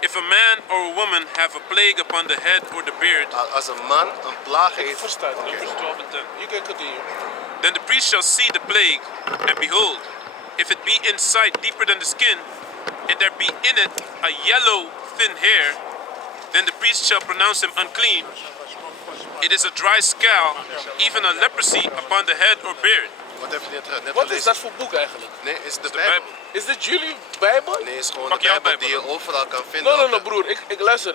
If a man or a woman have a plague upon the head or the beard, Als een man een plaag Ik heeft, versta het niet. verse 12 and 10. You can continue. Then the priest shall see the plague, and behold, if it be inside deeper than the skin, and there be in it a yellow thin hair, then the priest shall pronounce him unclean. It is a dry scale, even a leprosy upon the head or beard. wat heb je net Wat gelezen? is dat voor boek eigenlijk? Nee, is het de De Bijbel? Bijbel. Is dit jullie Bijbel? Nee, is gewoon Pak de jouw Bijbel die Bijbel je overal kan vinden. Nee, nee, broer. Ik luister.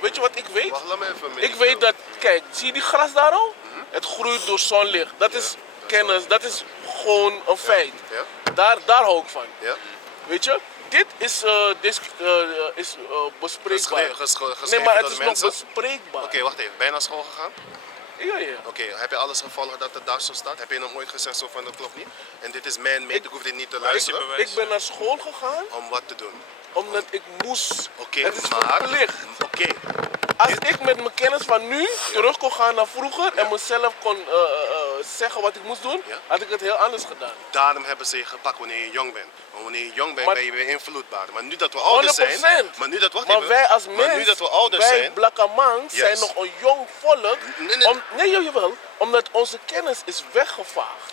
Weet je wat ik weet? Wacht, laat me even Ik weet dat, kijk, zie je die gras daar al? Het groeit door zonlicht. Dat is kennis, dat is gewoon een feit. Ja? Daar hou ik van. Ja? Weet je? Dit is bespreekbaar. Geschreven Nee, maar het door is de nog mensen? bespreekbaar. Oké, wacht even. Ben je naar school gegaan? Ja, ja. Oké, heb je alles gevolgd dat er daar zo staat? Heb je nog ooit gezegd zo van dat klopt niet? En dit is man-made, ik hoef dit niet te luisteren. bewijs. Ik ben naar school gegaan Om wat te doen? omdat ik moest. Oké, Het is maar... verplicht. Oké, Als ik met mijn kennis van nu terug kon gaan naar vroeger en mezelf kon zeggen wat ik moest doen, Ja. had ik het heel anders gedaan. daarom hebben ze je gepakt wanneer je jong bent. Want wanneer je jong bent, Maar- ben je beïnvloedbaar. Maar nu dat we ouder zijn... 100%. Maar nu dat, wacht Maar even. wij als Maar nu mens, dat we ouder wij zijn... Blakkamans zijn Yes. nog een jong volk. Nee. Nee, jawel. Omdat onze kennis is weggevaagd.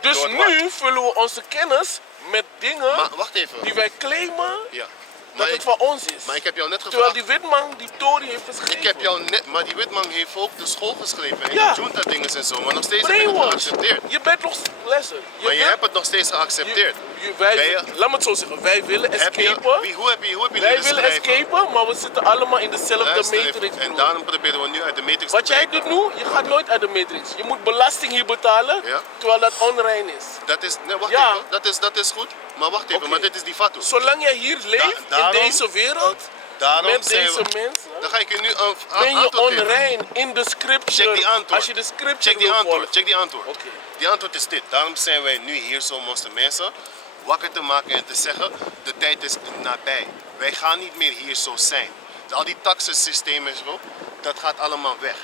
Dus door nu wat? vullen we onze kennis met dingen Maar wacht even. die wij claimen Ja. dat Maar het van ons is. Maar ik heb jou net Terwijl gevraagd... die witman die Tory heeft geschreven. Ik heb jou net... Maar die witman heeft ook de school geschreven. En Ja. die junta dingen en zo. Maar nog steeds heb je het Brainwash. geaccepteerd. Je bent nog... Luister. Maar je hebt het nog steeds geaccepteerd. Wij, Ben je- laat me het zo zeggen. Wij willen Heb je, escapen. hoe heb je Wij leren willen schrijven? escapen, maar we zitten allemaal in dezelfde Luister even. matrix. En broer. daarom proberen we nu uit de matrix Wat te jij breken. doet nu, je gaat nooit uit de matrix. Je moet belasting hier betalen, Ja. terwijl dat onrein is. Dat is, nee, wacht Ja. even, dat is goed. Maar wacht even, Oké. maar dit is die fatu. Zolang jij hier leeft, daarom- in deze wereld, Daarom met zijn deze we- mensen, Dan ga ik je nu een ben je antwoord geven. onrein in de scripture. Check die antwoord. Als je de scripture Check die wil antwoord. volgen. Check die antwoord. Oké. Die antwoord is dit. Daarom zijn wij nu hier zo om onze mensen wakker te maken en te zeggen, de tijd is nabij. Wij gaan niet meer hier zo zijn. Al die taxensystemen en zo, dat gaat allemaal weg.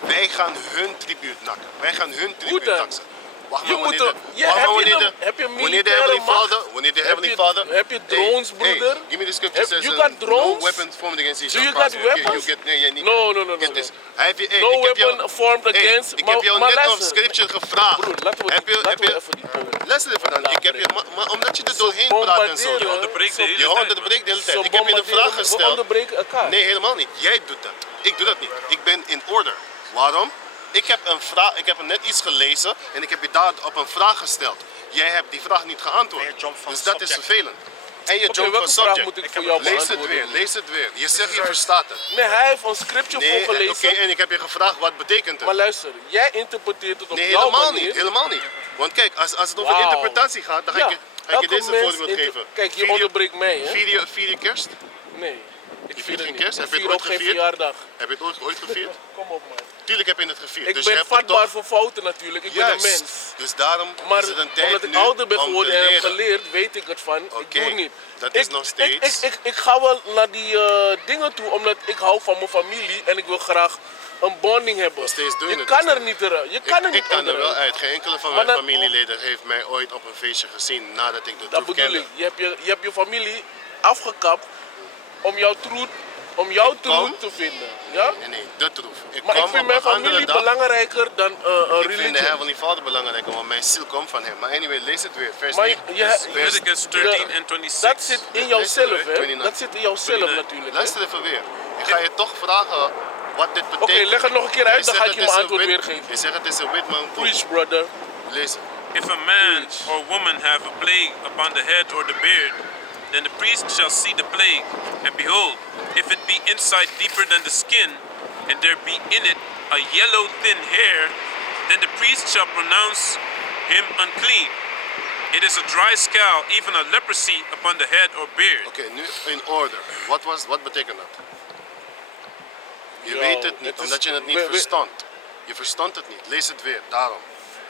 Wij gaan hun tribuut nakken. Wij gaan hun tribuut dan? taxen. Wacht Je maar moet wanneer er- de- ja, wacht maar heb je wanneer dan- de- heb je wanneer de militaire Heavenly macht? Father, wanneer de Heb Heavenly je- Father, heb je drones, broeder? Hey, give me the scripture Heb- says, you got drones? no weapons formed against you Do shall you got prosper. You weapons? get, nee, jij niet. No, no, no, Get no, this. no. Hij heeft je- hey, No ik heb jou- weapon formed hey, against. ik heb jou maar net een luister. scripture gevraagd. Broer, laten we Heb je- even die polen. Luister even dan. Ik heb je, maar omdat je er doorheen praat en zo. Je onderbreekt de hele Je tijd, onderbreekt de hele Ze tijd. Ik heb je een vraag bombarderen- We gesteld. onderbreken elkaar. Nee, helemaal niet. Jij doet dat. Ik doe dat niet. Ik ben in order. Waarom? Ik heb net iets gelezen en ik heb je daar op een vraag gesteld. Jij hebt die vraag niet geantwoord. En je jump van Dus dat is subject. vervelend. En je Oké, jump van welke vraag subject. moet ik voor jou Lees het beantwoorden? weer, lees het weer. Je zegt je verstaat het. Nee, hij heeft een scripture Nee, voorgelezen. oké, en ik heb je gevraagd wat betekent Maar het. luister, jij interpreteert het op Nee, jouw helemaal manier. niet. Helemaal niet. Want kijk, als het over Wauw. interpretatie gaat, dan ga ik je elke deze mens voorbeeld geven. Kijk, je onderbreekt mij, hè? Vier je kerst? Nee. Ik viert vier geen het niet. kerst? Ik Heb je het vier ooit ook geen gevierd? verjaardag. Heb je het ooit gevierd? Kom op, man. Tuurlijk heb je het gevierd. Ik Dus je ben hebt het vatbaar toch- voor fouten natuurlijk. Ik ben een Juist. mens. Dus daarom Maar is het een tijd omdat ik nu ouder ben om te geworden en heb leren. geleerd, weet ik het van. Ik Oké, doe het niet. dat is nog steeds- Ik ga wel naar die dingen toe, omdat ik hou van mijn familie en ik wil graag een bonding hebben. Nog steeds doe je Je het kan dus er niet eruit. Je kan er Ik niet kan er wel onderuit. uit. Geen enkele van Maar mijn dan- familieleden heeft mij ooit op een feestje gezien nadat ik de Dat troep bedoel kende. ik. Je hebt je familie afgekapt om jouw troet kom- te vinden. Ja? Nee, de troef. Ik Maar ik kwam vind op mijn een andere familie dag. belangrijker dan een Ik vind de religie. Heavenly Father belangrijker, want mijn ziel komt van hem. Maar anyway, lees het weer. Vers Maar 9. Leviticus 13 en 26. Dat zit in jouzelf, hè? 29. Dat zit in jouzelf 29. natuurlijk. hè? Luister even weer. Ik ga je toch vragen wat dit betekent. Oké, leg het nog een keer uit, dan Je ga zegt ik je het mijn is een antwoord wit- weergeven. Je zegt het is een wit man. Preach, brother. Lees het. If a man or woman have a plague upon the head or the beard, then the priest shall see the plague, and behold, if it be inside deeper than the skin, and there be in it a yellow thin hair, then the priest shall pronounce him unclean. It is a dry scale, even a leprosy upon the head or beard. Oké, nu in order. Wat betekent dat? Je Yo, weet het niet, het is- omdat je het niet we- verstand. Je verstand het niet. Lees het weer, daarom.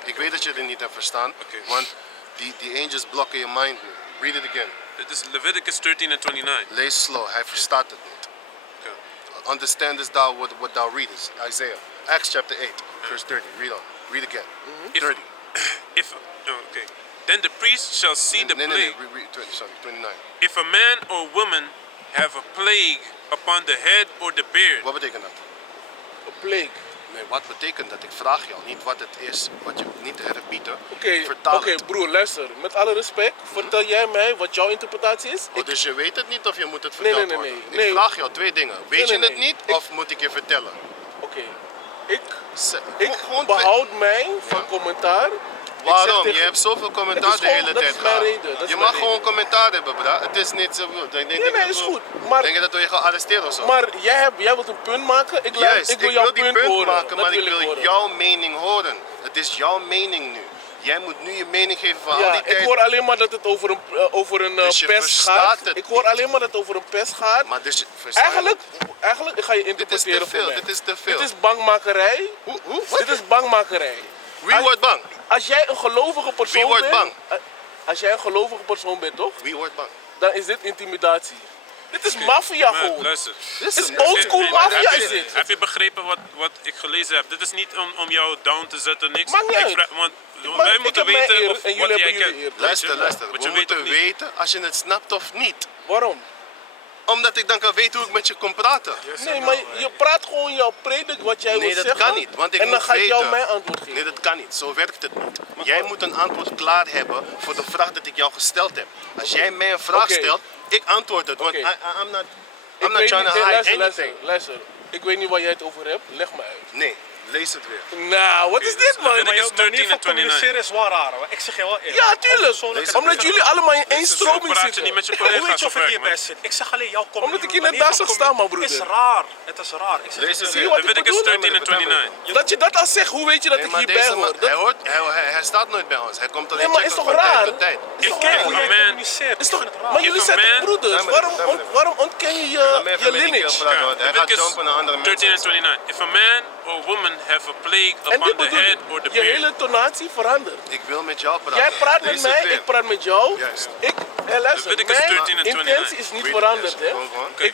Ik weet dat je het niet hebt verstaan, Oké. want die angels blokken je mind nu. Read it again. It is Leviticus 13 and 29. Lees slow, hij verstaat het niet. Understandest thou what thou readest? Isaiah. Acts chapter 8, verse 30. Read on. Read again. If- 30. Then the priest shall see the Nee, plague. 29. If a man or woman have a plague upon the head or the beard. Wat betekent dat? A plague. Nee, wat betekent dat? Ik vraag jou niet wat het is, wat je niet repieten. Oké, Vertaal het. broer, luister. Met alle respect, vertel jij mij wat jouw interpretatie is. Oh, dus je weet het niet of je moet het Nee, verteld nee, nee, worden? nee. Ik vraag jou twee dingen. Weet Nee, je nee, het nee. niet of moet ik je vertellen? Oké. Ik Gewoon behoud mij van commentaar. Waarom? Ik zeg tegen- Je hebt zoveel commentaar Het de is hele gewoon- dat tijd is mijn gehad. reden, dat is Je mijn mag gewoon reden. commentaar hebben, bra. Het is niet zo. Nee, is goed. Maar, Denk je dat we je gaan arresteren of zo? maar jij wilt een punt maken. Juist, ik wil jouw die punt punt horen. maken, Dat maar ik wil wil horen. jouw mening horen. Het is jouw mening nu. Jij moet nu je mening geven van al Ja, die ik tijd. hoor alleen maar dat het over een Dus je pest verstaat gaat. het Ik hoor alleen maar dat het over een pest gaat. Maar dus, versta je? Eigenlijk, ik ga je Dit is interpreteren te voor veel, mij. dit is te veel. Dit is bangmakerij. Hoe? Dit is bangmakerij. Wie wordt bang? Als jij een gelovige persoon Wie wordt bent... bang? Als jij een gelovige persoon bent, toch? Wie wordt bang? Dan is dit intimidatie. Dit is maffia Maar gewoon. luister. Dit is Heb je- oldschool heb je- maffia heb is je- dit. Heb je begrepen wat ik gelezen heb? Dit is niet om jou down te zetten, niks. Maakt niet Ik uit. Want Maar wij ik moeten heb mijn weten eer of en jullie wat jij hebben jullie kent. eer. Luister, luister. Wat We je weet moeten of niet. weten als je het snapt of niet. Waarom? Omdat ik dan kan weten hoe ik met je kon praten. Nee, maar je praat gewoon jouw predik wat jij Nee, wil dat zeggen. kan niet, want ik en dan moet ga ik jou weten. mijn antwoord geven. Nee, dat kan niet. Zo werkt het niet. Jij moet een antwoord klaar hebben voor de vraag dat ik jou gesteld heb. Als jij mij een vraag Oké. stelt, ik antwoord het. Want Oké. I'm not Ik weet trying to niet- hide luister, anything. luister. Ik weet niet waar jij het over hebt. Leg me uit. Nee, lees het weer. Nou, wat is dit, man? vind Maar ik jouw is 13 manier van en 29. communiceren is wel raar hoor. Ik zeg je wel eerlijk. Ja, tuurlijk. Persoonlijk heb ik Omdat het- jullie allemaal in één Zo stroming praat je zitten. niet met je Hoe weet collega's je of of ik werk, hierbij man. zit? Ik zeg alleen jouw Omdat ik manier inderdaad van zag communiceren staan, man, broeder. is raar. Het is raar. Ik zeg Lees het het eerlijk. Zie je wat Leviticus ik bedoel? 13 en 29. Dat je dat al zegt, hoe weet je dat Nee, ik maar hierbij deze man, hoor? hij staat nooit bij ons. Hij komt alleen Nee, maar is checken toch van tijd raar? tot tijd. Is toch Kijk raar? hoe If a jij man- communiceert. Is Ik toch, vind het raar. maar jullie If a zijn toch man- broeders? Laat me Waarom ontken je Laat me je even met die lineage? kerel praten, want hij gaat Leviticus jumpen naar andere 13 mensen. and 29. If a man or woman have a plague En dit upon the bedoel head or the je hele beard, tonatie verandert. Ik wil met jou praten. Jij praat met Lees het mij, weer. ik praat met jou. Juist. Luister, Leviticus mijn 13 en 29. intentie is niet Read it, veranderd. yes. Hè. Gewoon.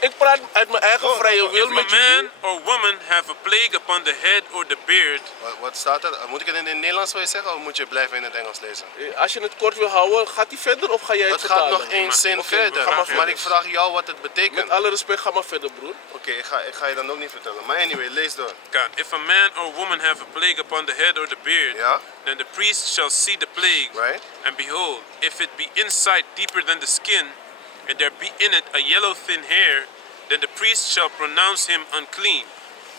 Ik praat uit mijn eigen Gewoon, vrije gewoon. wil if a met jullie. man or woman have a plague upon the head or the beard, Wat staat er? Moet ik het in het Nederlands voor je zeggen of moet je blijven in het Engels lezen? Als je het kort wil houden, gaat hij verder of ga jij het Het vertalen? gaat nog één zin Oké, verder, we gaan maar verder. ik vraag jou wat het betekent. Met alle respect, ga maar verder, broer. Oké, ik ga je dan ook niet vertellen. Maar anyway, lees door. God, if a man or woman have a plague upon the head or the beard, Ja? then the priest shall see the plague, Right? and behold, if it be inside deeper than the skin, and there be in it a yellow thin hair, then the priest shall pronounce him unclean.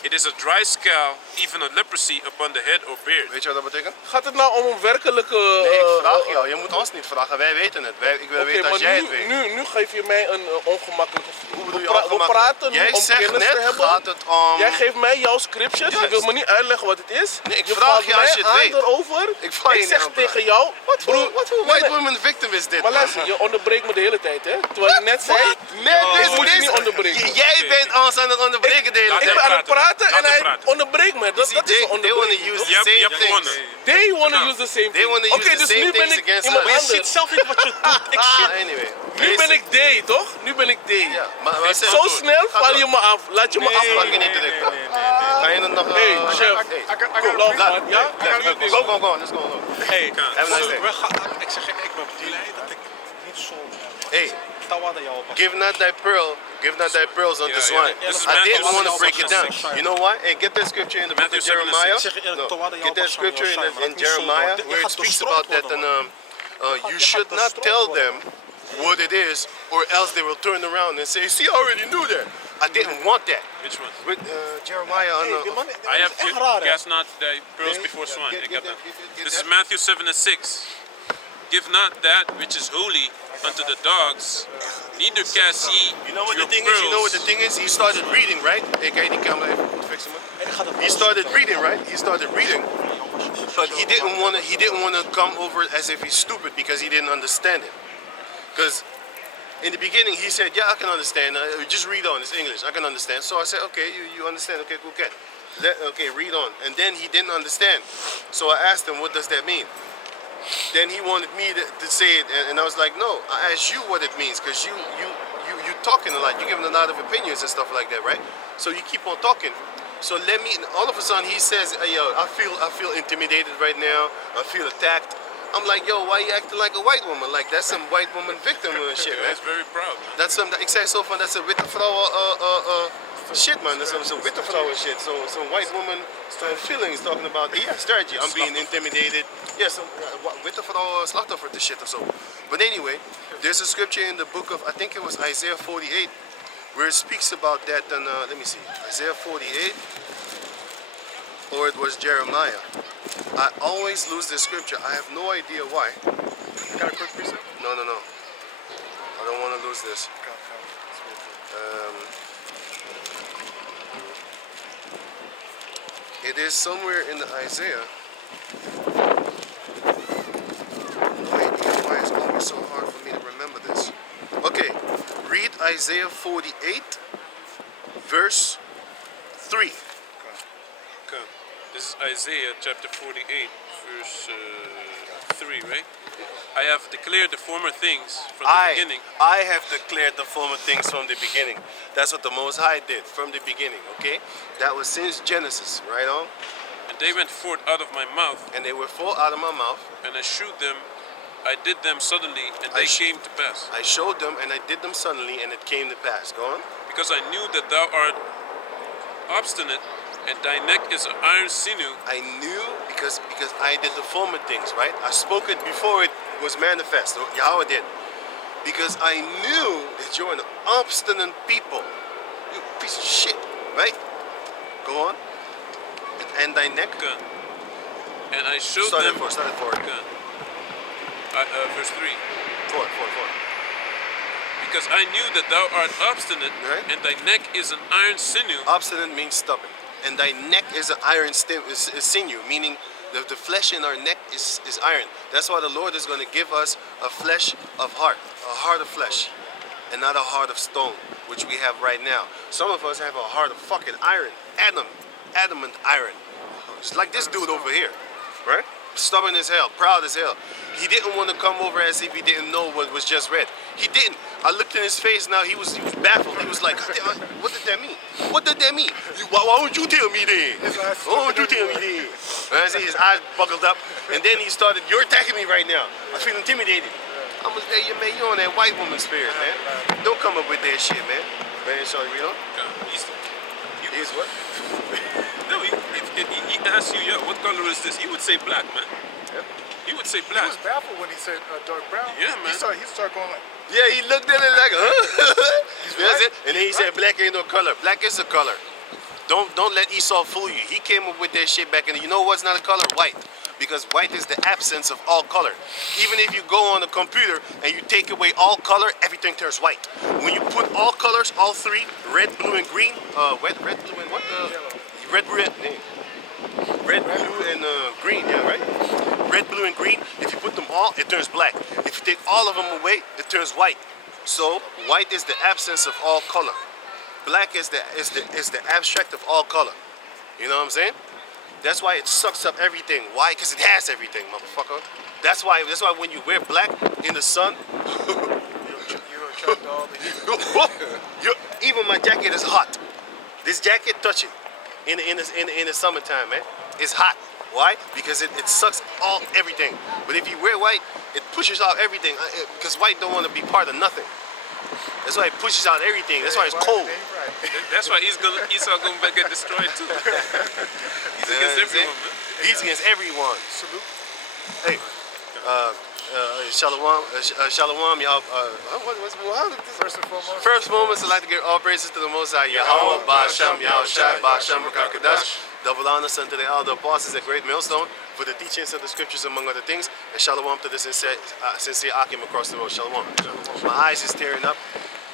It is a dry scale, even a leprosy upon the head or beard. Weet je wat dat betekent? Gaat het nou om een werkelijke... Nee, ik vraag jou. Je moet ons niet vragen. Wij weten het. Ik wil Oké, weten maar als jij het weet. nu geef je mij een ongemakkelijk gevoel. Hoe bedoel je We ongemakkelijk? praten nu Jij om zegt kennis net te hebben. gaat het om... Jij geeft mij jouw scriptures. Je Juist. wil me niet uitleggen wat het is. Nee, ik je vraag valt je als mij je het aan weet. erover. Ik val je niet zeg aan, tegen broer. jou... Wat voor white woman victim is dit? Maar man? luister, je onderbreekt me de hele tijd, hè? Terwijl je net zei... Nee, ik moet je niet onderbreken. Jij bent ons aan het onderbreken de hele Laat Ik tijd. ben aan het praten Laat en hem hij praten. onderbreekt me. Dat is een They wanna onderbreking. use toch? the Je same hebt gewonnen. things. They wanna use the same They wanna thing. use Oké, the dus same nu ben things ik against iemand us. Je anders. ziet zelf niet wat je doet. Ik zie het. Anyway. Nu ben ik D, toch? Nu ben ik D. Ja, maar zeg Zo door. snel Ga val door. je me af. Laat je me Pak afpakken. je niet direct. Ga je het nog... Hey, chef. Kom, laat Laat. man. Ja? Go. Let's go. Hey, Have a nice day. ik zeg je, ik ben blij dat ik niet zo Hey, tawada jou was. give not thy pearls unto Yeah, swine. yeah. This is I Matthew didn't want to 7:6. break it down. You know why? Hey, get that scripture in the book Matthew of Jeremiah. 7:6. Zeg je eerlijk, No, tawada jou get that was scripture van in jou, Jeremiah dit where it gaat speaks bestrooid about that. worden, And you gaat should not bestrooid tell worden. them what it is, or else they will turn around and say, "See, I already knew that. I didn't want that." Which one? With Jeremiah on Die man, I have echt raar, hè? cast not thy pearls before swine. Get I got that, that. get This is that. Matthew 7 and 6. Give not that which is holy unto the dogs, neither cast ye You know what the your thing is? You know what the pearls. thing is? He started reading, right? Hey, kan je die camera even goed fixen, man? Ik ga dat He alles started vertellen. reading, right? He started reading, but he didn't want to come over as if he's stupid because he didn't understand it. Because in the beginning he said, "Yeah, I can understand. Just read on. It's English. I can understand." So I said, "Okay, you understand? Okay, cool, okay. Okay, read on." And then he didn't understand, so I asked him, "What does that mean?" Then he wanted me to say it, and I was like, "No, I asked you what it means because you talking a lot. You giving a lot of opinions and stuff like that, right? So you keep on talking." So all of a sudden he says, "Hey, yo, I feel intimidated right now. I feel attacked." I'm like, yo, why you acting like a white woman? Like that's some white woman victim and shit, man. That's very proud, man. Dat is some, ik zei zo van, dat is een witte vrouw shit, man. Dat is some witte vrouw shit. So some white woman feelings talking about, yeah, strategy. I'm being intimidated. Yeah, some witte vrouw slachtoffer to shit or so. But anyway, there's a scripture in the book of, I think it was Isaiah 48, where it speaks about that. And let me see, Isaiah 48, or it was Jeremiah. I always lose this scripture. I have no idea why. Got a quick precept? No. I don't want to lose this. It is somewhere in the Isaiah. No idea why it's always so hard for me to remember this. Okay, read Isaiah 48, verse 3. Okay. This is Isaiah chapter 48, verse 3, right? I have declared the former things from the beginning. I have declared the former things from the beginning. That's what the Most High did from the beginning, okay? That was since Genesis, right on? And they went forth out of my mouth, And they were full out of my mouth. and I shewed them, I did them suddenly, and they came to pass. I showed them and I did them suddenly and it came to pass. Go on. Because I knew that thou art obstinate, and thy neck is an iron sinew. I knew because I did the former things, right? I spoke it before it was manifest. Yahweh did. Because I knew that you're an obstinate people. You piece of shit, right? Go on. And thy neck. Gun. And I showed Start them. it for. Gun. Verse 3. For. Because I knew that thou art obstinate, Right. and thy neck is an iron sinew. Obstinate means stubborn. And thy neck is an iron sinew, meaning the flesh in our neck is iron. That's why the Lord is going to give us a flesh of heart, a heart of flesh, and not a heart of stone, which we have right now. Some of us have a heart of fucking iron, adamant iron. It's like this dude over here, right? Stubborn as hell, proud as hell. He didn't want to come over as if he didn't know what was just read. He didn't. I looked in his face now, he was baffled. He was like, what did that mean? What did that mean? Why would you tell me then? Why would you tell me then? And I see his eyes buckled up, and then he started, you're attacking me right now. I feel intimidated. I'm gonna tell you, man, you're on that white woman spirit, man. Don't come up with that shit, man. Man, sorry, you know? He's what? No, he asked you, yeah, what color is this? He would say black, man. Yep. He would say He black. was baffled when he said dark brown. Yeah, man. He started going like, Yeah, he looked at it like, huh? That's right. it. And then he said, black ain't no color. Black is a color. Don't let Esau fool you. He came up with that shit back in the, you know what's not a color? White. Because white is the absence of all color. Even if you go on a computer and you take away all color, everything turns white. When you put all colors, all three, red, blue, and green, red, blue, and what? Red, blue, and green, yeah, right? Red, blue, and green, if you put them all, it turns black. If you take all of them away, it turns white. So, white is the absence of all color. Black is the abstract of all color. You know what I'm saying? That's why it sucks up everything. Why? Because it has everything, motherfucker. That's why when you wear black in the sun, you attract all the heat. even my jacket is hot. This jacket, touch it. In the summertime, man, it's hot. Why? Because it sucks all everything. But if you wear white, it pushes out everything. Because white don't want to be part of nothing. That's why it pushes out everything. That's why it's cold. That's why Esau gonna get destroyed too. He's against everyone, man. He's against everyone. Salute. Hey, shalom, y'all. First and foremost. First moments, I'd like to give all praises to the Most High Yahweh, Ba'Shem, Yahushai, Ba'Shem, Rakadash. Double honors unto the elder apostles at Great Millstone for the teachings of the scriptures, among other things. And shalom to the sincere Akim across the road. Shalom. My eyes is tearing up.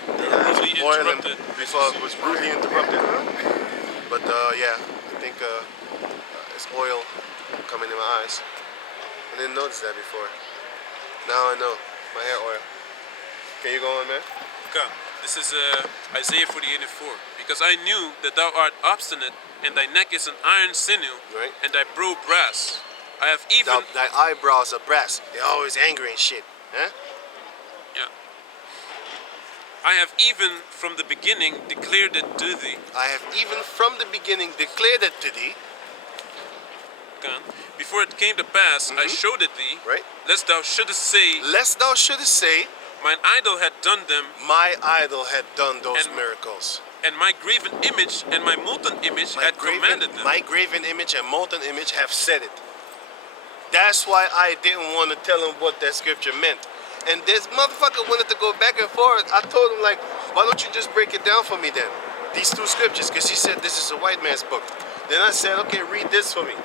Rudely Boiling interrupted. before it was rudely interrupted. But yeah, I think it's oil coming in my eyes. I didn't notice that before. Now I know. My hair oil. Can you go on, man? Come. This is Isaiah 48:4. Because I knew that thou art obstinate, and thy neck is an iron sinew, Right. and thy brow brass. I have even Thy eyebrows are brass. They're always angry and shit. Huh? yeah. I have even from the beginning declared it to thee. I have even from the beginning declared it to thee. Khan, before it came to pass, I showed it thee, Right? lest thou shouldest say, Lest thou shouldest say, mine idol had done them, my idol had done those And- miracles. and my graven image and my molten image had commanded them. My graven image and molten image have said it. That's why I didn't want to tell him what that scripture meant. And this motherfucker wanted to go back and forth. I told him, like, why don't you just break it down for me then? These two scriptures, because he said this is a white man's book. Then I said, okay, read this for me.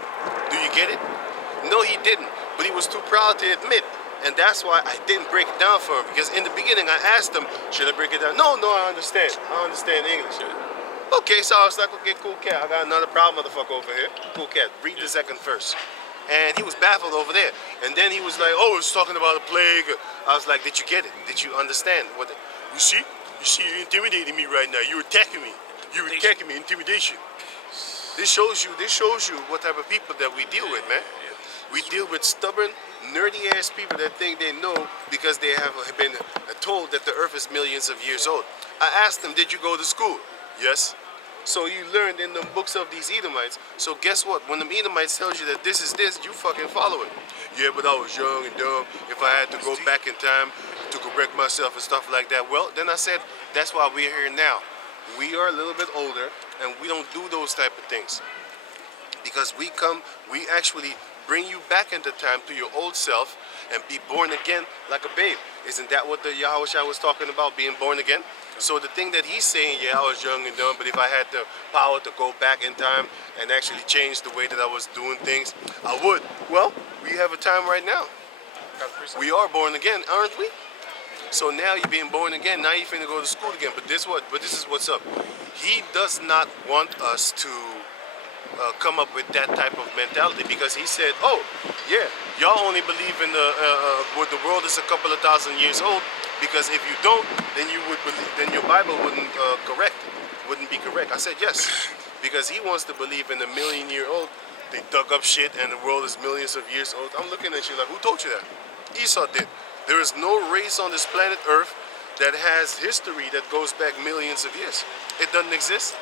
Do you get it? No, he didn't. But he was too proud to admit. And that's why I didn't break it down for him. Because in the beginning, I asked him, should I break it down? No, I understand. I understand English. Okay, so I was like, okay, cool cat. I got another problem, motherfucker, over here. Cool cat. Read the second verse. And he was baffled over there. And then he was like, oh, it's talking about a plague. I was like, did you get it? Did you understand? What? You see, you're intimidating me right now. You're attacking me. You're attacking me. Intimidation. This shows you what type of people that we deal with, man. We deal with stubborn, nerdy ass people that think they know because they have been told that the earth is millions of years old. I asked them, did you go to school? Yes. So you learned in the books of these Edomites. So guess what? When the Edomites tells you that this is this, you fucking follow it. Yeah, but I was young and dumb. If I had to go back in time to correct myself and stuff like that, well, then I said, that's why we're here now. We are a little bit older and we don't do those type of things. Because we actually bring you back into time to your old self and be born again like a babe. Isn't that what the Yahushua was talking about, being born again? So the thing that he's saying, yeah, I was young and dumb, but if I had the power to go back in time and actually change the way that I was doing things, I would. Well, we have a time right now. We are born again, aren't we? So now you're being born again, now you're finna go to school again. But this is what's up. He does not want us to come up with that type of mentality, because he said, oh, yeah, y'all only believe in the world is a couple of thousand years old, because if you don't, then you would believe, then your Bible wouldn't be correct. I said yes, because he wants to believe in a million-year-old. They dug up shit and the world is millions of years old. I'm looking at you like, who told you that? Esau did. There is no race on this planet Earth that has history that goes back millions of years. It doesn't exist.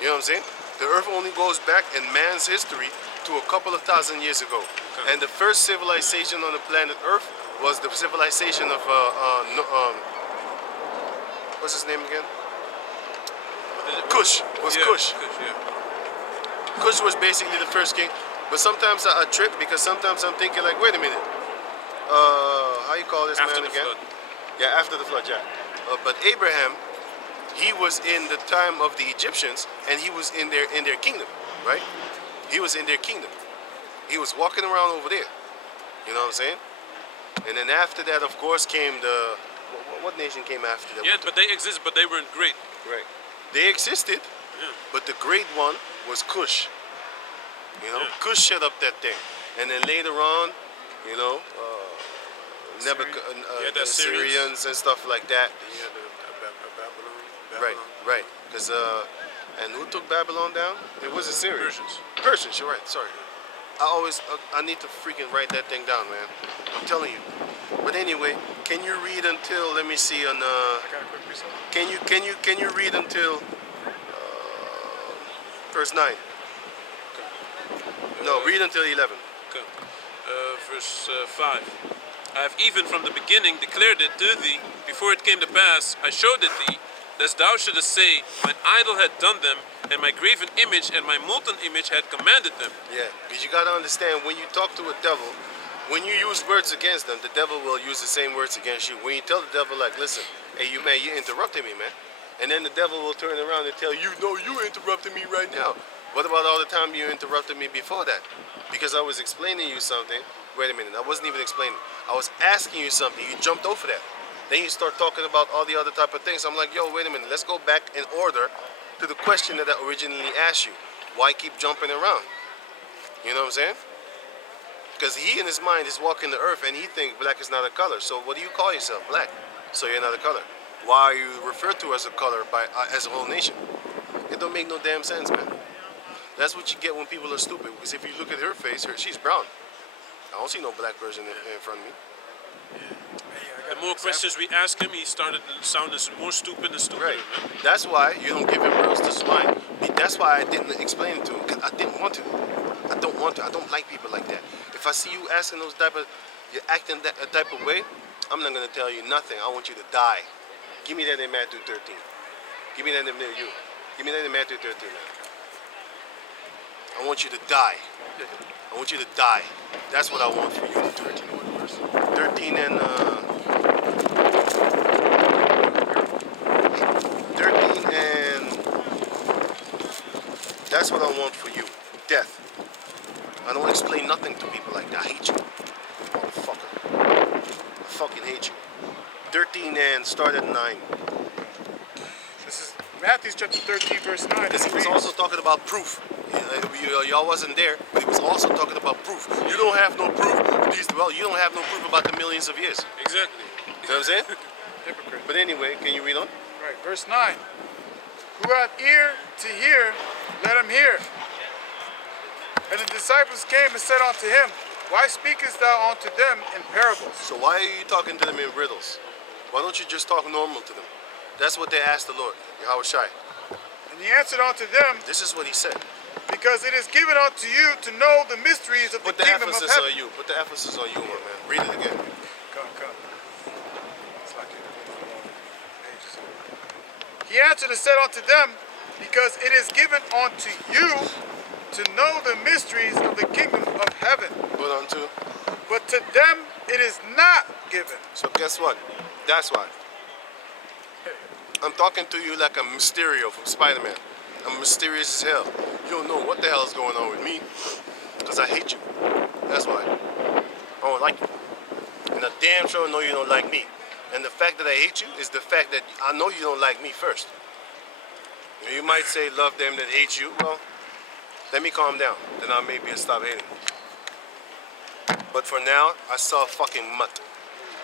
You know what I'm saying? The earth only goes back in man's history to a couple of thousand years ago. Okay. And the first civilization on the planet Earth was the civilization of, what's his name again? Kush. Kush. Kush was basically the first king. But sometimes I trip, because sometimes I'm thinking like, wait a minute. How you call this After man the again? flood. Yeah, after the flood, yeah. But Abraham, he was in the time of the Egyptians, and he was in their kingdom, right? He was in their kingdom. He was walking around over there. You know what I'm saying? And then after that, of course, came the what nation came after that? Yeah, but they exist, but they weren't great. Right. They existed, Yeah. but the great one was Cush. You know, Yeah. Cush set up that thing, and then later on, you know, Yeah, the the Assyrians. Syrians and stuff like that. Yeah, Babylon. Right. Because and who took Babylon down? It was Assyria. Persians. Persians. You're right. Sorry. I need to freaking write that thing down, man. I'm telling you. But anyway, can you read until? Let me see on. I got a quick reset. Can you read until verse 9? No, read until 11. Okay. Verse 5. I have even from the beginning declared it to thee, before it came to pass, I showed it thee, lest thou shouldest say, mine idol had done them, and my graven image and my molten image had commanded them. Yeah, because you got to understand, when you talk to a devil, when you use words against them, the devil will use the same words against you. When you tell the devil, like, listen, hey, you interrupted me, man. And then the devil will turn around and tell you, no, you interrupted me right now. What about all the time you interrupted me before that? Because I was explaining you something. Wait a minute, I wasn't even explaining. I was asking you something. You jumped over that. Then you start talking about all the other type of things. I'm like, yo, wait a minute. Let's go back in order to the question that I originally asked you. Why keep jumping around? You know what I'm saying? Because he in his mind is walking the earth and he thinks black is not a color. So what do you call yourself? Black. So you're not a color. Why are you referred to as a color as a whole nation? It don't make no damn sense, man. That's what you get when people are stupid. Because if you look at her face, she's brown. I don't see no black person in front of me. The more questions we ask him, he started sounding more stupid and stupider. Right. Man. That's why you don't give him pearls to swine. That's why I didn't explain it to him, because I didn't want to. I don't want to. I don't like people like that. If I see you asking those type of, you're acting that a type of way, I'm not gonna tell you nothing. I want you to die. Give me that in Matthew 13. Give me that in you. Give me that in Matthew 13, man. I want you to die. I want you to die. That's what I want for you to do. 13 and 13 and that's what I want for you. Death. I don't explain nothing to people like that. I hate you. Motherfucker. I fucking hate you. 13 and start at 9. This is Matthew chapter 13, verse 9. Because he was also talking about proof. Y'all wasn't there, but he was also talking about proof. You don't have no proof. Well, you don't have no proof about the millions of years. Exactly. You know what I'm saying? Hypocrite. But anyway, can you read on? Right, verse 9. Who hath ear to hear, let him hear. And the disciples came and said unto him, Why speakest thou unto them in parables? So why are you talking to them in riddles? Why don't you just talk normal to them? That's what they asked the Lord, Yahweh Shai. And he answered unto them, This is what he said. Because it is given unto you to know the mysteries of Put the the kingdom of emphasis heaven. on you. Put the emphasis on you, my man. Read it again. Come. It's like he answered and said unto them, Because it is given unto you to know the mysteries of the kingdom of heaven. Put on to. But to them it is not given. So guess what? That's why. I'm talking to you like a Mysterio from Spider-Man. I'm mysterious as hell. You don't know what the hell is going on with me. Because I hate you. That's why. I don't like you. And I damn sure know you don't like me. And the fact that I hate you is the fact that I know you don't like me first. You might say love them that hate you. Well, let me calm down. Then I maybe stop hating. But for now, I saw a fucking mutt.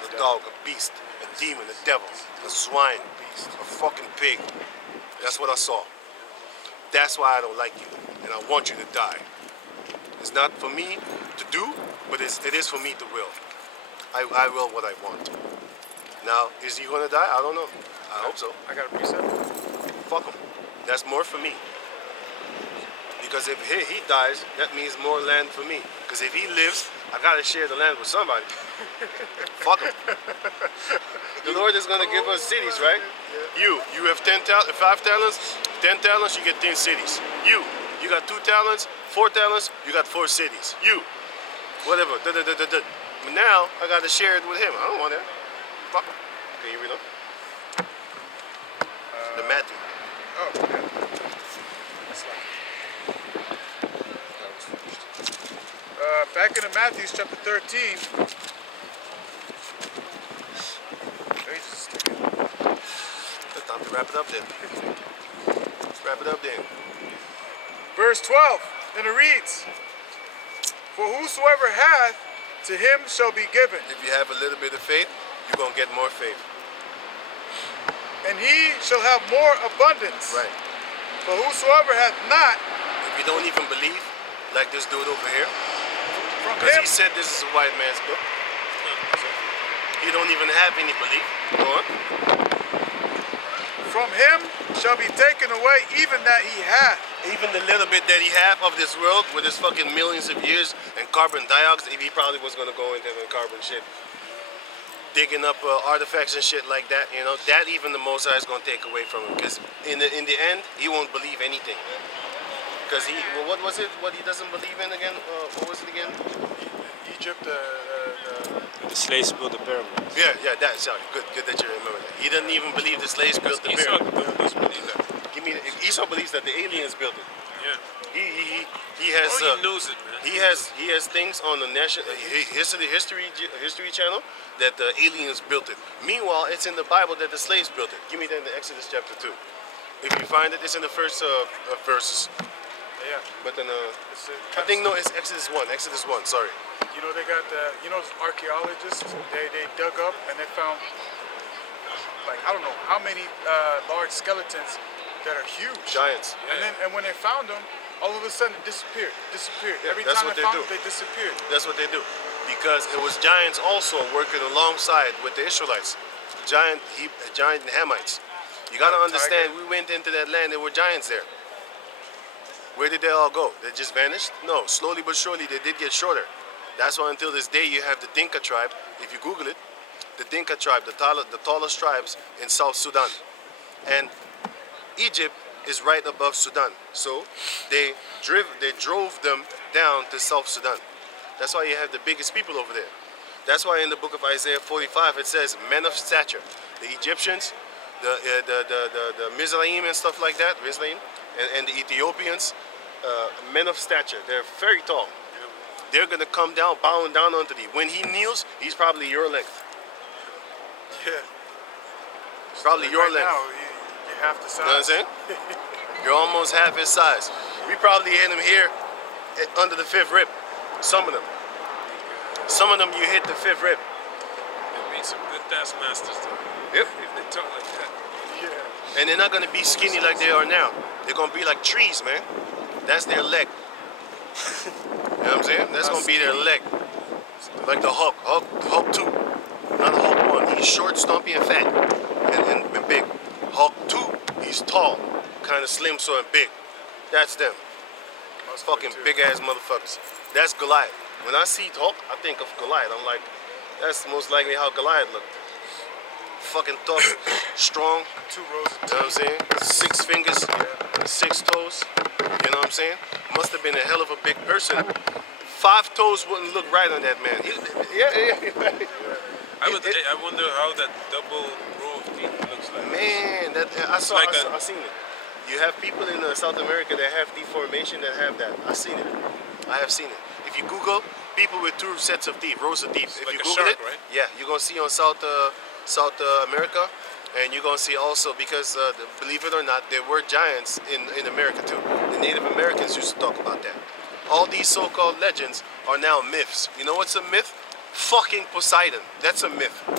A dog, a beast, a demon, a devil, a swine, a fucking pig. That's what I saw. That's why I don't like you. And I want you to die. It's not for me to do, but it is for me to will. I will what I want. Now, is he gonna die? I don't know. I hope so. I got a precept. Fuck him. That's more for me. Because if he dies, that means more land for me. Because if he lives, I gotta share the land with somebody. Fuck him. The Lord is gonna give us cities, right? You have 5 talents, 10 talents, you get 10 cities. You got 2 talents, 4 talents, you got 4 cities. You, whatever. But now I gotta share it with him. I don't want that. Fuck him. Can you read on? The Matthew. Oh, yeah. That's like, back into Matthew chapter 13. It's time to wrap it up then. Let's wrap it up then. Verse 12, and it reads, For whosoever hath, to him shall be given, If you have a little bit of faith, you're gonna get more faith. and he shall have more abundance. Right. But whosoever hath not, If you don't even believe, like this dude over here, from because him, he said this is a white man's book. He don't even have any belief. Go on. from him shall be taken away even that he hath. Even the little bit that he have of this world with his fucking millions of years and carbon dioxide, he probably was gonna go into the carbon shit. Digging up artifacts and shit like that, you know, that even the Most High is gonna take away from him. Because in the end, he won't believe anything. Because what was it? What he doesn't believe in again? What was it again? Egypt, The slaves built the pyramids. Yeah, that's good that you remember that. He doesn't even believe the slaves built the Esau pyramid. doesn't believe that. Esau believes that the aliens built it. Yeah. He has Oh, he knows it, man. he has things on the national history channel that the aliens built it. Meanwhile, it's in the Bible that the slaves built it. Give me that in the Exodus chapter 2. If you find it, it's in the first verses. yeah. But then It's, I think no, it's Exodus 1. Exodus 1. Sorry. You know, they got archaeologists, they dug up and they found, like, I don't know how many large skeletons that are huge. Giants. And when they found them, all of a sudden it disappeared. Yeah, Every that's time what they they found do. them, they disappeared. That's what they do. Because it was giants also working alongside with the Israelites. Giant Hamites. You gotta understand, we went into that land, there were giants there. Where did they all go? They just vanished? No, slowly but surely they did get shorter. That's why until this day you have the Dinka tribe. If you Google it, the Dinka tribe, the tallest tribes in South Sudan. And Egypt is right above Sudan. So they drove them down to South Sudan. That's why you have the biggest people over there. That's why in the book of Isaiah 45 it says men of stature. The Egyptians, the Mizraim and stuff like that, Mizraim, and the Ethiopians, men of stature. They're very tall. They're gonna come down, bowing down onto thee. When he kneels, he's probably your length. Yeah. Probably your Right length. now, you have to size. You know what I'm saying? You're almost half his size. We probably hit him here under the fifth rib. Some of them. Some of them you hit the fifth rib. They make some good taskmasters though. Yep. If they talk like that. Yeah. And they're not gonna be skinny like they are now. They're gonna be like trees, man. That's their leg. You know what I'm saying? That's gonna be their leg. Like the Hulk. Hulk 2. Not Hulk 1. He's short, stumpy, and fat. And big. Hulk 2, he's tall. Kinda slim, so and big. That's them. Fucking big ass motherfuckers. That's Goliath. When I see Hulk, I think of Goliath. I'm like, that's most likely how Goliath looked. Fucking tough, strong. 2 rows of You know what I'm saying? 6 fingers, 6 toes. You know what I'm saying? Must have been a hell of a big person. 5 toes wouldn't look right on that man. I wonder how that double row of feet looks like. Man, I seen it. You have people in South America that have deformation that have that. I seen it. I have seen it. If you Google people with 2 sets of teeth, rows of teeth, if like you a Google shark, it, right? yeah, you're gonna see on South America, and you're gonna see also because believe it or not, there were giants in America too. The Native Americans used to talk about that. All these so-called legends are now myths. You know what's a myth? Fucking Poseidon. That's a myth. A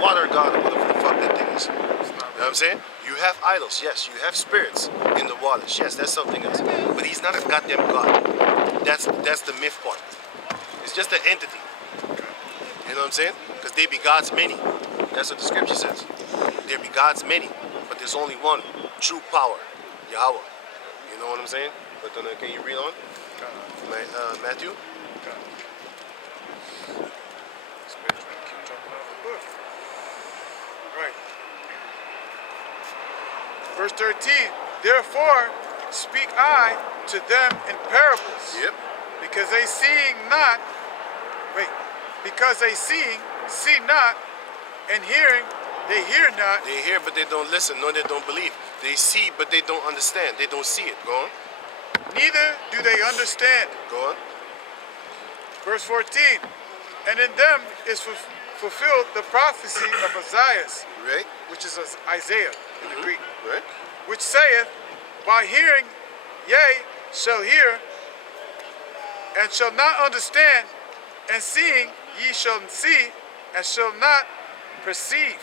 water god or whatever the fuck that thing is. You know what I'm saying? You have idols, yes. You have spirits in the waters, yes. That's something else. But he's not a goddamn god. That's the myth part. It's just an entity. You know what I'm saying? Because they be gods many. That's what the scripture says. There be gods many, but there's only one true power, Yahweh. You know what I'm saying? But then, can you read on? Matthew? Keep jumping out of the book. Right. Verse 13. Therefore speak I to them in parables. Yep. Because they see not, and hearing, they hear not. They hear, but they don't listen, nor they don't believe. They see, but they don't understand. They don't see it. Go on. Neither do they understand. Go on. Verse 14. And in them is fulfilled the prophecy of Isaiah, Right? which is Isaiah in the Greek, Right? which saith, by hearing, yea, shall hear, and shall not understand, and seeing, ye shall see, and shall not perceive.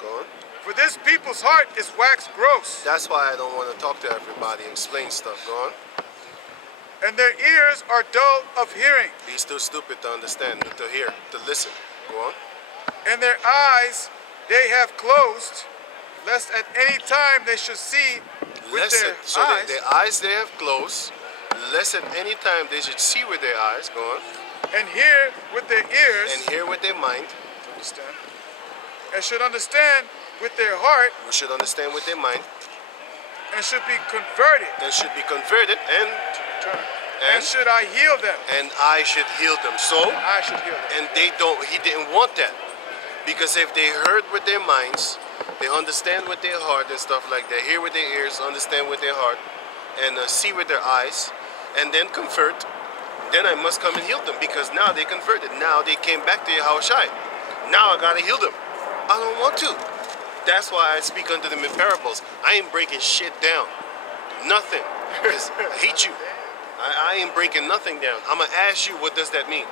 Go on. For this people's heart is waxed gross, That's why I don't want to talk to everybody and explain stuff. Go on. and their ears are dull of hearing, He's still stupid to understand, to hear, to listen. Go on. and their eyes they have closed, lest at any time they should see with Listen. their So eyes, their eyes they have closed. Lest at any time they should see with their eyes. Go on. and hear with their ears, And hear with their mind. understand, and should understand with their heart, We should understand with their mind. and should be converted, And should be converted. and should I heal them? And I should heal them. So. I should heal them. And he didn't want that. Because if they heard with their minds, they understand with their heart and stuff like that, hear with their ears, understand with their heart, and see with their eyes, and then convert, then I must come and heal them, because now they converted. Now they came back to Yahushai. Now I gotta heal them. I don't want to. That's why I speak unto them in parables. I ain't breaking shit down. Nothing. 'Cause I hate you. I ain't breaking nothing down. I'm gonna ask you, what does that mean?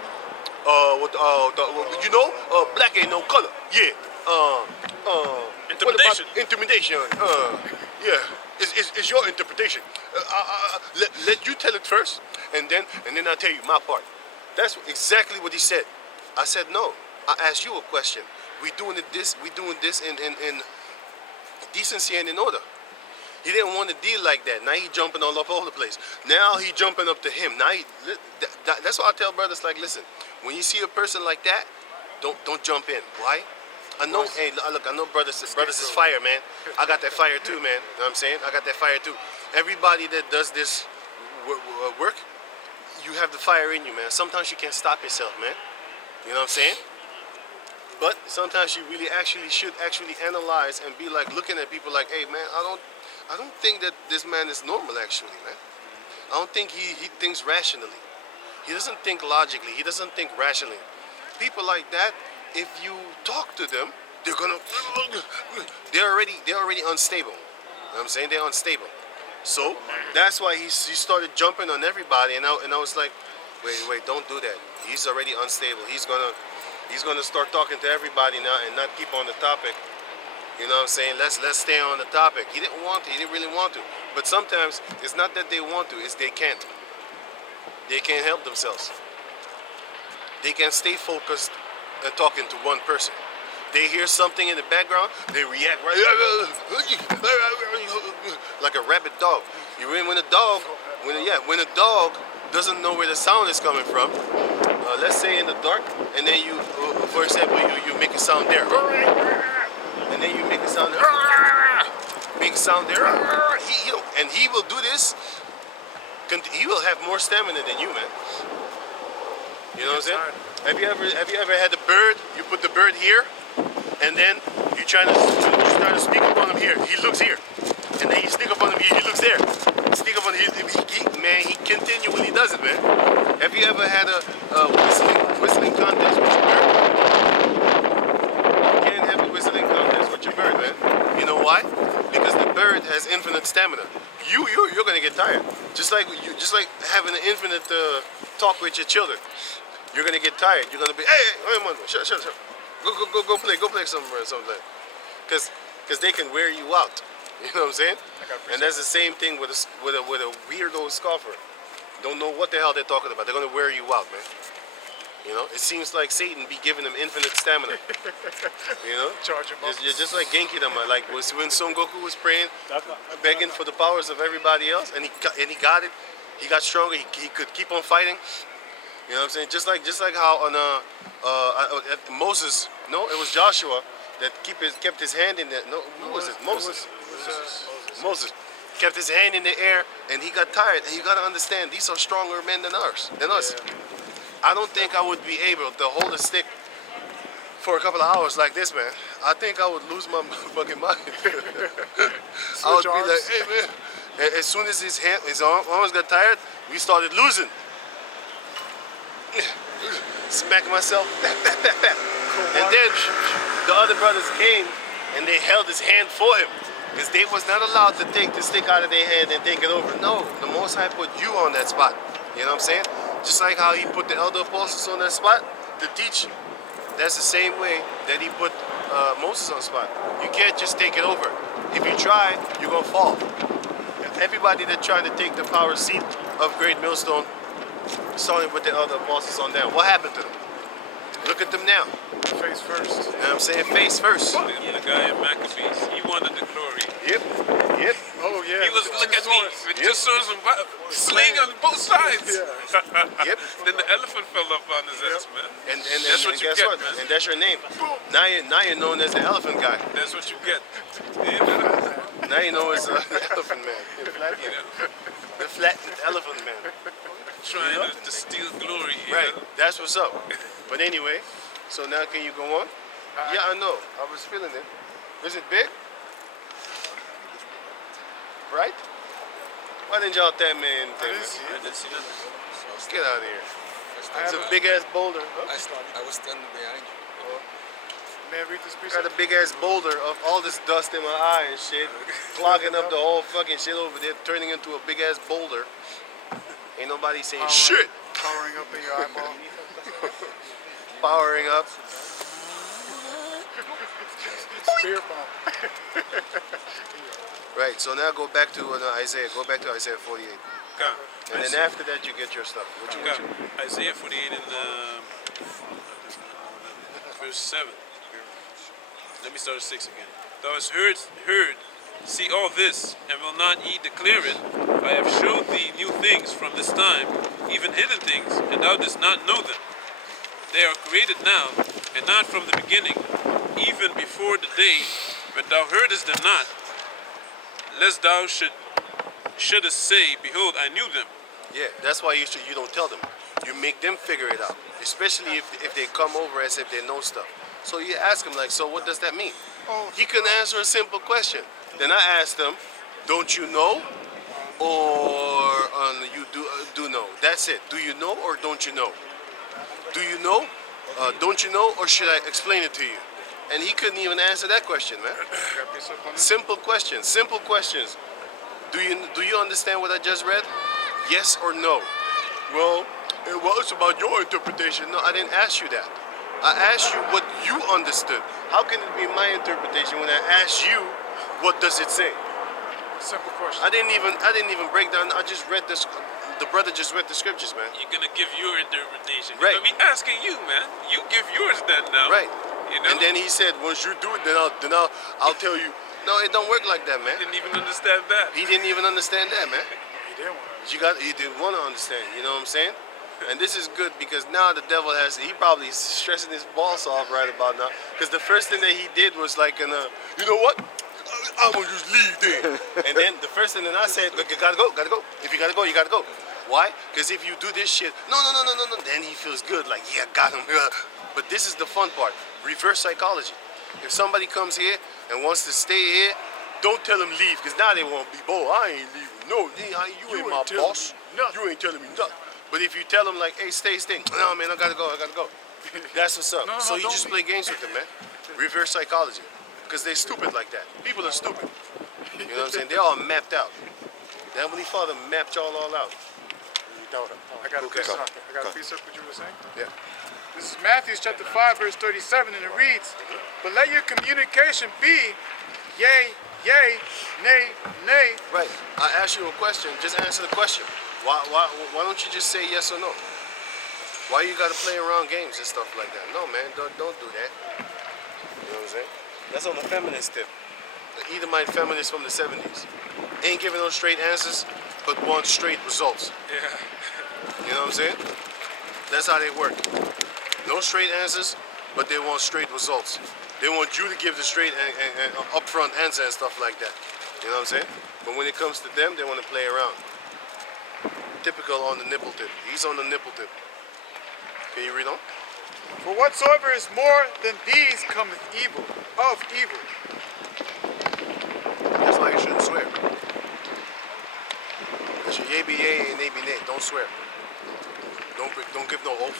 Black ain't no color. Yeah. Intimidation. What about intimidation. Yeah. It's your interpretation. Let you tell it first, and then I'll tell you my part. That's exactly what he said. I said no. I asked you a question. We doing this in decency and in order. He didn't want to deal like that. Now he jumping all up over the place. Now he jumping up to him. Now that's why I tell brothers like, listen, when you see a person like that, don't jump in. Why? I know, hey, look, I know brothers is fire, man. I got that fire too, man. You know what I'm saying? I got that fire too. Everybody that does this work, you have the fire in you, man. Sometimes you can't stop yourself, man. You know what I'm saying? But sometimes you really should analyze and be like looking at people like, hey, man, I don't think that this man is normal, actually, man. I don't think he thinks rationally. He doesn't think logically. He doesn't think rationally. People like that, if you talk to them, they're already unstable. You know what I'm saying? They're unstable. So that's why he started jumping on everybody, and I was like, wait, don't do that. He's already unstable. He's gonna start talking to everybody now and not keep on the topic. You know what I'm saying? Let's stay on the topic. He didn't want to. He didn't really want to. But sometimes it's not that they want to. It's they can't. They can't help themselves. They can't stay focused and talking to one person. They hear something in the background, they react right like a rabid dog. When a dog doesn't know where the sound is coming from, let's say in the dark, and then you, for example, you make a sound there, and then you make a sound there, and he will do this. He will have more stamina than you, man. You know what I'm saying? Have you ever had a bird? You put the bird here, and then you try to sneak up on him here. He looks here, and then you sneak up on him here. He looks there. Sneak up on him. He continually does it, man. Have you ever had a whistling contest with your bird? You can't have a whistling contest with your bird, man. You know why? Because the bird has infinite stamina. You're gonna get tired. Just like having an infinite talk with your children. You're gonna get tired. You're gonna be, hey, man, shut. Go play something. Because they can wear you out. You know what I'm saying? And that's the same thing with a weirdo scoffer. Don't know what the hell they're talking about. They're gonna wear you out, man. You know, it seems like Satan be giving them infinite stamina. You know, just like Genki Dama, like when Son Goku was praying, begging for the powers of everybody else, and he got it. He got stronger. He could keep on fighting. You know what I'm saying? Just like how on Moses, no, it was Joshua that kept his hand in the, no, who was it? Moses. Moses kept his hand in the air, and he got tired. And you gotta understand, these are stronger men than us. I don't think I would be able to hold a stick for a couple of hours like this, man. I think I would lose my fucking mind. I would be like, hey, man. And as soon as his arms got tired, we started losing. Smack myself. And then the other brothers came and they held his hand for him. Because they was not allowed to take the stick out of their hand and take it over. No, the Most High put you on that spot. You know what I'm saying? Just like how he put the elder apostles on that spot to teach. That's the same way that he put Moses on the spot. You can't just take it over. If you try, you're going to fall. Everybody that tried to take the power seat of Great Millstone, starting with the other apostles on down, what happened to them? Look at them now. Face first. You know what I'm saying? Face first. The guy in Maccabees, he wanted the glory. Yep. Oh, yeah. He was, look at me, with two swords and sling on both sides. Yeah. Yep. Then the elephant fell up on his ass, man. And That's what you guess get, what? man. And that's your name. Now you're known as the elephant guy. That's what you get. Now you know as the elephant man. You know, The flattened elephant man. trying to steal glory here. Right. That's what's up. But anyway, so now can you go on? Yeah, I know. I was feeling it. Is it big? Right? Why didn't y'all tell me anything? I didn't see that. Get out of here. It's a big ass boulder. Huh? I was standing behind you. Man, read this piece. I got a big ass boulder of all this dust in my eye and shit, clogging up the whole fucking shit over there, turning into a big ass boulder. Ain't nobody saying shit. Powering up in your eyeball. Powering up. Spear bomb. Right, so now go back to Isaiah. Go back to Isaiah 48. Come. And then after that, you get your stuff. What you Come. Isaiah 48 in verse 7. Let me start at 6 again. Thou hast heard See all this, and will not ye declare it? I have showed thee new things from this time, even hidden things, and thou dost not know them. They are created now, and not from the beginning, even before the day when thou heardest them not, lest thou shouldest say, Behold, I knew them. Yeah, that's why you don't tell them. You make them figure it out, especially if they come over as if they know stuff. So you ask them like, so what does that mean? He couldn't answer a simple question. Then I asked him, don't you know, or you do know? That's it. Do you know or don't you know? Do you know? Don't you know, or should I explain it to you? And he couldn't even answer that question, man. Simple questions. Simple questions. Do you understand what I just read? Yes or no? Well, it's about your interpretation. No, I didn't ask you that. I asked you what you understood. How can it be my interpretation when I asked you what does it say? Simple question. I didn't even break down. I just read this. The brother just read the scriptures, man. You're gonna give your interpretation. Right. But we asking you, man. You give yours then now. Right. You know? And then he said, once you do it, then I'll tell you. No, it don't work like that, man. Didn't even understand that. He didn't even understand that, man. He didn't want He didn't want to understand. You know what I'm saying? And this is good because now the devil he probably stressing his balls off right about now. Because the first thing that he did was like, you know what? I'm gonna just leave then. And then the first thing that I said, look, you gotta go. If you gotta go, you gotta go. Why? Because if you do this shit, no, then he feels good. Like, yeah, got him. But this is the fun part. Reverse psychology. If somebody comes here and wants to stay here, don't tell them leave, because now they won't be bold. I ain't leaving. No, you ain't my boss. You ain't telling me nothing. But if you tell them like, hey, stay. No, man, I gotta go. That's what's up. No, So you don't just leave. play games with them, man. Reverse psychology. Because they're stupid like that. People are stupid. You know what I'm saying? They're all mapped out. The Heavenly Father mapped y'all all out. I got Okay. to piece up what you were saying. Yeah. This is Matthew chapter 5, verse 37, and it reads, But let your communication be yea, yea, nay, nay. Right. I asked you a question. Just answer the question. Why don't you just say yes or no? Why you gotta play around games and stuff like that? No, man, don't do that. You know what I'm saying? That's on the feminist tip. The Edomite feminists from the 70s. Ain't giving no straight answers, but want straight results. Yeah. You know what I'm saying? That's how they work. No straight answers, but they want straight results. They want you to give the straight and upfront answer and stuff like that. You know what I'm saying? But when it comes to them, they want to play around. Typical on the nipple tip. He's on the nipple tip. Can you read on? For whatsoever is more than these cometh evil, of evil. That's why you shouldn't swear. That's your yay be yay and nay be nay. Don't swear. Don't give no oath.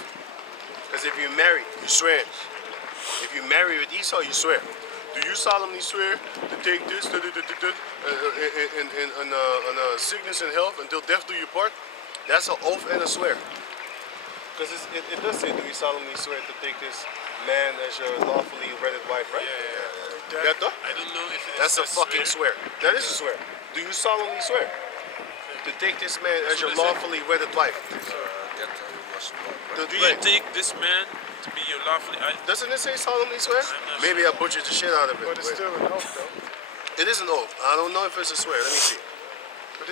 Because if you marry, you swear. If you marry with Esau, you swear. Do you solemnly swear to take this in sickness and health until death do you part? That's an oath and a swear. Because it does say, do you solemnly swear to take this man as your lawfully wedded wife, right? Yeah. That though? I don't know if it That's a says fucking swear. That is a swear. Do you solemnly swear to take this man as your lawfully wedded wife? Do you take this man to be your lawfully? Doesn't it say solemnly swear? I'm not Maybe I butchered the shit out of it. But it's Wait. still an oath, though. It is an oath. I don't know if it's a swear. Let me see.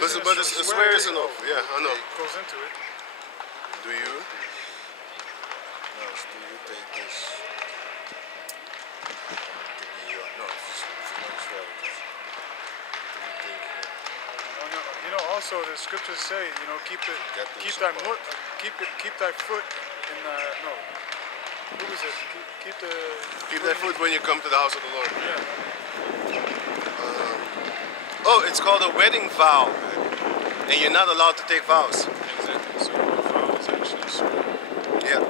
But a swear is an oath. Yeah, I know. It goes into it. Do you? No, do you take this to be your... No, it's not swear. Do you take it? Oh, no, you know, also the scriptures say, you know, keep thy foot in the, no. Who is it? Keep that foot when you come to the house of the Lord. Yeah. Oh, it's called a wedding vow. And you're not allowed to take vows. Exactly. So vows actually swear. Yeah.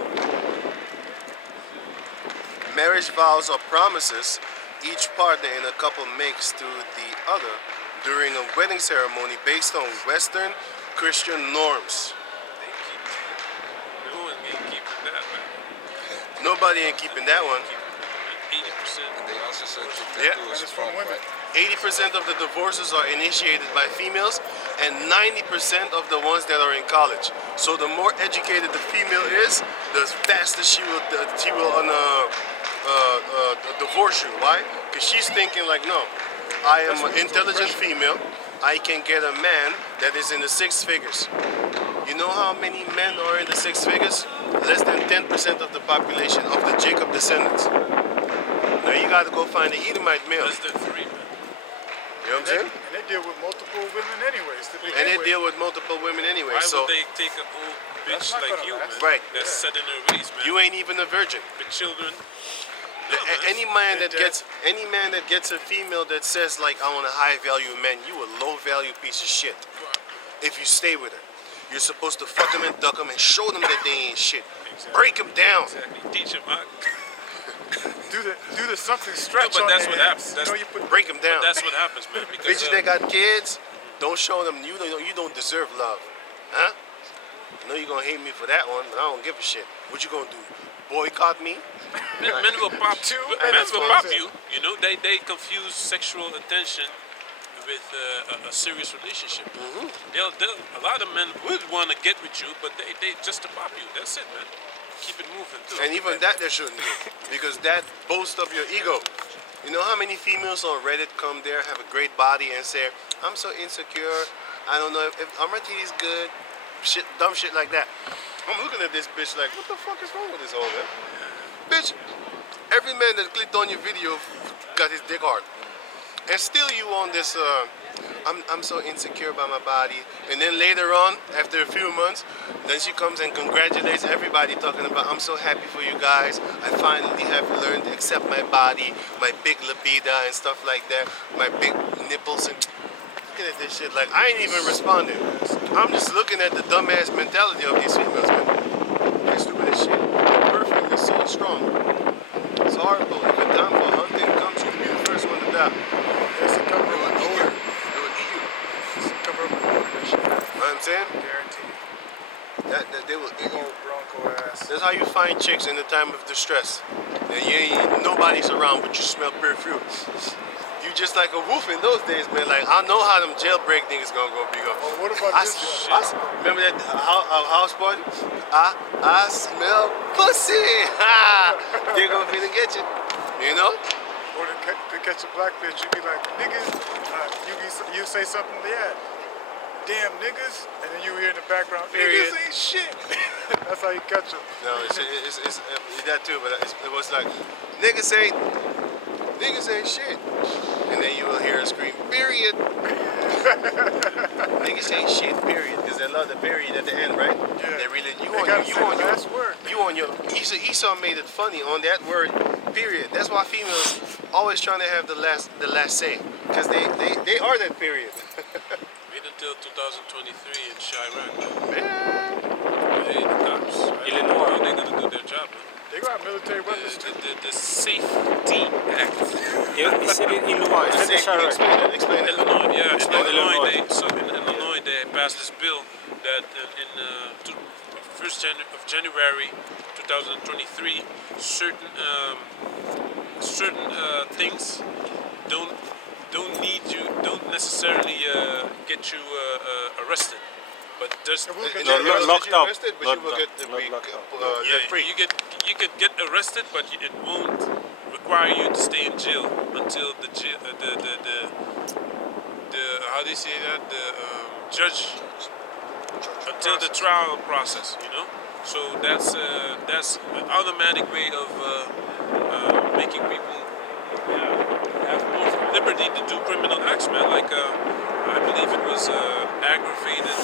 Marriage vows are promises each partner in a couple makes to the other during a wedding ceremony based on Western Christian norms. They keep it. No one ain't keeping that, man. Nobody ain't keeping that one. 80%. And they also said to Yeah. do And a it's from spot, women. right? 80% of the divorces are initiated by females and 90% of the ones that are in college. So the more educated the female is, the faster she will divorce you. Why? Because she's thinking like, no, I am an intelligent female. I can get a man that is in the 6 figures. You know how many men are in the 6 figures? Less than 10% of the population of the Jacob descendants. Now you got to go find an Edomite male. Less than 3, man. You know what I'm saying? And they deal with multiple women anyways. To begin And they with. deal with multiple women anyway. Why So would they take an old bitch not like gonna you, last. man? Right. That's set in her ways, man. you ain't even a virgin. With children. Any man that Dead. gets a female that says like I want a high value man, you a low value piece of shit. If you stay with her, you're supposed to fuck them and duck them and show them that they ain't shit. Exactly. Break them down. Exactly. Teach them how. Do the something stretch but on that's their what hands. happens. You know, you put Break them down. That's what happens, man. Because Bitches that got kids, don't show them you don't deserve love, huh? I know you're gonna hate me for that one, but I don't give a shit. What you gonna do? Boycott me? men will pop Two men minutes will was pop it. you. You know, they confuse sexual attention with a serious relationship. They'll a lot of men would want to get with you, but they just to pop you. That's it, man. Keep it moving. Too. And even that they shouldn't do, because that boasts of your ego. You know how many females on Reddit come there, have a great body, and say, "I'm so insecure. I don't know if my titty's good." Shit, dumb shit like that. I'm looking at this bitch like, what the fuck is wrong with this old man? Bitch, every man that clicked on your video got his dick hard. And still you on this, I'm so insecure about my body. And then later on, after a few months, then she comes and congratulates everybody talking about, I'm so happy for you guys. I finally have learned to accept my body, my big libido and stuff like that, my big nipples and looking at this shit like I ain't even responding. I'm just looking at the dumbass mentality of these females, man. They're stupid as shit. They're perfect. They're so strong. It's horrible. If the time for hunting comes, you'll be the first one to die. There's a cover They up will with eat you. odor. They will eat you. There's a cover up with odor that shit. You know what I'm saying? Guaranteed. That they will eat you. Old Bronco ass. That's how you find chicks in the time of distress. And nobody's around, but you smell perfume. You just like a wolf in those days, man. Like I know how them jailbreak niggas gonna go be go. Oh, what about this shit? Remember that house party? I smell pussy. They're gonna finna get you. You know? Or to catch a black bitch, you be like, niggas, you say something, yeah, damn niggas, and then you hear in the background, Period. niggas ain't shit. That's how you catch them. No, it's that too, but it was like niggas ain't shit. And then you will hear a scream, period. Niggas ain't shit, period. Because they love the period at the end, right? Yeah. They really, They gotta say the last word. you on your, Esau made it funny on that word, period. That's why females always trying to have the last say. Because they are that period. Wait until 2023 in Chirac. Man. Hey, the cops. Illinois. How they gonna do their job, man? They got military weapons too. The Safety Act. He said it in Illinois. He said it in Chirac. Explain it. Illinois, yeah. In Illinois. Illinois, they passed this bill that in 1st of January 2023, certain things don't necessarily get you arrested, but there's And we'll get No, you locked up. Arrested, but Locked you will up. get Locked up. let free. you could get arrested, but it won't require you to stay in jail until the how do you say that, the judge, until the trial process, you know. So that's an automatic way of making people have more liberty to do criminal acts, man. Like I believe it was aggravated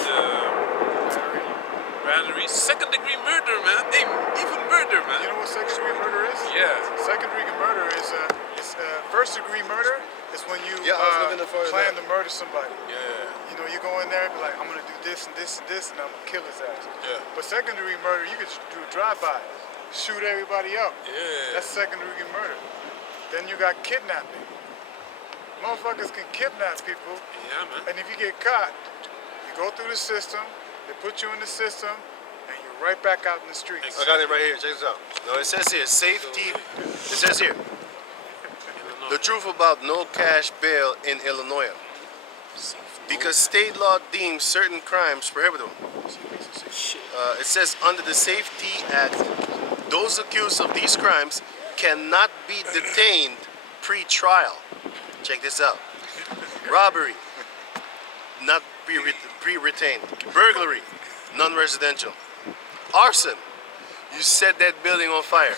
battery, second-degree murder, man. Hey, even murder, You man. know what second-degree murder is? Yeah. Second-degree murder is first-degree murder is when you Yeah, I was looking for plan that. to murder somebody. Yeah. You know, you go in there and be like, I'm gonna do this and this and this, and I'm gonna kill his ass. Yeah. But second-degree murder, you could do a drive-by, shoot everybody up. Yeah. That's second-degree murder. Then you got kidnapping. Motherfuckers can kidnap people, Yeah, man. and if you get caught, you go through the system, they put you in the system, and you're right back out in the streets. I got it right here. Check this out. No, it says here, safety. It says here, the truth about no cash bail in Illinois. Because state law deems certain crimes prohibitable. It says under the Safety Act, those accused of these crimes cannot be detained pre-trial. Check this out. Robbery, not pre-retained. Burglary, non-residential. Arson, you set that building on fire.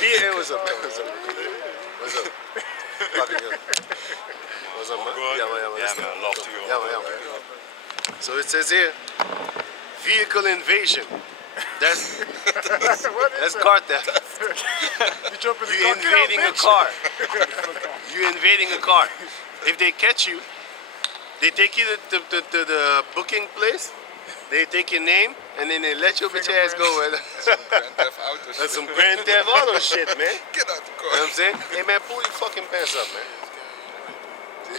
Yeah, what's up? What's up? What's up? Fucking good. What's up, man? Good. Yeah, man. Yeah, man. Love to you. Yeah, man. So it says here, vehicle invasion. That's cartel. You jump in the You car, get out, invading a bitch. car. You invading a car. If they catch you, they take you to the booking place. They take your name and then they let your bitch ass go. That's some Grand Theft Auto shit, man. Get out the You know what I'm saying? Hey man, pull your fucking pants up, man.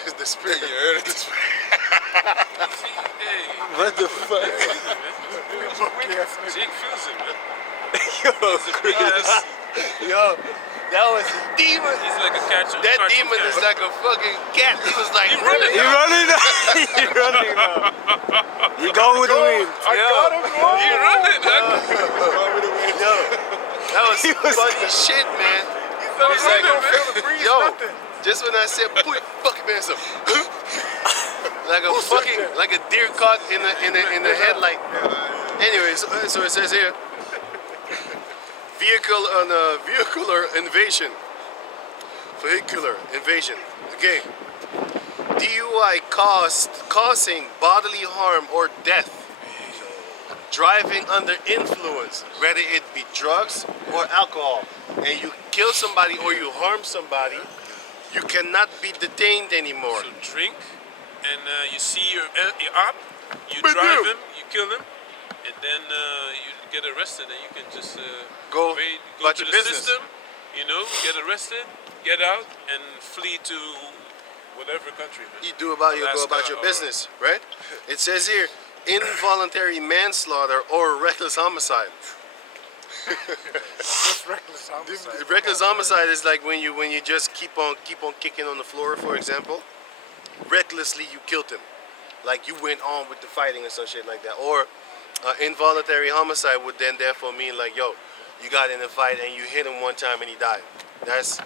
It's the spirit. You heard it? Hey, What the fuck? Jake feels it, man. Yo, He's a big ass. Yo, that was a demon. He's like a catcher. That demon is like a fucking cat. He was like, He running. he running now. He running now. He going with the wind. I got him, bro. He running. yo, that was some funny shit, man. He's like, yo, just when I said, put your fucking pants up. like a deer caught in the headlight. Anyway, so it says here, vehicular invasion. Vehicular invasion. Okay. DUI causing bodily harm or death. Driving under influence, whether it be drugs or alcohol, and you kill somebody or you harm somebody, you cannot be detained anymore. So drink, and you see your op, you drive him, you kill him, and then you get arrested, and you can just Go about to your the business. system, you know, get arrested, get out, and flee to whatever country. Man. You go about Alaska your or- business, right? It says here, involuntary manslaughter or reckless homicide. What's reckless homicide? Reckless homicide is like when you just keep on kicking on the floor, for example. Recklessly you killed him, like you went on with the fighting or some shit like that. Or involuntary homicide would then therefore mean like, yo, you got in a fight and you hit him one time and he died. That's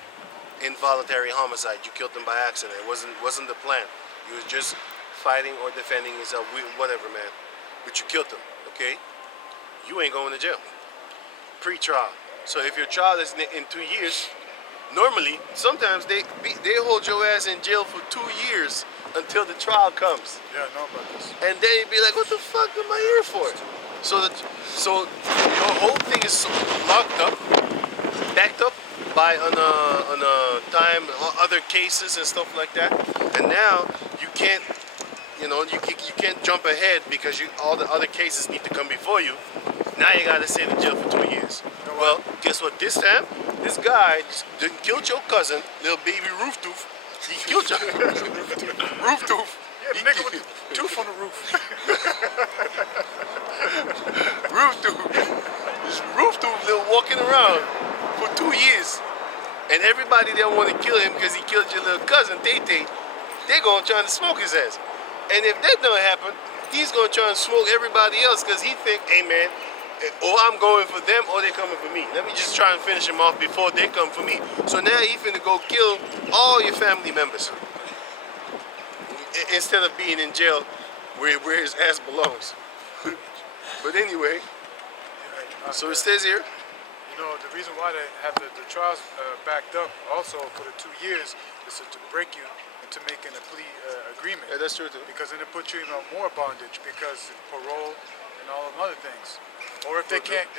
involuntary homicide. You killed him by accident. It wasn't the plan. You was just fighting or defending yourself, whatever, man. But you killed him, okay? You ain't going to jail. Pre-trial. So if your trial is in 2 years, normally, sometimes they hold your ass in jail for 2 years until the trial comes. Yeah, I know about this. And then you'd be like, what the fuck am I here for? So your whole thing is locked up, backed up by on a time, other cases and stuff like that. And now you can't, you can't jump ahead because all the other cases need to come before you. Now you gotta sit in jail for 2 years. Well, guess what? This time, this guy didn't kill your cousin, little baby Roof Tooth. He killed you. Roof Tooth. Yeah, the nigga with the tooth on the roof. Roof Tooth. This Roof Tooth little walking around for 2 years. And everybody that want to kill him because he killed your little cousin, Tay, they're going to try to smoke his ass. And if that don't happen, he's going to try and smoke everybody else because he think, hey man, or I'm going for them or they're coming for me. Let me just try and finish him off before they come for me. So now he finna go kill all your family members. Instead of being in jail where his ass belongs. But anyway, so it says here, You know, the reason why they have the trials backed up also for the 2 years is to break you into making a plea agreement. yeah, that's true too. Because then it puts you in more bondage because of parole and all of other things. Or if they can't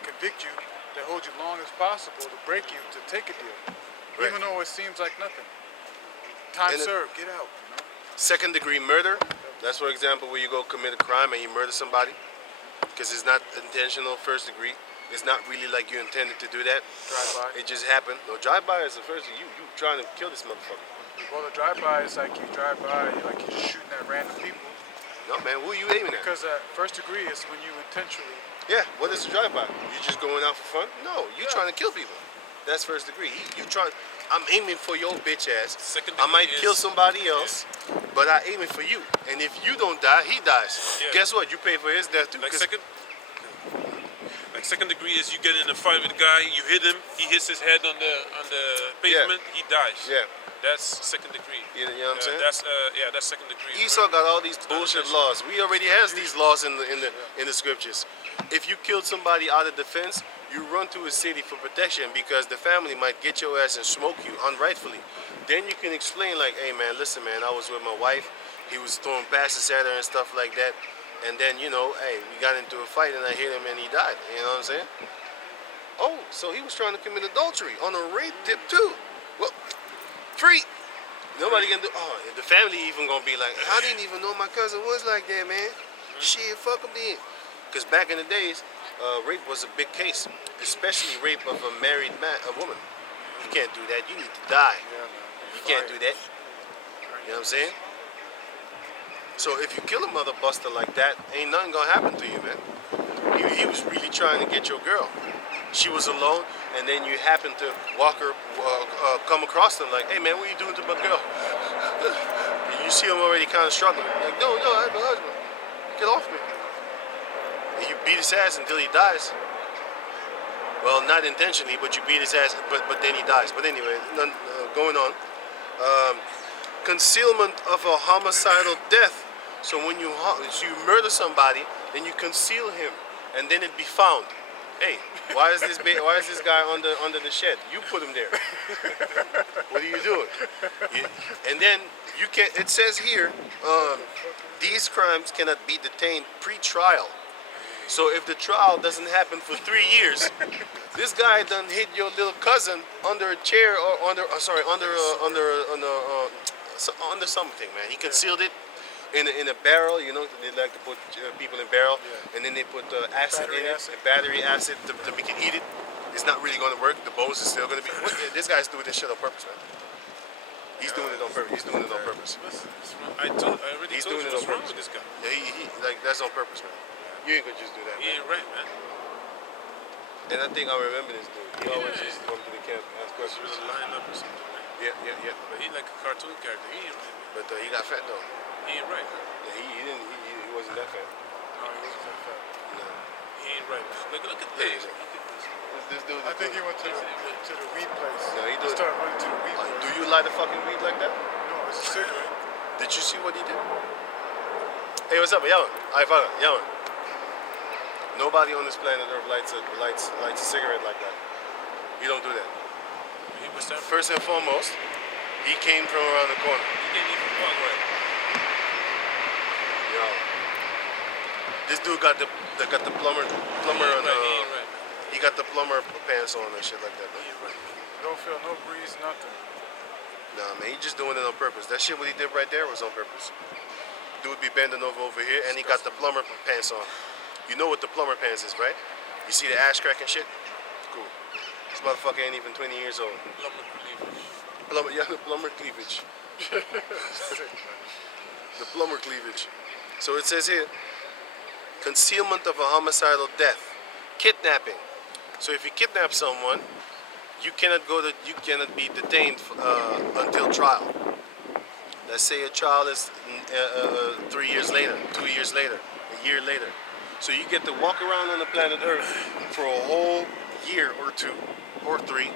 convict you, they hold you long as possible to break you to take a deal. Right. Even though it seems like nothing. Time And served, get out, Second degree murder, that's for example where you go commit a crime and you murder somebody. Because it's not intentional first degree. It's not really like you intended to do that. Drive-by. It just happened. No, drive-by is the first thing. You trying to kill this motherfucker. Well, the drive-by is like you drive by, like you're just shooting at random people. No, man, who are you aiming at? Because first degree is when you intentionally. Yeah, what is a drive-by? You just going out for fun? No, you trying to kill people. That's first degree. I'm aiming for your bitch ass. Second I might degree kill is- somebody else, but I'm aiming for you. And if you don't die, he dies. Yeah. Guess what? You pay for his death too. Like 'cause- second second degree is you get in a fight with a guy, you hit him, he hits his head on the pavement, he dies. Yeah. That's second degree. You know what I'm saying? That's second degree. Esau got all these bullshit that laws. We already has these laws in the scriptures. If you killed somebody out of defense, you run to a city for protection because the family might get your ass and smoke you unrightfully. Then you can explain like, hey man, listen man, I was with my wife. He was throwing passes at her and stuff like that. And then, you know, hey, we got into a fight and I hit him and he died. You know what I'm saying? Oh, so he was trying to commit adultery on a rape tip too. Well, free. Nobody can do. Oh, the family even gonna be like, I didn't even know my cousin was like that, man. Shit, fuck him then. Because back in the days, rape was a big case, especially rape of a married man, a woman. You can't do that. You need to die. You can't do that. You know what I'm saying? So if you kill a mother buster like that, ain't nothing gonna happen to you, man. He was really trying to get your girl. She was alone, and then you happen to walk her, come across them like, hey man, what are you doing to my girl? You see him already kind of struggling. Like, no, I have a husband. Get off me. And you beat his ass until he dies. Well, not intentionally, but you beat his ass, but then he dies. But anyway, going on. Concealment of a homicidal death. So when you murder somebody, then you conceal him, and then it be found. Hey, why is this guy under the shed? You put him there. What are you doing? And then you can. It says here, these crimes cannot be detained pre-trial. So if the trial doesn't happen for 3 years, this guy done hit your little cousin under a chair or under something, man. He concealed it in a barrel. You know, they like to put people in barrel, and then they put acid in it, battery acid to make it eat it. It's not really going to work. The bones is still going to be. This guy's doing this shit on purpose, man. He's doing it on purpose. He's doing it on purpose. I already He's told doing you it on what's wrong purpose. with this guy. Yeah, he like that's on purpose, man. You ain't gonna just do that, He man. ain't right, man. And I think I remember this dude. He always used to come to the camp and ask He questions. was lying up or something, man. Yeah. But he like a cartoon character. He ain't right, man. But he got fat though. He ain't right, man. Yeah, he wasn't that fat. No, he wasn't that fat. No. He ain't right, man. Look at this. Look at this. This dude. I think he went to the weed place. No, he He did. started running to the weed place. Do you light a fucking weed like that? No, it's a cigarette. Did you see what he did? Hey, what's up, Yaman? Alright, father, Yaman. Nobody on this planet Earth lights a cigarette like that. You don't do that. He was there. First and foremost, he came from around the corner. He can't even walk right. Yo, this dude got the plumber He on ain't right. He ain't right. he got the plumber pants on and shit like that. He Man. ain't right. Don't feel no breeze, nothing. Nah, man, he just doing it on purpose. That shit what he did right there was on purpose. Dude be bending over here, and he got the plumber pants on. You know what the plumber pants is, right? You see the ash crack and shit? Cool. This motherfucker ain't even 20 years old. The plumber cleavage. The plumber cleavage. So it says here, concealment of a homicidal death, kidnapping. So if you kidnap someone, you cannot be detained until trial. Let's say a trial is 3 years later, 2 years later, a year later. So you get to walk around on the planet Earth for a whole year or 2 or 3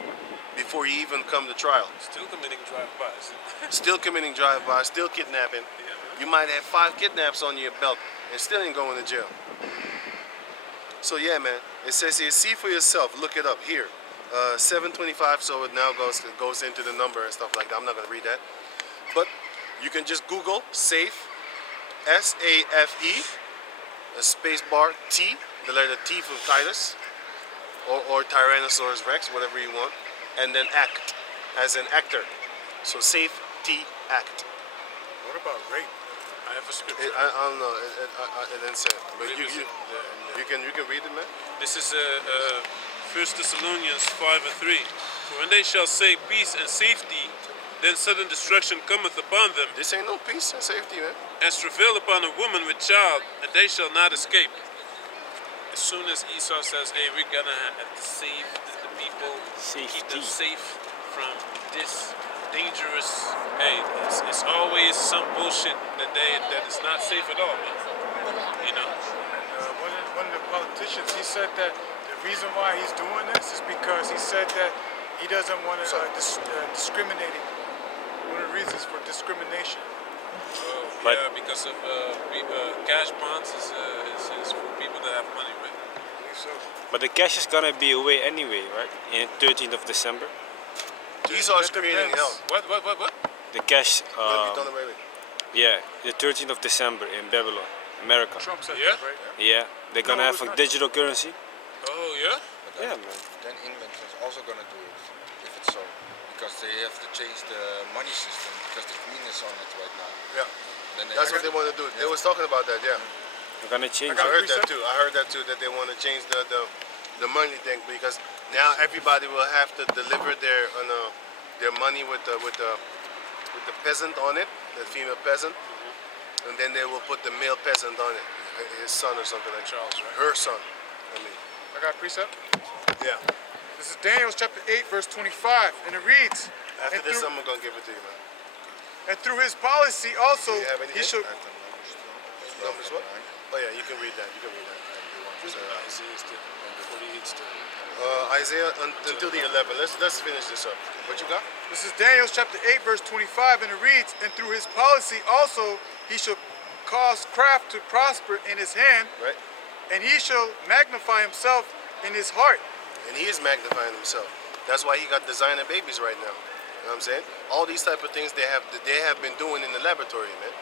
before you even come to trial. Still committing drive-bys. Still committing drive-by, still kidnapping. You might have 5 kidnaps on your belt and still ain't going to jail. So yeah, man, it says here, see for yourself, look it up here. 725, so it now goes into the number and stuff like that. I'm not gonna read that. But you can just Google SAFE, S-A-F-E, a space bar T, the letter T from Titus, or Tyrannosaurus Rex, whatever you want, and then ACT, as an actor. So SAFE, T, ACT. What about rape? I have a scripture. I don't know, it didn't say it. But you can read it, man. This is 1 Thessalonians 5:3. For when they shall say peace and safety, then sudden destruction cometh upon them, This ain't no peace and safety, man. as travail upon a woman with child, and they shall not escape. As soon as Esau says, hey, we're gonna have to save the people, keep them safe from this dangerous, hey, it's always some bullshit that is not safe at all, man. You know? One of the politicians politicians. He said that the reason why he's doing this is because he said that he doesn't want to discriminate. One of the reasons for discrimination. But- Yeah, because of cash bonds is for people that have money, right? So But the cash is gonna be away anyway, right? In 13th of December. Esau's that creating depends. hell. What? The cash, It'll be done away with. yeah, the 13th of December in Babylon, America. Trump said Yeah? that, right? Yeah, they're gonna No, have it's a not. digital currency. Oh yeah. But Yeah, then, man. then England is also gonna do it if it's so, because they have to change the money system because the Queen is on it right now. Yeah, Then that's what they want to do. They was talking about that. Yeah, They're gonna change I it. heard that too. I heard that too. That they want to change the money thing because now everybody will have to deliver their money with the peasant on it, the female peasant, and then they will put the male peasant on it, his son or something like Charles, right? her son. I mean, I got precept. yeah. This is Daniel chapter 8, verse 25, and it reads, After and this, through, I'm gonna give it to you, man. and through his policy also, Do you have he anything? shall, Numbers what? Oh yeah, you can read that. You can read that. Isaiah still. 48 still. Isaiah until the 11. Let's finish this up. What you got? this is Daniel chapter 8, verse 25, and it reads, and through his policy also he shall cause craft to prosper in his hand, Right. and he shall magnify himself in his heart. And he is magnifying himself. That's why he got designer babies right now. You know what I'm saying? All these type of things they have been doing in the laboratory, man.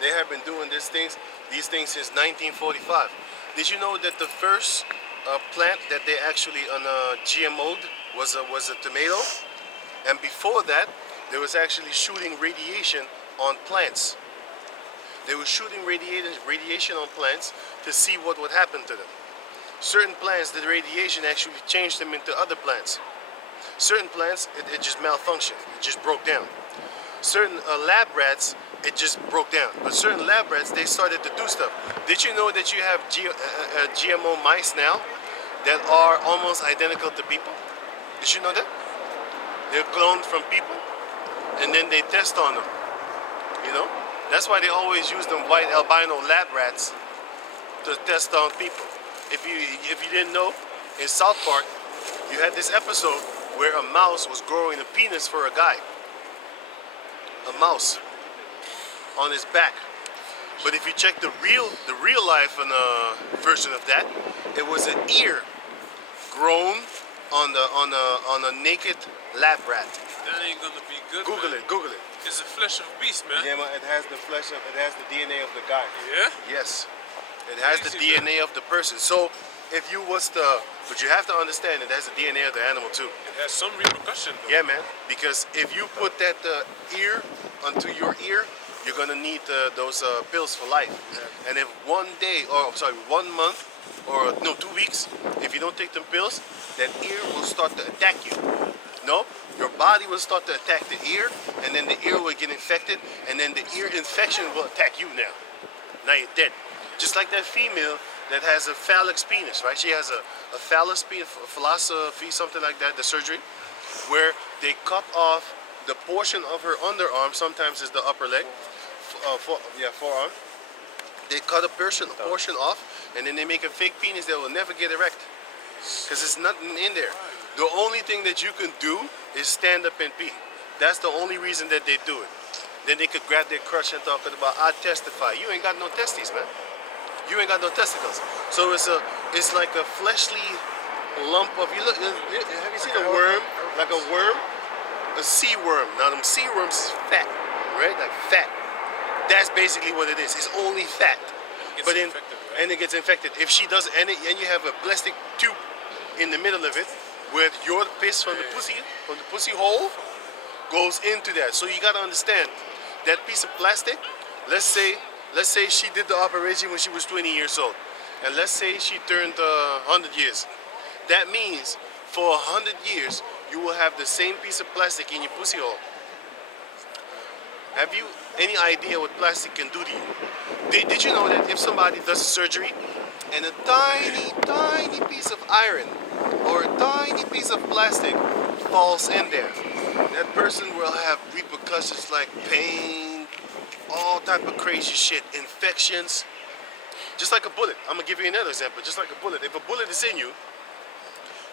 They have been doing these things since 1945. Did you know that the first plant that they actually GMO'd was a tomato? And before that, they was actually shooting radiation on plants. They were shooting radiation on plants to see what would happen to them. Certain plants, the radiation actually changed them into other plants. Certain plants, it just malfunctioned. It just broke down. Certain lab rats, it just broke down. But certain lab rats, they started to do stuff. Did you know that you have GMO mice now that are almost identical to people? Did you know that? They're cloned from people, and then they test on them. You know? That's why they always use them white albino lab rats to test on people. If you didn't know, in South Park, you had this episode where a mouse was growing a penis for a guy. A mouse on his back. But if you check the real life version of that, it was an ear grown on a naked lab rat. That ain't gonna be good. Google man. it, Google it. It's the flesh of beast, man. Yeah, man, it has the DNA of the guy. Yeah? Yes, it has the Crazy, DNA of the person. So if you was but you have to understand it has the DNA of the animal too. It has some repercussion, though. Yeah, man, because if you put that ear onto your ear, you're gonna need those pills for life. And if 1 month, or no, 2 weeks, if you don't take them pills, that ear will start to attack you. No, your body will start to attack the ear, and then the ear will get infected, and then the ear infection will attack you now. Now you're dead. Just like that female that has a phallic penis, right? She has a phallus penis, philosophy, something like that, the surgery, where they cut off the portion of her underarm, sometimes it's the upper leg, forearm. They cut a portion off, and then they make a fake penis that will never get erect, because there's nothing in there. The only thing that you can do is stand up and pee. That's the only reason that they do it. Then they could grab their crutch and talk about, I testify. You ain't got no testes, man. You ain't got no testicles. So it's like a fleshly lump of, have you seen a worm? Like a worm? A sea worm. Now them sea worms is fat, right? Like fat. That's basically what it is. It's only fat. And it gets infected. If she does, and you have a plastic tube in the middle of it, where your piss from the pussy hole goes into that. So you gotta understand that piece of plastic. Let's say she did the operation when she was 20 years old, and let's say she turned 100 years. That means for 100 years you will have the same piece of plastic in your pussy hole. Have you any idea what plastic can do to you? Did you know that if somebody does surgery and a tiny piece of iron or a tiny piece of plastic falls in there, that person will have repercussions like pain, all type of crazy shit, infections, Just like a bullet. I'm gonna give you another example. Just like a bullet. If a bullet is in you,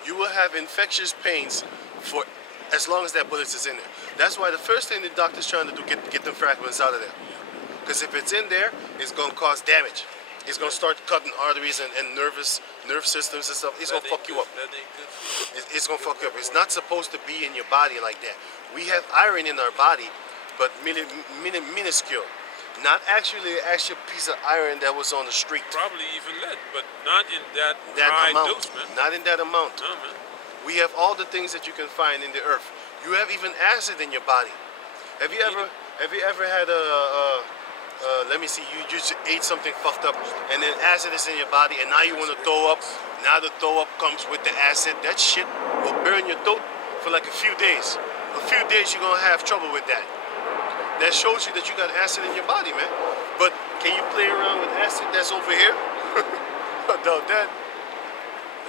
you will have infectious pains for as long as that bullet is in there. That's why the first thing the doctor's trying to do get them fragments out of there. Because if it's in there, it's gonna cause damage. It's gonna start cutting arteries and nerve systems and stuff. It's gonna fuck you up. That ain't good for you. It's gonna fuck you up. It's not supposed to be in your body like that. We have iron in our body, but minuscule. Not actually an actual piece of iron that was on the street. Probably even lead, but not in that high amount. dose, man. Not in that amount. No, man. We have all the things that you can find in the earth. You have even acid in your body. Have you ever had let me see, you just ate something fucked up and then acid is in your body and now you want to throw up. Now the throw up comes with the acid. That shit will burn your throat for like a few days. A few days you're gonna have trouble with that. That shows you that you got acid in your body, man. But can you play around with acid that's over here? Adult dad.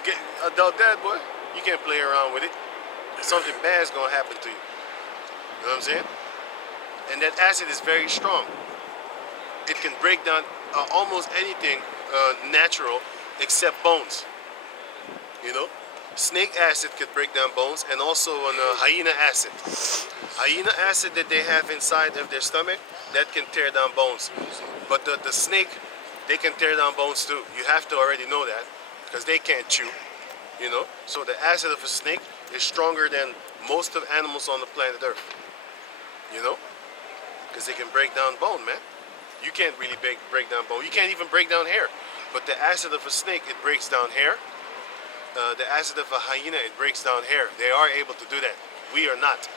Okay, adult dad, boy. You can't play around with it. Something bad's gonna happen to you. You know what I'm saying? And that acid is very strong. It can break down almost anything natural except bones. You know? Snake acid could break down bones, and also on hyena acid. Hyena acid that they have inside of their stomach, that can tear down bones. But the snake, they can tear down bones too. You have to already know that, because they can't chew. You know? So the acid of a snake is stronger than most of animals on the planet Earth. You know? Because they can break down bone, man. You can't really break down bone. You can't even break down hair. But the acid of a snake, it breaks down hair. The acid of a hyena, it breaks down hair. They are able to do that. We are not.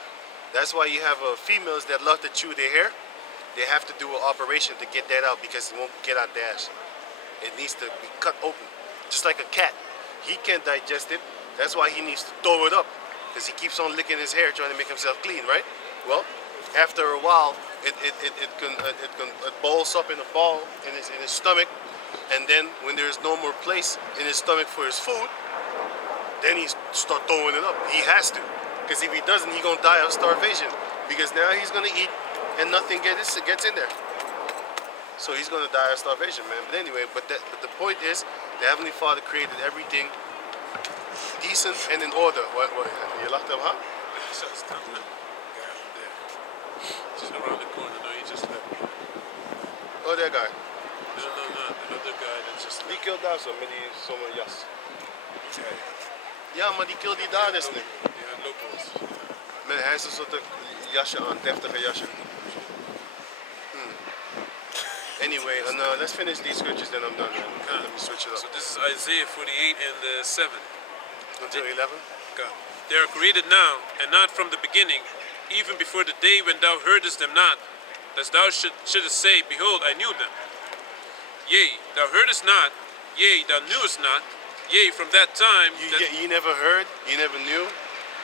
That's why you have females that love to chew their hair. They have to do an operation to get that out because it won't get out the ass. It needs to be cut open. Just like a cat. He can't digest it. That's why he needs to throw it up. Because he keeps on licking his hair trying to make himself clean, right? Well, after a while, it balls up in a ball in his stomach. And then when there's no more place in his stomach for his food, then he start throwing it up. He has to, because if he doesn't, he's gonna die of starvation. Because now he's gonna eat, and nothing gets in there. So he's gonna die of starvation, man. But anyway, but the point is, the Heavenly Father created everything decent and in order. What? You locked up, huh? Just around the corner. No, he just left. Oh, that guy. No. Another guy that just Die left. killed daar zo met die zo'n jas. Okay. Ja, maar die kill die daar is niet. Yeah, locals. Man, hij is een soort jasje aan, deftige jasje. Anyway, let's finish these scriptures, then I'm done, man. Okay, let me switch it up. So this is Isaiah 48 and 7. Until 11? God. They are created now, and not from the beginning, even before the day when thou heardest them not, as thou shouldest say, Behold, I knew them. Yea, thou heardest not, yea, thou knewest not, yea, from that time You never heard, you never knew.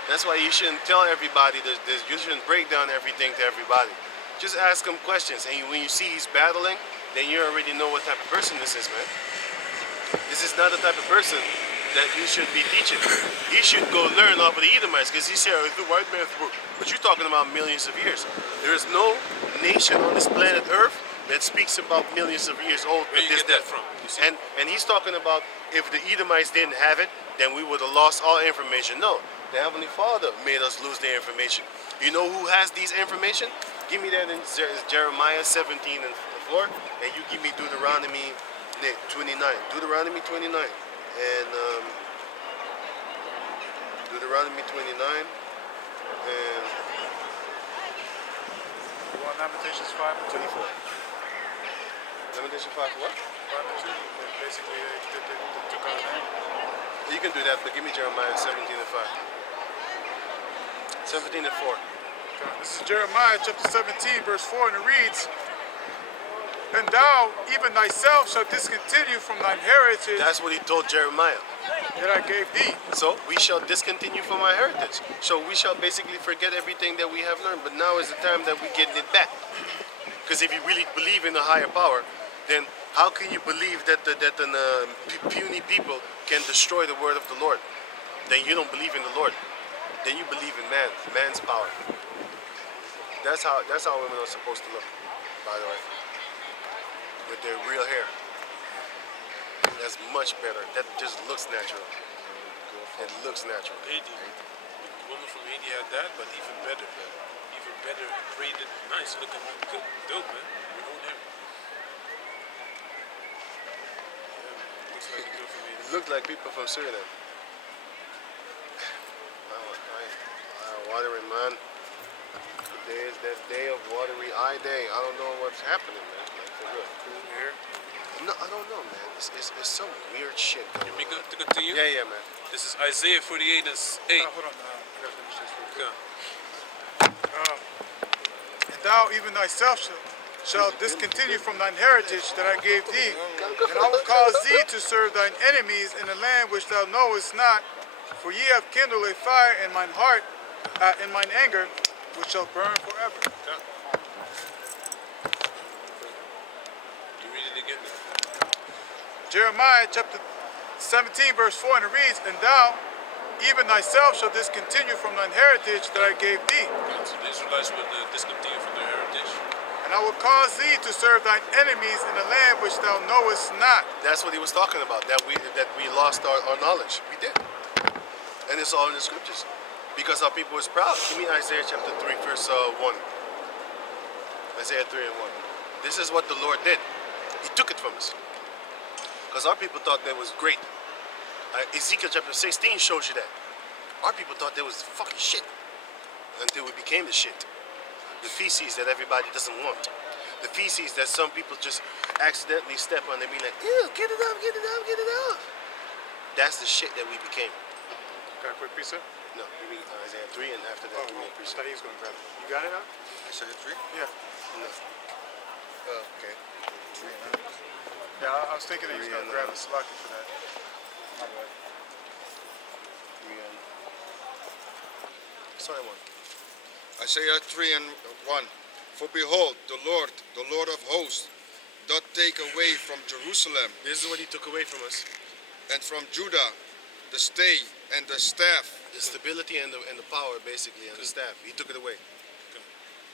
That's why you shouldn't tell everybody this. You shouldn't break down everything to everybody. Just ask them questions, and when you see he's battling, then you already know what type of person this is, man. This is not the type of person that you should be teaching. He should go learn off of the Edomites, because he said, the white man's book. But you're talking about millions of years. There is no nation on this planet Earth that speaks about millions of years old. Where you get that from? You see? And he's talking about if the Edomites didn't have it, then we would have lost all information. No, the Heavenly Father made us lose the information. You know who has these information? Give me that in Jeremiah 17 and 4, and you give me Deuteronomy 29. Deuteronomy 29. And Deuteronomy 29 and You want Lamentations 5 and 2? 24. Lamentation 5 what? 5 and 2. Basically, they took our name. You can do that, but give me Jeremiah 17 and 5. 17 and 4. This is Jeremiah chapter 17, verse 4, and it reads, And thou, even thyself, shalt discontinue from thine heritage That's what he told Jeremiah. that I gave thee. So we shall discontinue from our heritage. So we shall basically forget everything that we have learned. But now is the time that we're getting it back. Because if you really believe in a higher power, then how can you believe that the puny people can destroy the word of the Lord? Then you don't believe in the Lord. Then you believe in man's power. That's how women are supposed to look, by the way, with their real hair. was much better. That just looks natural. It looks natural. Haiti. The woman from Haiti had that, but even better. Even better, braided, nice looking, good, dope, man. Your own hair. Yeah, man. Looks like a girl from Haiti. It looked like people from Suriname. Watering, man. Today is that day of watery eye day. I don't know what's happening, man. Like, for real. Cool hair. No, I don't know, man. It's some weird shit going You on. want to continue? Yeah, man. This is Isaiah 48 and 8. Hold on. I gotta finish this real quick. Okay. And thou even thyself shalt discontinue from thine heritage that I gave thee, and I will cause thee to serve thine enemies in a land which thou knowest not. For ye have kindled a fire in mine heart, in mine anger, which shall burn forever. You read it again? Jeremiah chapter 17 verse 4, and it reads, and thou even thyself shalt discontinue from thine heritage that I gave thee, So the Israelites will discontinue from their heritage. and I will cause thee to serve thine enemies in a land which thou knowest not. That's what he was talking about. That we lost our knowledge. We did. And it's all in the scriptures. Because our people was proud. Give me Isaiah chapter 3, verse 1. Isaiah 3 and 1. This is what the Lord did. He took it from us. Because our people thought that was great. Ezekiel chapter 16 shows you that. Our people thought that was fucking shit. Until we became the shit. The feces that everybody doesn't want. The feces that some people just accidentally step on and be like, ew, get it up, get it up, get it up. That's the shit that we became. Got a quick pizza? No, give me Isaiah 3 and after that give me a I precept. thought he was going to grab it. You got it now? Isaiah 3? Yeah. No. Okay. 3 and Yeah, I was thinking that he was going to grab the slocky for that. My bad. Sorry, one. Isaiah 3 and 1. For behold, the Lord of hosts, doth take away from Jerusalem This is what he took away from us. and from Judah the stay and the staff, The stability and the power, basically, and the staff. He took it away.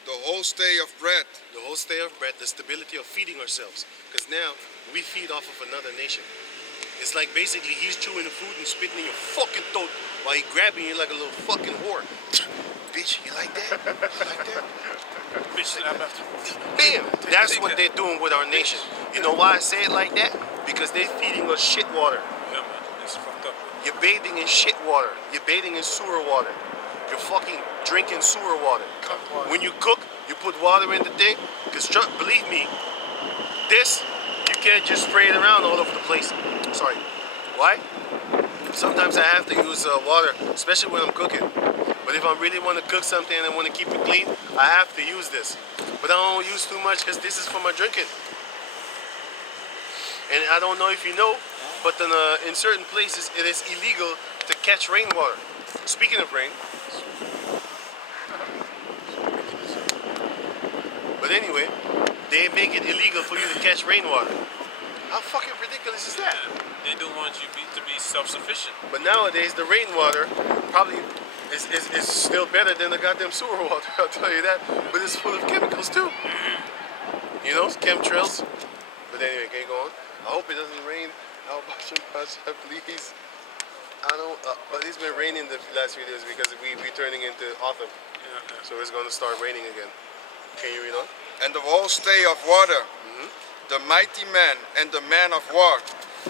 the whole stay of bread, The whole stay of bread, the stability of feeding ourselves. Because now, we feed off of another nation. It's like basically he's chewing the food and spitting in your fucking throat while he grabbing you like a little fucking whore. Bitch, you like that? You like that? Bitch, slap after. Bam! That's what they're doing with our nation. You know why I say it like that? Because they're feeding us shit water. Yeah, man. It's fucked up. You're bathing in shit water. You're bathing in sewer water. You're fucking drinking sewer water. When you cook, you put water in the thing. Because believe me, this, you can't just spray it around all over the place. Sorry. Why? Sometimes I have to use water, especially when I'm cooking. But if I really want to cook something and I want to keep it clean, I have to use this. But I don't use too much because this is for my drinking. And I don't know if you know, but in certain places it is illegal to catch rainwater. Speaking of rain. But anyway, they make it illegal for you to catch rainwater. How fucking ridiculous is that? They don't want you to be self-sufficient. But nowadays the rainwater probably is still better than the goddamn sewer water, I'll tell you that. But it's full of chemicals too. You know, chemtrails. But anyway, can you go on? I hope it doesn't rain. How about you, Pasha, please? I don't, but it's been raining the last few days because we're turning into autumn. Yeah. So it's going to start raining again. Can you read on? and the whole stay of water, the mighty man and the man of war,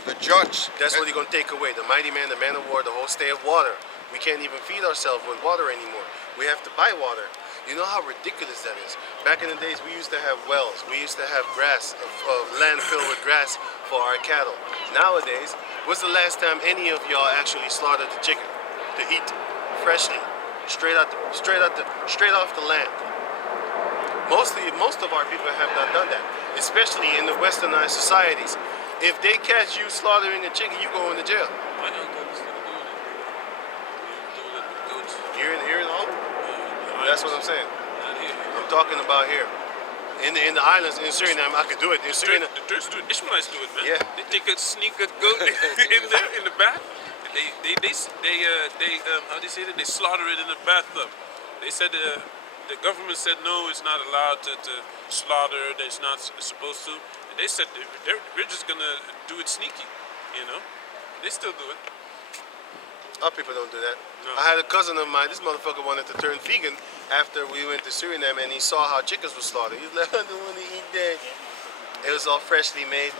the judge. That's what you're going to take away. The mighty man, the man of war, the whole stay of water. We can't even feed ourselves with water anymore. We have to buy water. You know how ridiculous that is? Back in the days, we used to have wells. We used to have grass, land filled with grass for our cattle. Nowadays, when's the last time any of y'all actually slaughtered the chicken to eat freshly, straight off the land? Most of our people have not done that, especially in the westernized societies. If they catch you slaughtering a chicken, you go into jail. Why don't go still doing it? You're doing it with goats. Here in home? That's what I'm saying. Not here. I'm talking about here. In the islands, in Suriname, I could do it. In Suriname, The Ishmaelites do it, man. Yeah. They take a sneak a goat in the bath. They how do you say that? They slaughter it in the bathtub. They said the government said no, it's not allowed to slaughter. It's not supposed to. And they said we're just gonna do it sneaky. You know, they still do it. Our people don't do that. No. I had a cousin of mine, this motherfucker wanted to turn vegan after we went to Suriname and he saw how chickens were slaughtered. He's like, I don't want to eat that. It was all freshly made,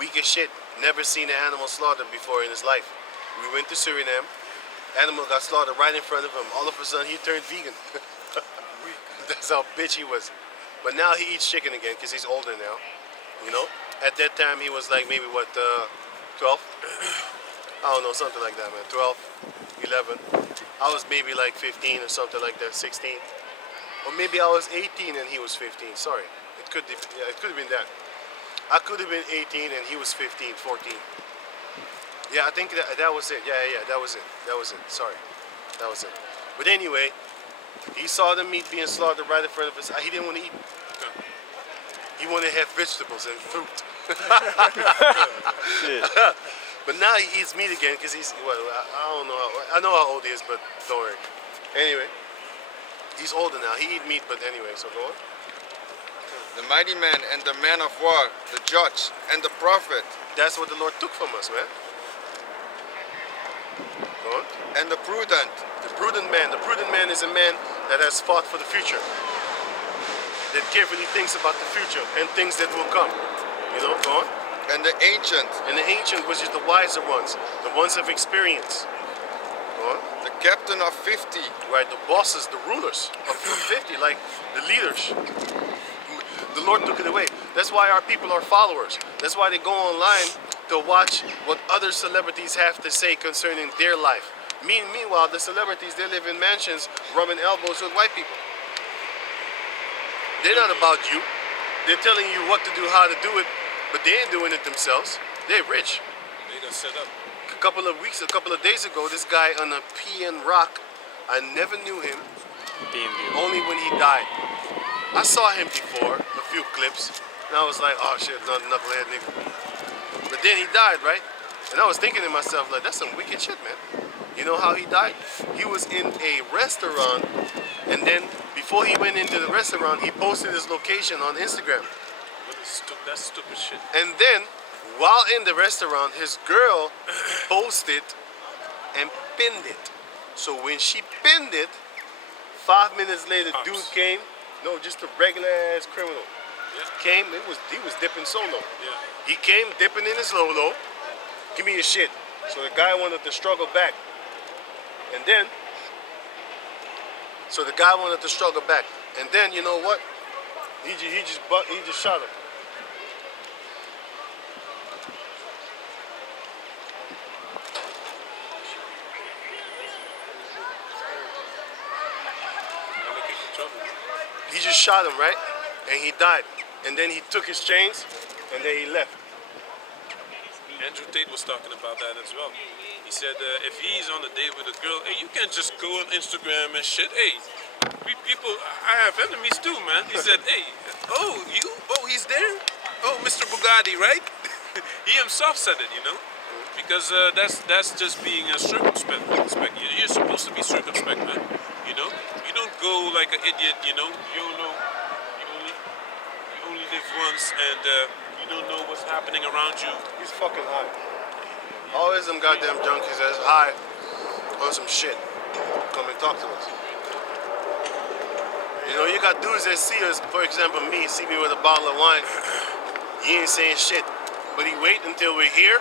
weak as shit. Never seen an animal slaughtered before in his life. We went to Suriname, animal got slaughtered right in front of him. All of a sudden he turned vegan. That's how bitch he was. But now he eats chicken again because he's older now. You know? At that time he was like maybe what, 12? I don't know, something like that, man. 12, 11. I was maybe like 15 or something like that, 16. Or maybe I was 18 and he was 15. Sorry. It could have been that. I could have been 18 and he was 15, 14. Yeah, I think that was it. Yeah, that was it. That was it. Sorry. That was it. But anyway, he saw the meat being slaughtered right in front of us. He didn't want to eat it. He wanted to have vegetables and fruit. Shit. But now he eats meat again because he's, well, I don't know. I know how old he is, but don't worry. Anyway, he's older now. He eat meat, but anyway, so go on. The mighty man and the man of war, the judge and the prophet, That's what the Lord took from us, man. Go on. and the prudent, The prudent man. The prudent man is a man that has fought for the future. That carefully thinks about the future and things that will come. You know, go on. and the ancient, And the ancient, which is the wiser ones, the ones of experience. Go on. the captain of 50, Right, the bosses, the rulers of 50, like the leaders. The Lord took it away. That's why our people are followers. That's why they go online to watch what other celebrities have to say concerning their life. Meanwhile, the celebrities, they live in mansions rubbing elbows with white people. They're not about you. They're telling you what to do, how to do it, but they ain't doing it themselves. They're rich. They got set up. A couple of days ago, this guy on a PN Rock, I never knew him, only when he died. I saw him before, a few clips, and I was like, oh shit, knucklehead nigga. But then he died, right? And I was thinking to myself, like, that's some wicked shit, man. You know how he died? He was in a restaurant, and then before he went into the restaurant, he posted his location on Instagram. That's stupid shit. And then, while in the restaurant, his girl posted and pinned it. So when she pinned it, 5 minutes later, Cops. dude came. No, just a regular ass criminal. Yeah. Came. He was dipping solo. Yeah. He came dipping in his Lolo. Give me your shit. So the guy wanted to struggle back. And then, And then, you know what? He just shot him. Now looking for trouble. He just shot him, right? And he died. And then he took his chains, and then he left. Andrew Tate was talking about that as well. He said if he's on a date with a girl, hey, you can't just go on Instagram and shit. Hey, I have enemies too, man. He said, hey, he's there? Oh, Mr. Bugatti, right? He himself said it, you know? Because that's just being a circumspect. You're supposed to be circumspect, man. You know? You don't go like an idiot, you know? You don't know. You only live once, and you don't know what's happening around you. He's fucking high. Always them goddamn junkies that's high on some shit. Come and talk to us. You know, you got dudes that see us, for example, see me with a bottle of wine. He ain't saying shit. But he wait until we're here,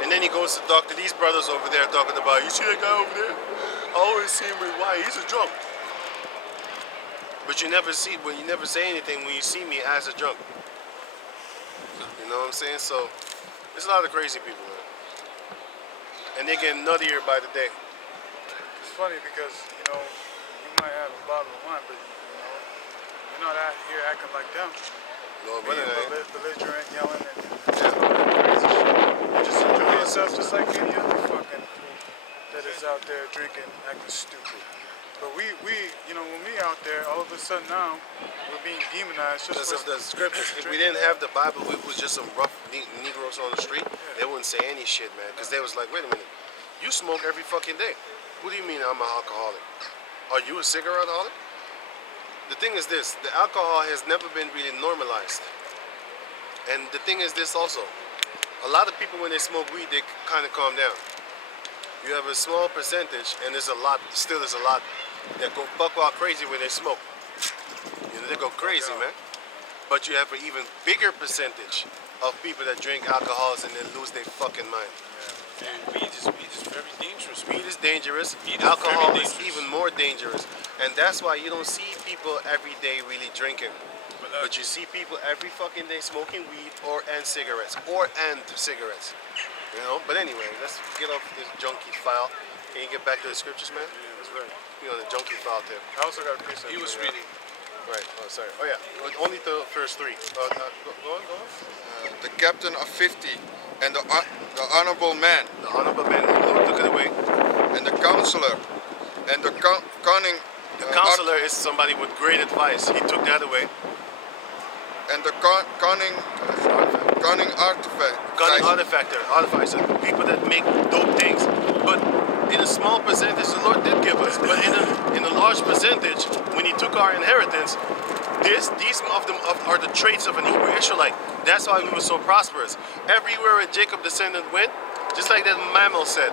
and then he goes to talk to these brothers over there talking about, you see that guy over there? I always see him with wine. He's a drunk. But you never say anything when you see me as a drunk. You know what I'm saying? So, there's a lot of crazy people, man. And they're getting nuttier by the day. It's funny because, you know, you might have a bottle of wine, but, you know, you're not out here acting like them. No, Being but belligerent, yelling, and all that crazy shit. You just enjoy yourself just like any other fucking fool that is out there drinking, acting stupid. But we, you know, when we out there, all of a sudden now, we're being demonized just because for of the scriptures. If we didn't have the Bible, we was just some rough Negroes on the street. They wouldn't say any shit, man. Because they was like, wait a minute, you smoke every fucking day. What do you mean I'm an alcoholic? Are you a cigarette alcoholic? The thing is this, the alcohol has never been really normalized. And the thing is this also, a lot of people when they smoke weed, they kind of calm down. You have a small percentage, and there's a lot, still there's a lot that go buck wild crazy when they smoke. You know, they go crazy, man. But you have an even bigger percentage of people that drink alcohols and then lose their fucking mind. Weed is very dangerous. Weed is dangerous. Weed is Alcohol very is dangerous. even more dangerous. And that's why you don't see people every day really drinking. But you see people every fucking day smoking weed and cigarettes. You know? But anyway, let's get off this junkie file. Can you get back to the scriptures, man? Yeah, that's right. You know, the junkie file tip. I also got a precept. He was reading. Right. Oh, sorry. Oh, yeah. Only the first three. Go on. The captain of 50 and the honorable man The honorable man, the Lord took it away. and the counselor and the cunning The counselor is somebody with great advice. He took that away. and the cunning artifact. Gunning artificer, people that make dope things. But in a small percentage, the Lord did give us. But in a large percentage, when He took our inheritance, these of them are the traits of an Hebrew Israelite. That's why we were so prosperous. Everywhere a Jacob descendant went, just like that mammal said,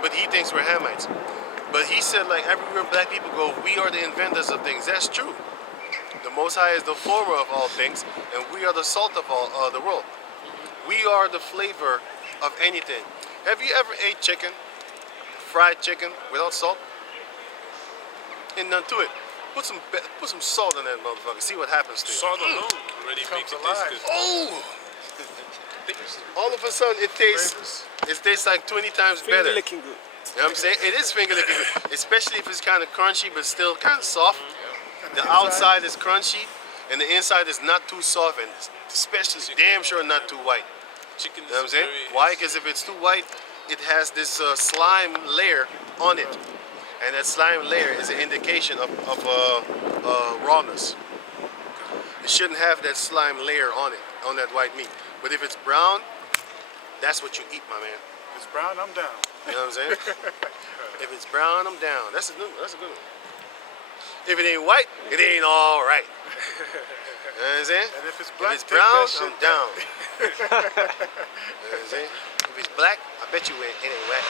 but he thinks we're Hamites. But he said, like, everywhere black people go, we are the inventors of things. That's true. The Most High is the former of all things, and we are the salt of all the world. We are the flavor of anything. Have you ever ate chicken, fried chicken, without salt? Ain't none to it. Put some salt in that motherfucker. See what happens to you. Salt alone already makes it taste good. Oh! All of a sudden, it tastes like 20 times better. Finger licking good. You know what I'm saying? It is finger licking good, especially if it's kind of crunchy but still kind of soft. The outside is crunchy and the inside is not too soft, and especially damn sure not too white. Chicken is You know what I'm saying? very- Why? Because if it's too white, it has this slime layer on it, and that slime layer is an indication of rawness. It shouldn't have that slime layer on it, on that white meat. But if it's brown, that's what you eat, my man. If it's brown, I'm down. You know what I'm saying? If it's brown, I'm down. That's a good one. That's a good one. If it ain't white, it ain't all right. You know what I'm saying? And if it's black, if it's take brown, that shit I'm down. You know what I'm saying? If it's black, I bet you it ain't wet.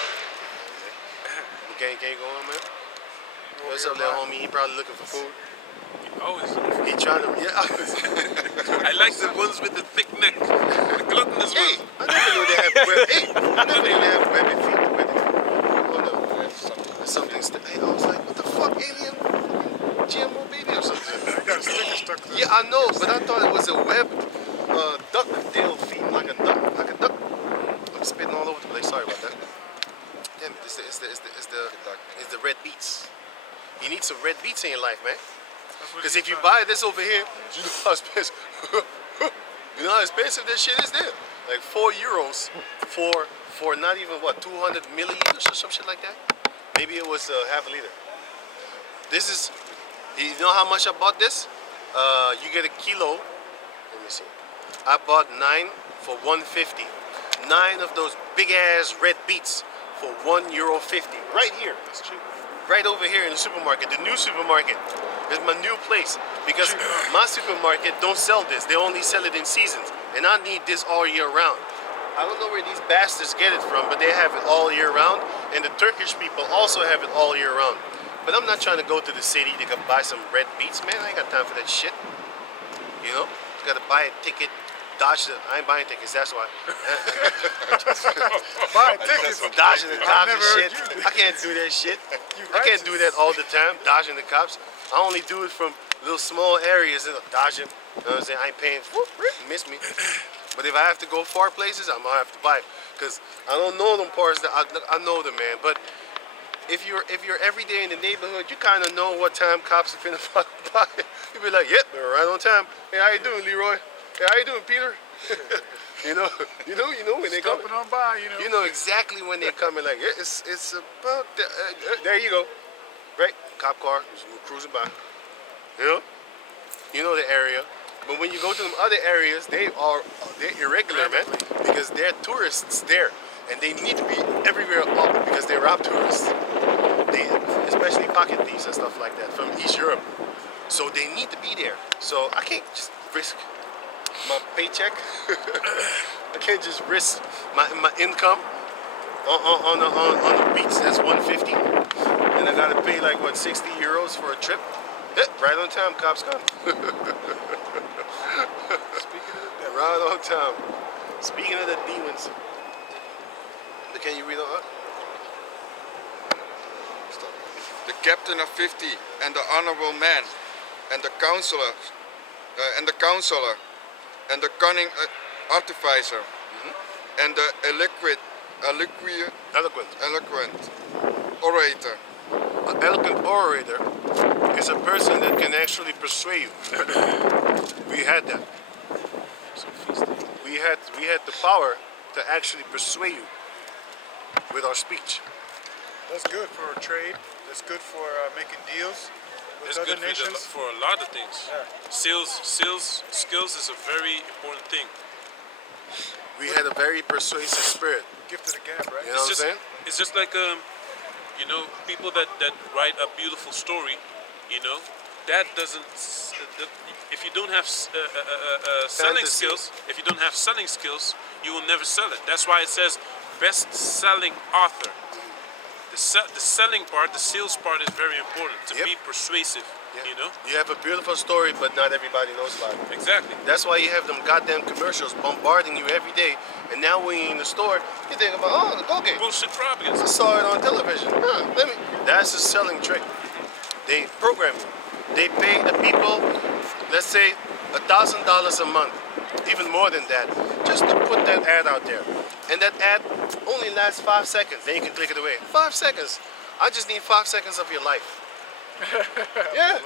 Can you go on, man? What's up, little homie? He probably looking for food. Always. He trying to, yeah. I like the ones with the thick neck. The gluttonous Hey, ones. I never knew they have I never knew they have webbed feet. Oh no, there's something. Hey, I was like, what the fuck, alien? GMO baby or something? I got a sticker stuck to Yeah, I know, but I thought it was a webbed duck tail feet, like a duck. I'm spitting all over the place. Sorry about that. Damn it, it's the red beets. You need some red beets in your life, man. Because if you buy this over here, you know how expensive. You know how expensive that shit is there. Like €4 for not even 200 milliliters or some shit like that. Maybe it was half a liter. This is, you know how much I bought this? You get a kilo. Let me see. I bought 9 for $1.50. 9 of those big ass red beets for €1.50. Right here. That's cheap. Right over here in the supermarket, the new supermarket. It's my new place because my supermarket don't sell this. They only sell it in seasons, and I need this all year round. I don't know where these bastards get it from, but they have it all year round, and the Turkish people also have it all year round. But I'm not trying to go to the city to go buy some red beets, man. I ain't got time for that shit. You know, you gotta buy a ticket. Dodge the, I ain't buying tickets, that's why. Buying tickets. Dodging the cops and never heard shit. you. I can't do that shit. I righteous. can't do that all the time, dodging the cops. I only do it from little small areas and dodging. You know what I'm saying? I ain't paying. Whoop, miss me. But if I have to go far places, I'm gonna have to buy it. Cause I don't know them parts that I know them, man. But if you're every day in the neighborhood, you kind of know what time cops are finna by. You be like, yep, they're right on time. Hey, how you doing, Leroy? Hey, how you doing, Peter? you know when they come. Stopping on by, you know. You know exactly when they're coming. Like it's about there you go, right? Cop car cruising by. You know the area. But when you go to them other areas, they're irregular, man, because they're tourists there, and they need to be everywhere because they rob tourists. They especially pocket thieves and stuff like that from East Europe. So they need to be there. So I can't just risk my paycheck. I can't just risk my income on the weeks. That's 150, and I gotta pay like what 60 euros for a trip. Yeah, right on time, cops come. Right on time. Speaking of the demons, can you read on? The captain of 50 and the honorable man and the counselor and the cunning artificer and the eloquent orator. An eloquent orator is a person that can actually persuade you. We had that. We had the power to actually persuade you with our speech. That's good for trade. That's good for making deals with It's other good nations. for a lot of things. Yeah. Sales skills is a very important thing. We had a very persuasive spirit. Gift of the gab, right? You know what I'm saying? It's just like people that write a beautiful story, that doesn't. If you don't have selling Fantasy. skills, you will never sell it. That's why it says best-selling author. The selling part, the sales part is very important to Yep. be persuasive. Yeah. You have a beautiful story, but not everybody knows about it. Exactly. That's why you have them goddamn commercials bombarding you every day. And now when you're in the store, you think about, oh, the Colgate. Bullshit I propaganda. saw it on television. That's a selling trick. They program you. They pay the people, let's say, $1,000 a month, even more than that, just to put that ad out there. And that ad only lasts 5 seconds. Then you can click it away. 5 seconds. I just need 5 seconds of your life. Yeah.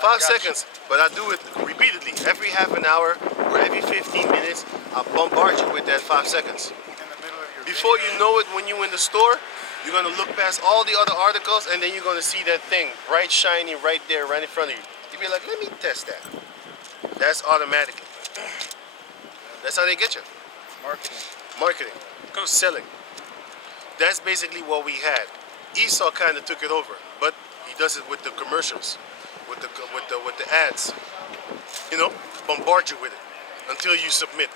5 seconds. But I do it repeatedly. Every half an hour or every 15 minutes, I bombard you with that 5 seconds. In the middle of your Before you know it, when you're in the store, you're gonna look past all the other articles and then you're gonna see that thing bright, shiny right there, right in front of you. You'll be like, let me test that. That's automatically. That's how they get you. Marketing. Selling. That's basically what we had. Esau kind of took it over, but he does it with the commercials, with the ads. Bombard you with it until you submit.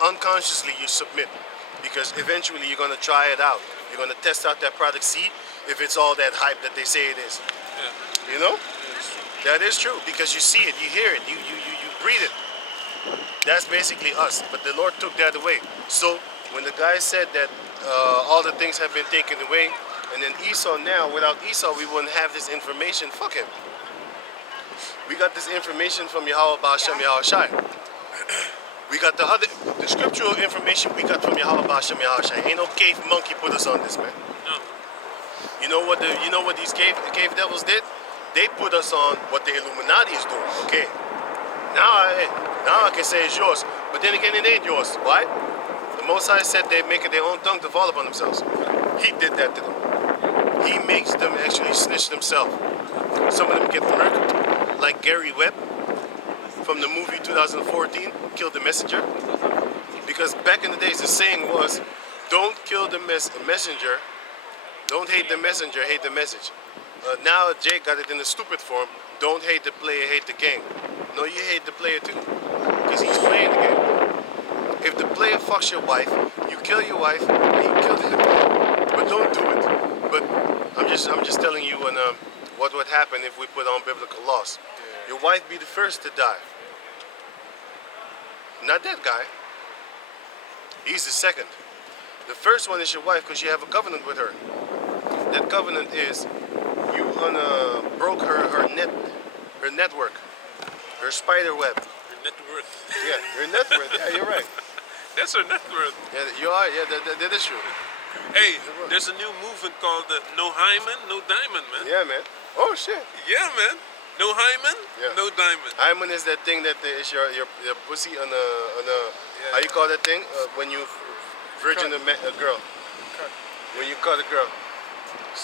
Unconsciously you submit, because eventually you're gonna try it out. You're gonna test out that product, see if it's all that hype that they say it is. Yeah. That is true, because you see it, you hear it, you breathe it. That's basically us, but the Lord took that away. So when the guy said that all the things have been taken away, and then Esau now, without Esau we wouldn't have this information. Fuck him. We got this information from Yahweh Ba'ashem Yahushai. We got the scriptural information we got from Yahweh Ba'ashem Yahushai. Ain't no cave monkey put us on this, man. No. You know what these cave devils did? They put us on what the Illuminati is doing. Okay. Now I can say it's yours. But then again, it ain't yours. Why? The Most High said they make it their own tongue to fall upon themselves. He did that to them. He makes them actually snitch themselves. Some of them get murked, like Gary Webb from the movie 2014, Kill the Messenger. Because back in the days, the saying was, don't kill the messenger, don't hate the messenger, hate the message. Now Jake got it in the stupid form, don't hate the player, hate the game. No, you hate the player too, because he's playing the game. If the player fucks your wife, you kill your wife, and you kill him. But don't do it. But I'm just telling you what would happen if we put on biblical laws. Your wife be the first to die. Not that guy. He's the second. The first one is your wife because you have a covenant with her. That covenant is you broke her network, her spider web. Your net worth. Yeah, her net worth. Yeah, you're right. That's her net worth. Yeah, you are. Yeah, that is true. Hey, there's a new movement called No Hymen, No Diamond, man. Yeah, man. Oh shit. Yeah, man. No hymen, no diamond. Hymen is that thing that is your pussy on a how you call that thing when you virgin a girl. When you cut a girl.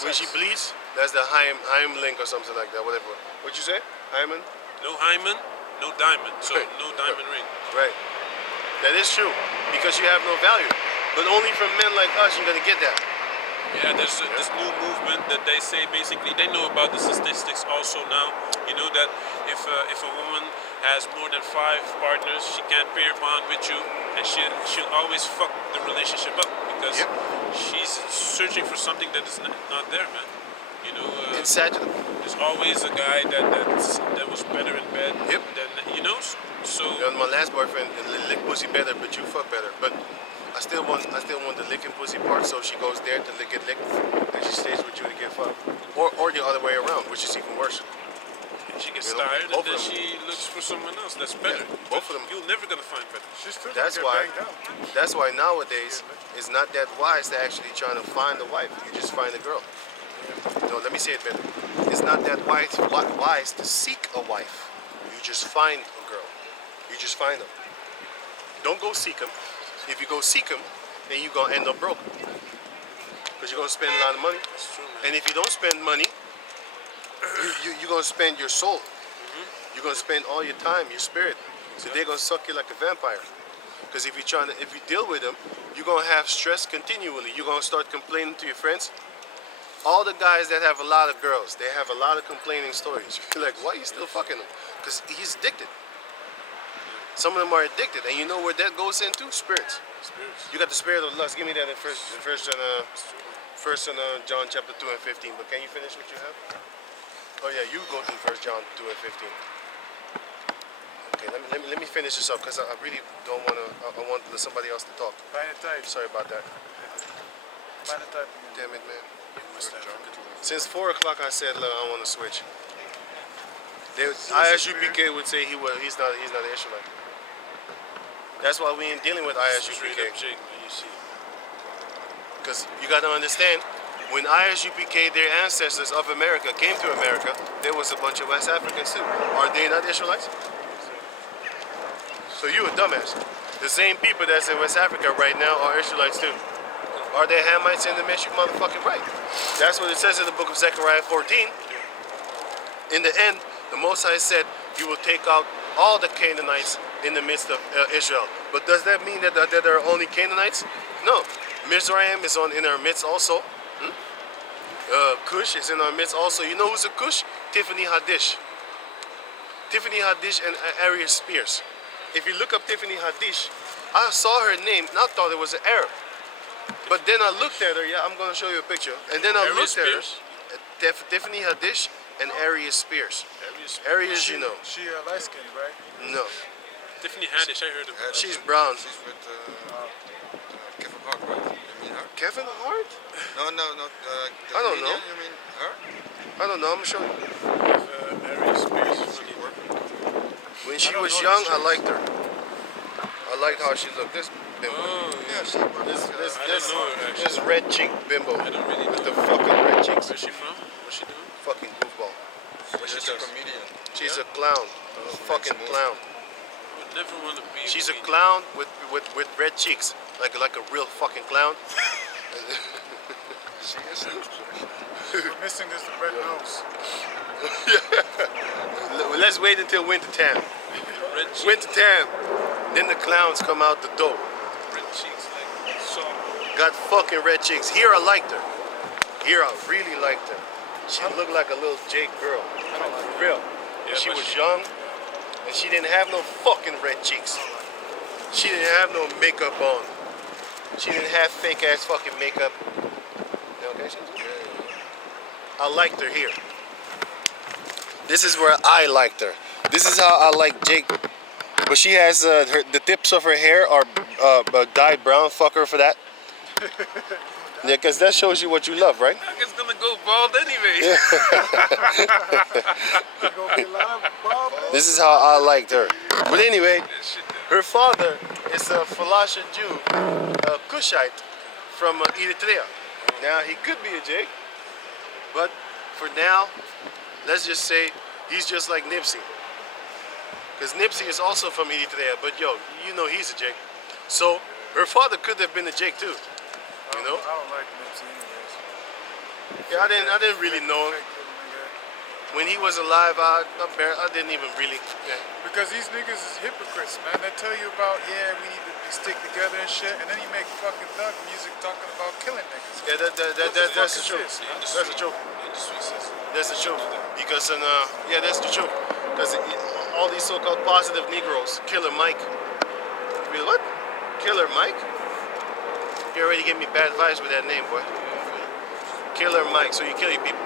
When she bleeds, that's the Heimling or something like that. Whatever. What you say? Hymen? No hymen, no diamond. So Right. no diamond ring. Right. That is true because you have no value. But only from men like us you're gonna get that. Yeah, there's this new movement that they say basically they know about the statistics also now. You know that if a woman has more than 5 partners, she can't pair bond with you, and she'll always fuck the relationship up because Yep. she's searching for something that is not there, man. You know, It's sad. there's always a guy that was better in bed Yep. than you know. So You know, my last boyfriend lick pussy better, but you fuck better. But I still want the licking pussy part, so she goes there to get licked, and she stays with you to get fucked, or the other way around, which is even worse. she gets You know, tired and both then of them. she looks for someone else that's better. both of them. You're never gonna find better. She's still That's gonna why. get banged out. That's why nowadays it's not that wise to actually trying to find a wife. You just find a girl. No, let me say it better. It's not that wise to seek a wife. You just find a girl. You just find them. Don't go seek them. If you go seek them, then you're gonna end up broke. Because you're gonna spend a lot of money. That's true, man. And if you don't spend money, you're gonna spend your soul. You're gonna spend all your time, your spirit. So they're gonna suck you like a vampire. Because if you deal with them, you're gonna have stress continually. You're gonna start complaining to your friends. All the guys that have a lot of girls, they have a lot of complaining stories. You're like, why are you still fucking them? Because he's addicted. Some of them are addicted, and you know where that goes into? Spirits. You got the spirit of lust. Give me that in first John chapter 2 and 15. But can you finish what you have? Oh yeah, you go through 1 John 2 and 15. Okay, let me finish this up because I really don't want to. I want somebody else to talk. Bijna tijd. Sorry about that. Bijna tijd. Damn it, man. Since 4 o'clock, I said, look, I want to switch. ISUPK would say he's not an Israelite. That's why we ain't dealing with Straight ISUPK. up Jake, man, you see. Because you got to understand, when ISUPK, their ancestors of America, came to America, there was a bunch of West Africans too. Are they not Israelites? So you a dumbass. The same people that's in West Africa right now are Israelites too. Are they Hamites in the midst? You motherfucking right. That's what it says in the book of Zechariah 14. In the end, the Most High said, "You will take out all the Canaanites in the midst of Israel." But does that mean that there are only Canaanites? No. Mizraim is in our midst also. Cush is in our midst also. You know who's a Cush? Tiffany Haddish. Tiffany Haddish and Arius Spears. If you look up Tiffany Haddish, I saw her name and I thought it was an Arab. But then I looked at her, yeah, I'm going to show you a picture. And then I Arius looked at her, Spears? Tiffany Haddish and Arius Spears. Arius. Arius, you know. She light skinned, right? No. Tiffany Haddish, I heard of her. She's brown. She's with Kevin Hart, right? You mean her? Kevin Hart? No, no, no. I don't know. You mean her? I don't know, I'm going to show you. Arius Spears is funny. When she was young, I liked her. I liked how she looked. This bimbo. Oh, Yeah, she This I don't know her, actually. this red cheek bimbo. I don't really With know. the fucking red cheeks. Where's she from? What's she doing? Fucking goofball. she's a comedian. She's a clown. A fucking clown. I would never want to be. She's a comedian. clown with red cheeks. Like a real fucking clown. She is. We're missing this red nose. Let's wait until winter time. Red cheeks. Winter time. Then the clowns come out the door. Red cheeks, like soft. Got fucking red cheeks. Here I liked her. Here I really liked her. She looked like a little Jake girl. For real. Yeah, She but was young and she didn't have no fucking red cheeks. She didn't have no makeup on. She didn't have fake ass fucking makeup. You okay, Shinji? I liked her here. This is where I liked her. This is how I like Jake. But she has the tips of her hair are dyed brown. Fuck her for that. Yeah, because that shows you what you love, right? It's gonna go bald anyway. This is how I liked her. But anyway, her father is a Falasha Jew, a Cushite from Eritrea. Now, he could be a Jake, but for now, let's just say he's just like Nipsey. Because Nipsey is also from Eritrea, but yo, you know he's a Jake. So, her father could have been a Jake too. You know? I don't like Nipsey anyways. Yeah, I didn't really know him. when he was alive, I didn't even really. Yeah. Because these niggas is hypocrites, man. They tell you about, yeah, we need to stick together and shit, and then you make fucking thug music talking about killing niggas. Yeah, that's the truth. This, man? That's the truth. That's the truth. Because that's the truth. Because all these so-called positive Negroes, Killer Mike. Really, what? Killer Mike? You already gave me bad vibes with that name, boy. Killer Mike, so you kill your people.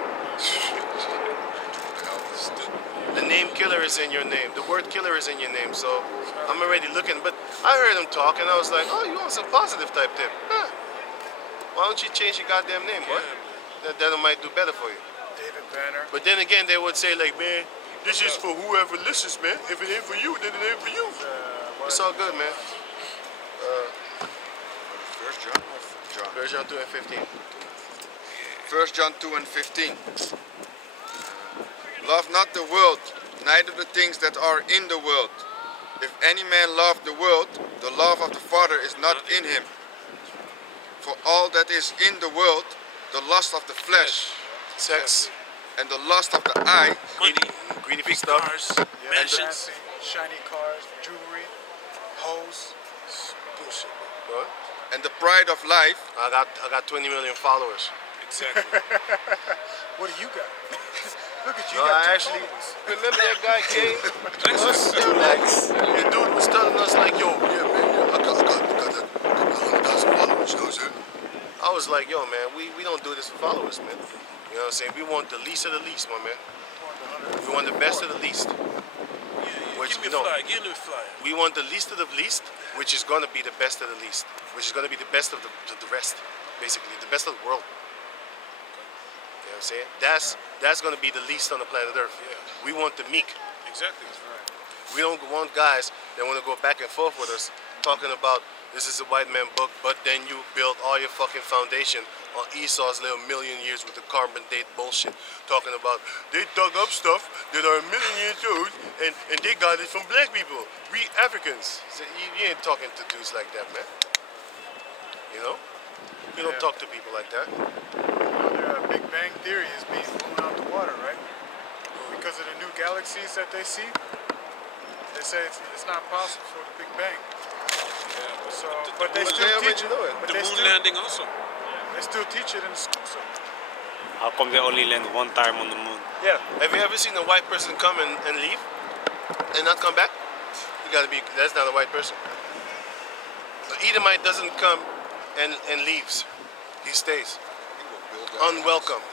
The name Killer is in your name. The word Killer is in your name, so I'm already looking. But I heard him talk, and I was like, oh, you want some positive type tip? Huh. Why don't you change your goddamn name, boy? That might do better for you. David Banner. But then again, they would say like, man, this is for whoever listens, man. If it ain't for you, then it ain't for you. It's all good, man. First John or John? 1 John 2 and 15. 1 John 2 and 15. Love not the world, neither the things that are in the world. If any man love the world, the love of the Father is not in him. For all that is in the world, the lust of the flesh, Sex, and the lust of the eye, greedy for big stuff. cars, Yeah, mansions. dancing, shiny cars, jewelry, hoes. It's bullshit. What? and the pride of life, I got 20 million followers. Exactly. What do you got? Look at you. No, you got I two actually followers. remember that guy came. The dude was telling us like, yo, yeah, man, I got like a couple 100,000 followers, you know what I'm saying? I was like, yo, man, we don't do this for followers, man. You know what I'm saying? We want the least of the least, my man. We want the best of the least. Which Give me we a don't. flyer. Give me a flyer. We want the least of the least, which is gonna be the best of the least, which is gonna be the best of the rest, basically, the best of the world. You know what I'm saying? That's gonna be the least on the planet Earth. We want the meek. Exactly. We don't want guys that want to go back and forth with us talking about this is a white man book, but then you build all your fucking foundation on Esau's little million years with the carbon date bullshit. Talking about they dug up stuff that are a million years old and they got it from black people. We Africans. So you ain't talking to dudes like that, man. You know? You don't talk to people like that. You know, their Big Bang Theory is being blown out the water, right? Because of the new galaxies that they see. They say it's not possible for the Big Bang. So, but they But still they teach already it. know it. But The they moon still, landing also. they still teach it in the school. So. How come they only land one time on the moon? Yeah. Have you ever seen a white person come and leave and not come back? That's not a white person. The Edomite doesn't come and leaves. He stays. he will build that Unwelcome.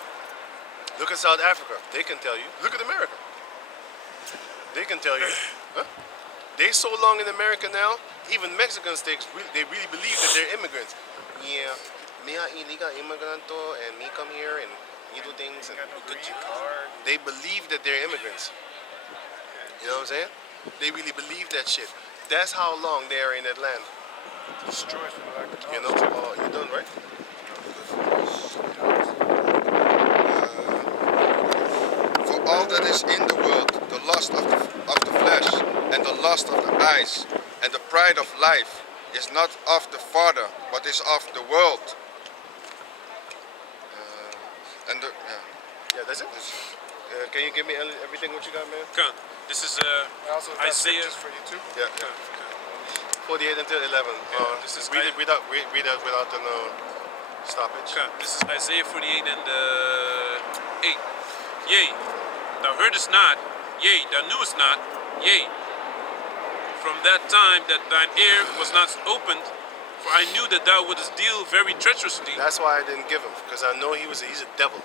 Look at South Africa. They can tell you. Look at America. They can tell you. Huh? They so long in America now, even Mexicans, they really believe that they're immigrants. Yeah, me a illegal immigrant and me come here and you do things. And Got no green card. they believe that they're immigrants. You know what I'm saying? They really believe that shit. That's how long they are in that land. Destroyed for lack of You know? knowledge. Oh, you done right? For all that is in the world, the lust of the flesh, and the lust of the eyes, and the pride of life, is not of the Father, but is of the world. Yeah, that's it. Can you give me everything what you got, man? Come. This is I also got Isaiah. scriptures for you too. Yeah. 48 until 11. this is read it without the stoppage. Come. This is Isaiah 48 and 8. Yea, thou heardest not. Yea, thou knewest not. Yea, from that time that thine ear was not opened, for I knew that thou wouldest deal very treacherously. That's why I didn't give him, because I know he's a devil.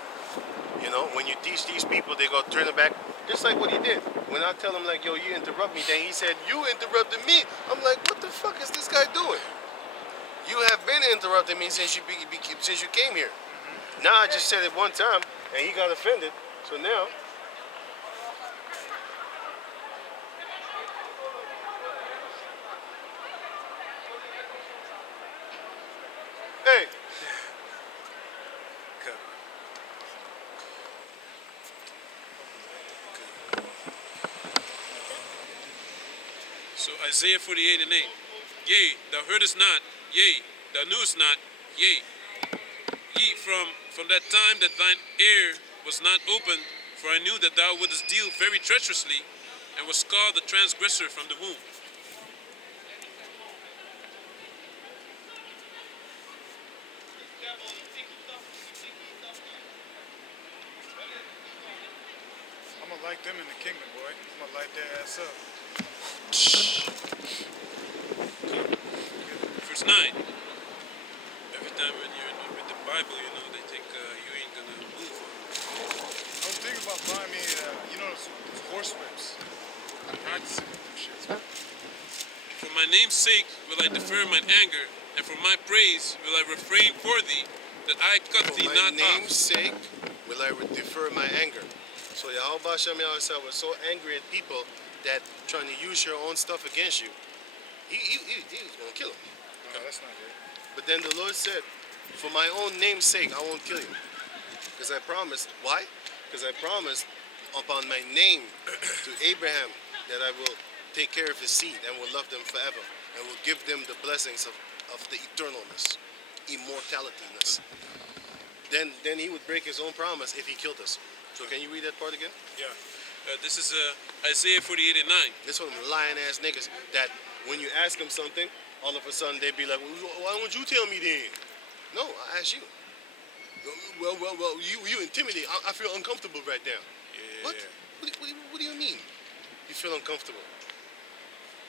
You know, when you teach these people, they go turn it back, just like what he did. When I tell him like, yo, you interrupt me, then he said, you interrupted me. I'm like, what the fuck is this guy doing? You have been interrupting me since you came here. Now I just said it one time, and he got offended. So now, hey, Come. So Isaiah 48 and 8. Yea, thou heardest not. Yea, thou knewest not. Yea, ye from that time that thine ear was not opened, For I knew that thou wouldst deal very treacherously, and wouldst call the transgressor from the womb. I'm gonna light them in the kingdom, boy. I'm gonna light their ass up. Verse 9. Every time when you're with the Bible, you know, they think you ain't gonna move. I was thinking about buying me, those horse whips. I'm practicing with them shits. For my name's sake will I defer mine anger, and for my praise will I refrain for thee, that I cut For thee my not name's off. sake will I defer my anger. So Yahweh Hashem Yahweh was so angry at people that trying to use your own stuff against you, he was going to kill him. No, that's not good. But then the Lord said, for my own name's sake, I won't kill you. Because I promised. Why? Because I promised upon my name to Abraham that I will take care of his seed and will love them forever and will give them the blessings of the eternalness, immortalityness. Then he would break his own promise if he killed us. So can you read that part again? Yeah. This is Isaiah 48 and 9. This one of them lying ass niggas that when you ask them something, all of a sudden they be like, well, why don't you tell me then? No, I asked you. Well, you intimidate. I feel uncomfortable right now. Yeah. What? What do you mean? You feel uncomfortable?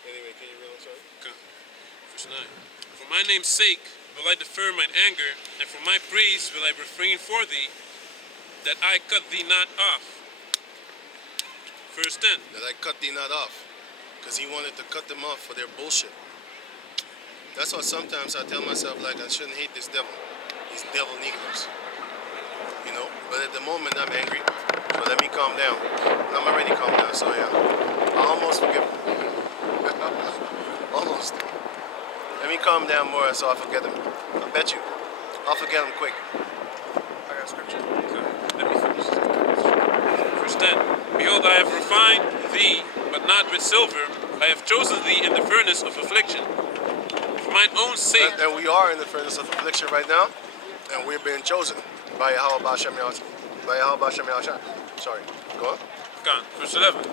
Anyway, can you read? I'm sorry. Okay. Verse 9. For my name's sake will I defer mine anger, and for my praise will I refrain for thee, that I cut thee not off. Verse 10. That I cut thee not off. Because he wanted to cut them off for their bullshit. That's why sometimes I tell myself, like, I shouldn't hate this devil. These devil Negroes. You know? But at the moment, I'm angry. So let me calm down. I'm already calm down, so yeah. I almost forgive him. Almost. Let me calm down more so I forget him. I bet you. I'll forget him quick. I got scripture. Okay. Let me finish this. Verse 10. Behold, I have refined thee, but not with silver. I have chosen thee in the furnace of affliction. For mine own sake. And we are in the furnace of affliction right now, and we're being chosen by Yahweh Hashem Yahweh. By Yahweh Hashem Yahweh. Sorry. Go on. Gone. Verse 11.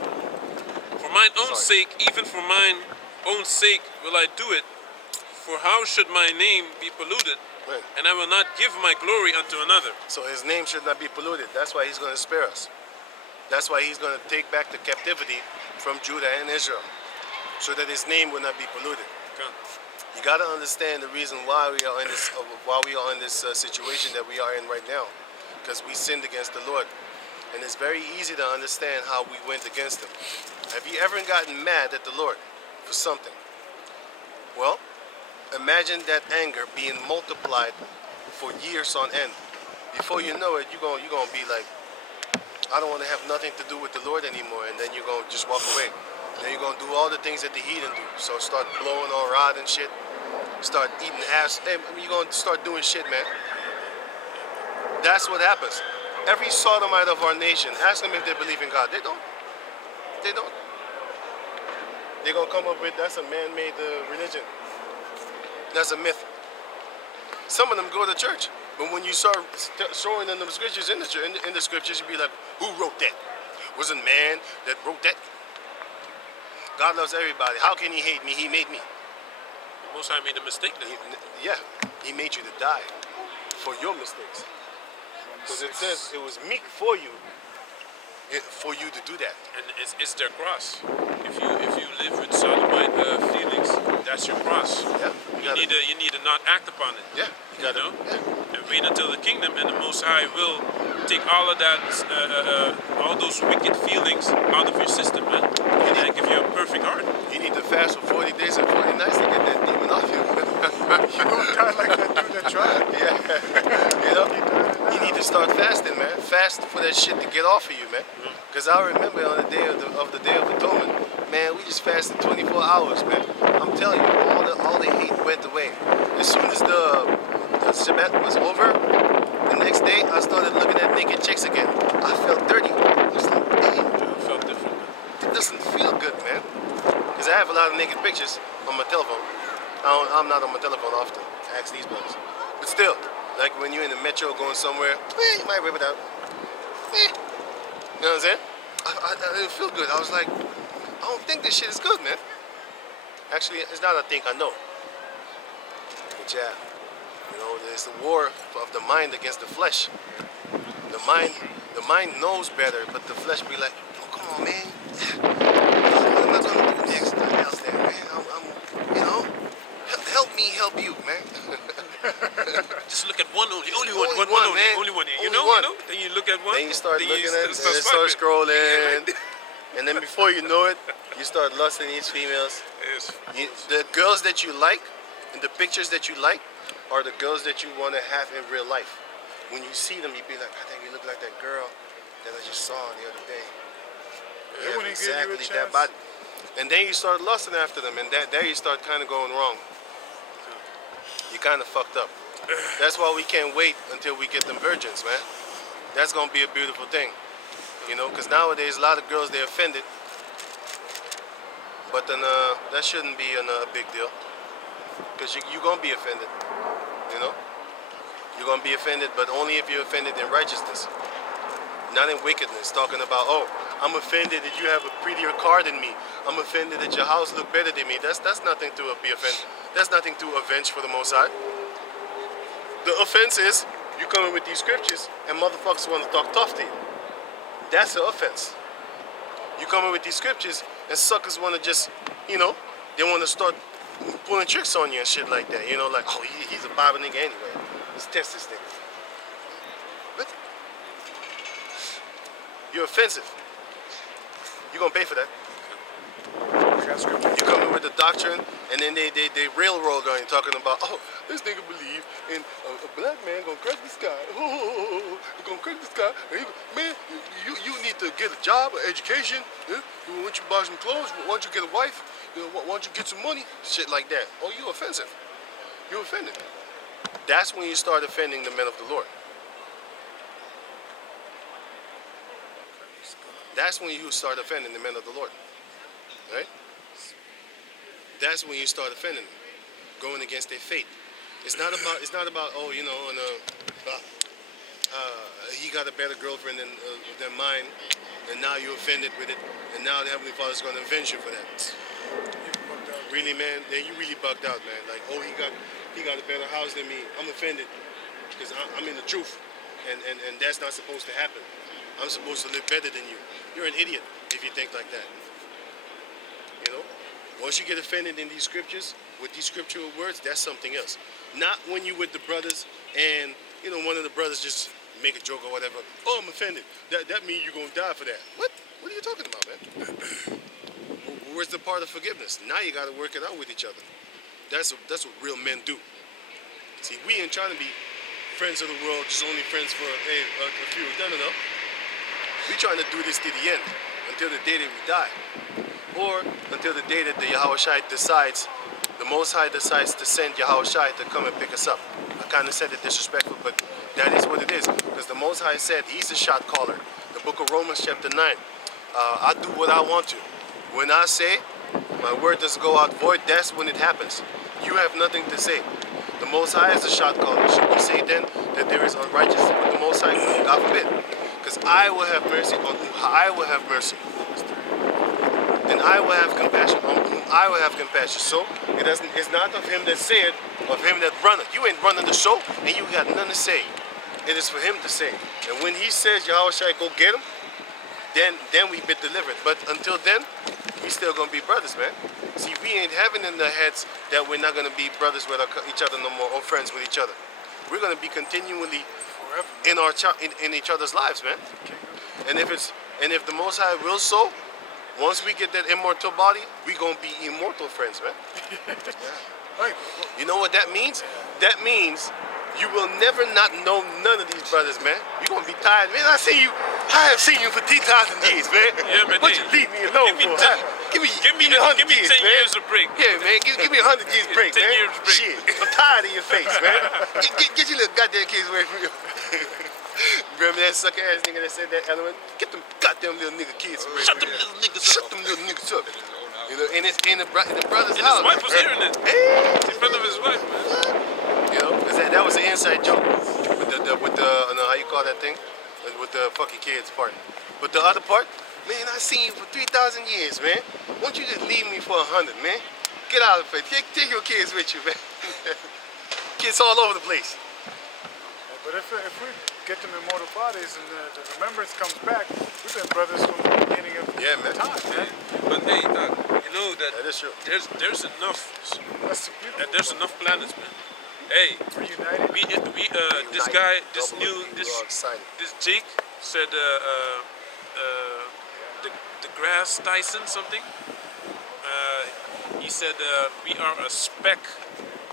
For mine own sake, even for mine own sake will I do it. For how should my name be polluted? Right. And I will not give my glory unto another. So his name should not be polluted. That's why he's going to spare us. That's why he's going to take back the captivity from Judah and Israel, so that his name will not be polluted. Gone. You got to understand the reason why we are in this situation that we are in right now, because we sinned against the Lord, and it's very easy to understand how we went against him. Have you ever gotten mad at the Lord for something? Well, imagine that anger being multiplied for years on end. Before you know it, you're gonna be like, I don't want to have nothing to do with the Lord anymore, and then you're gonna just walk away. Then you're gonna do all the things that the heathen do. So start blowing on rod and shit. Start eating ass. Hey, you're gonna start doing shit, man. That's what happens. Every sodomite of our nation, ask them if they believe in God. They don't. They don't. They're gonna come up with, that's a man-made religion. That's a myth. Some of them go to church, but when you start showing them the scriptures in the scriptures, you be like, who wrote that? Was it man that wrote that? God loves everybody. How can he hate me? He made me. The Most High made a mistake then. Yeah, he made you to die for your mistakes. Because it says it was meek for you to do that. And it's their cross. If you live with sodomite feelings, that's your cross. Yeah, You need to not act upon it. Yeah, you gotta. know? Yeah. And wait until the kingdom, and the Most High will take all of that, all those wicked feelings out of your system, man, and give you a perfect heart. You need to fast for 40 days and 40 nights to get that demon off you. You don't die like that dude that tried. Yeah. You know, you need to start fasting, man. Fast for that shit to get off of you, man. Because I remember on the day of the Day of Atonement, man, we just fasted 24 hours, man. I'm telling you, all the hate went away. As soon as the Shabbat was over, the next day I started looking at naked chicks again. I felt dirty. I was like, damn. It felt different. It doesn't feel good, man. Because I have a lot of naked pictures on my telephone. I'm not on my telephone often. Ask these brothers. But still, like when you're in the metro going somewhere, you might rip it out. You know what I'm saying? I didn't feel good. I was like, I don't think this shit is good, man. Actually, it's not I think, I know. But yeah, you know, there's the war of the mind against the flesh. The mind knows better, but the flesh be like, oh, come on, man. What am I gonna do next? Nothing else there, man. You know, help me help you, man. Just look at one only one, Only one, man. only one. You Only know, one. Then you look at one. Then you start then looking at it, and start then start swiping. scrolling. Yeah, And then before you know it, you start lusting these females. yes. The girls that you like, and the pictures that you like, are the girls that you want to have in real life. When you see them, you be like, I think you look like that girl that I just saw the other day. They wouldn't give you a exactly chance. that body. And then you start lusting after them, and there you start kind of going wrong. You kind of fucked up. That's why we can't wait until we get them virgins, man. That's gonna be a beautiful thing, you know. Because nowadays a lot of girls, they're offended, but then that shouldn't be a big deal. Because you're gonna be offended, you know. You're gonna be offended, but only if you're offended in righteousness, not in wickedness. Talking about, oh, I'm offended that you have a prettier car than me. I'm offended that your house look better than me. That's nothing to be offended. That's nothing to avenge for the Most High. The offense is you coming with these scriptures and motherfuckers want to talk tough to you. That's the offense. You coming with these scriptures and suckers want to just, you know, they want to start pulling tricks on you and shit like that. You know, like, oh, he's a Bible nigga anyway. Let's test this thing. What? You're offensive. You're gonna pay for that. You come in with the doctrine, and then they railroad on you, talking about, oh, this nigga believe in a black man gonna crack the sky. Oh, gonna crack the sky. Man, you need to get a job, an education. Yeah? Why don't you buy some clothes? Why don't you get a wife? Why don't you get some money? Shit like that. Oh, you offensive. You offended. That's when you start offending the men of the Lord. That's when you start offending the men of the Lord. Right? That's when you start offending them, going against their faith. It's not about oh, you know, he got a better girlfriend than mine, and now you're offended with it, and now the Heavenly Father's going to avenge you for that. Really, man, you really bugged out, man. Like, oh, he got a better house than me. I'm offended because I'm in the truth, and that's not supposed to happen. I'm supposed to live better than you. You're an idiot if you think like that. You know? Once you get offended in these scriptures, with these scriptural words, that's something else. Not when you with the brothers and, you know, one of the brothers just make a joke or whatever. Oh, I'm offended. That means you're going to die for that. What? What are you talking about, man? Where's the part of forgiveness? Now you got to work it out with each other. That's what real men do. See, we ain't trying to be friends of the world, just only friends for a few. No. We trying to do this to the end, until the day that we die. Or until the day that the Yahushai decides, the Most High decides to send Yahushai to come and pick us up. I kind of said it disrespectful, but that is what it is. Because the Most High said he's the shot caller. The book of Romans chapter 9. I do what I want to. When I say, my word doesn't go out void, that's when it happens. You have nothing to say. The Most High is the shot caller. Should we say then that there is unrighteousness with the Most High? God forbid. Because I will have mercy on whom I will have mercy. And I will have compassion on whom I will have compassion. So it's not of him that said, of him that runneth. You ain't running the show, and you got nothing to say. It is for him to say. And when he says, Yahushua, go get him, then we be delivered. But until then, we still gonna be brothers, man. See, we ain't having in the heads that we're not gonna be brothers with each other no more, or friends with each other. We're gonna be continually in in each other's lives, man. And if the Most High will so, once we get that immortal body, we gonna be immortal friends, man. You know what that means? That means you will never not know none of these brothers, man. You're gonna be tired, man. I have seen you for 10,000 years, man. Yeah, man. Why don't you leave me alone for? Give me 100 years, 10 man. years of break. Yeah, man. Give me 100 years break, 10 man. years break. Shit, I'm tired of your face, man. Get your little goddamn kids away from you. Remember that sucker ass nigga that said that element? Get them goddamn little nigga kids away. Shut them little niggas up. Shut them little niggas up. You know, and it's in the brother's And house. his wife was hearing it. Hey. In front of his wife, man. You know, 'cause that was an inside joke with the how you call that thing? with the fucking kids part. But the other part, man, I seen you for 3,000 years, man. Won't you just leave me for 100, man? Get out of it. Take your kids with you, man. Kids all over the place. But if we get them immortal bodies and the remembrance comes back, we've been brothers from the beginning of time, man. But hey, you know that That is true. there's enough That's beautiful. there's enough planets, man. Hey, Reunited. this guy, this excited. this Jake said the grass Tyson something. He said we are a speck